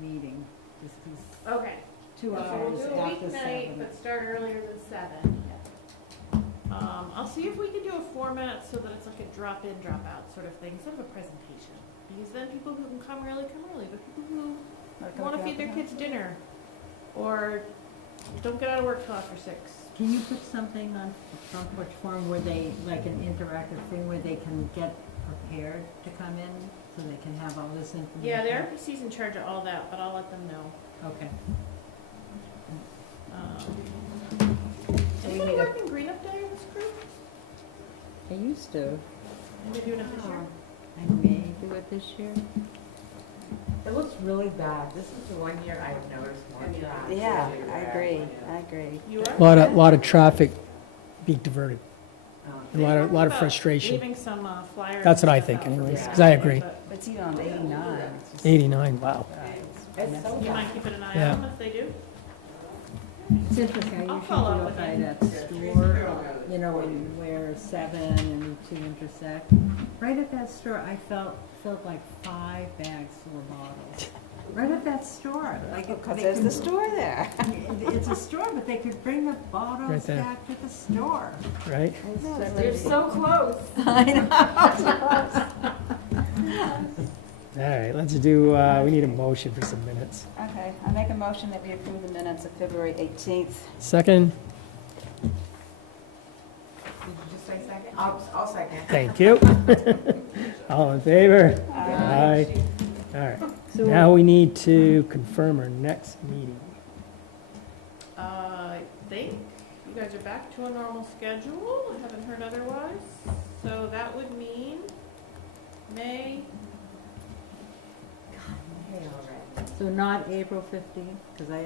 meeting. just these Okay. 2 So we'll hours do a after weeknight, 7. but start earlier than 7. I'll see if we can do a format so that it's like a drop-in, drop-out sort of thing, instead of a presentation. Because then people who can come early, but people who want to feed their kids dinner, or don't get out of work till after 6. Can you put something on Front Porch Forum where they, like an interactive thing where they can get prepared to come in, so they can have all this information? Yeah, the RPC's in charge of all that, but I'll let them know. Okay. Anybody working Green Up Day in this crew? I used to. Are they doing it this year? I may do it this year. It looks really bad. This is the one year I've noticed more traffic. Yeah, I agree. You are? Lot of traffic being diverted. A They lot talked of about frustration. Leaving some flyers. That's what and I stuff think out. anyways, Yeah. 'cause I agree. But It's even on 89. It's just- 89, wow. It's so You bad. mind keeping an eye Yeah. on them if they do? It's interesting, I I'll follow up usually with do you. it by that store, you know, where 7 and Route 2 intersect. Right at that store, I filled like 5 bags full of bottles. Right at that store, like. Because they there's could- the store there. It's a store, but they could bring the Right bottles there. back to the store. Right? They're so close. All right, let's do, we need a motion for some minutes. Okay, I make a motion that we approve the minutes of February 18th. Second, Did you just say second? I'll second. thank you. All in favor? Aye. All right, now we need to confirm our next meeting. I think you guys are back to a normal schedule. I haven't heard otherwise. So that would mean May. Hey, all right. So not April 15th, because I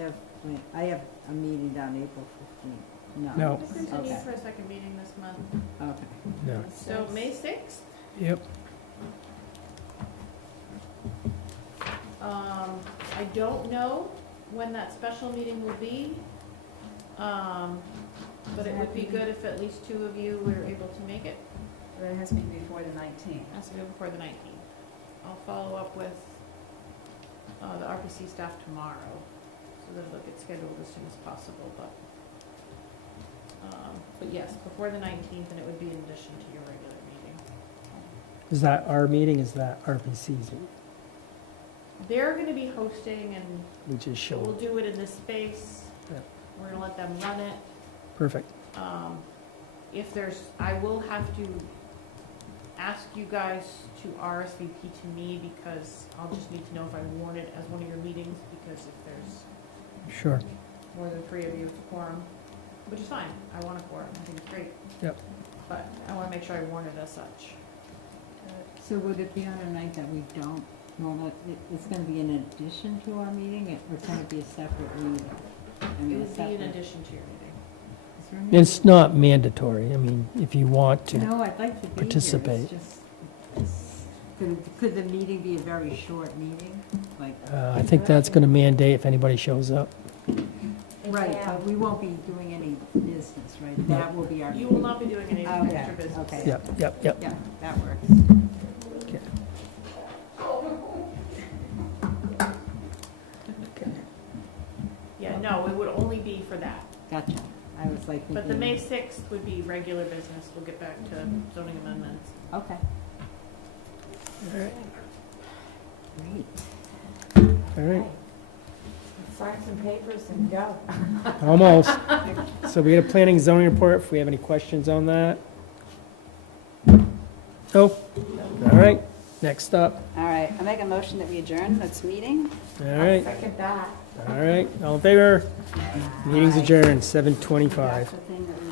have a meeting down April 15th. No. This continues Okay. for a second meeting this month. Okay. No. So May 6th. Yep. I don't know when that special meeting will be. But it would be good if at least 2 of you were able to make it. But it has to be before the 19th. Has to be before the 19th. I'll follow up with the RPC staff tomorrow, so that it'll get scheduled as soon as possible, but yes, before the 19th, and it would be in addition to your regular meeting. Is that our meeting? Is that RPC's? They're gonna be hosting, and We just we'll showed. do it in this space. Yeah. We're gonna let them run it. Perfect. If there's, I will have to ask you guys to RSVP to me, because I'll just need to know if I warn it as one of your meetings, because if there's Sure. more than 3 of you, it's a quorum, which is fine. I want a quorum, I think it's great. Yep. But I wanna make sure I warn it as such. So would it be on a night that we don't normally, it's going to be in addition to our meeting, or it's going to be a separate meeting? I It mean, a would be in separate- addition to your meeting. is there any- It's not mandatory. I mean, if you want to. No, I'd like to be here. participate. It's just, could the meeting be a very short meeting? Like, I think that's going to mandate if anybody shows up. right, but we won't be doing any business, right? That will be our. You will not be doing any Okay, extra business. okay. Yep, yep, yep. Yeah, that works. Okay. Okay. Yeah, no, it would only be for that. Gotcha. I was like thinking. But the May 6th would be regular business. We'll get back to zoning amendments. Okay, All right. great. All right. Sign some papers and go. Almost. So we had a planning zoning report, if we have any questions on that. Oh, all right, next up. All right, I make a motion that we adjourn this meeting. All right, Second that. all right, all in favor? Meeting's adjourned, 7:25. That's the thing that we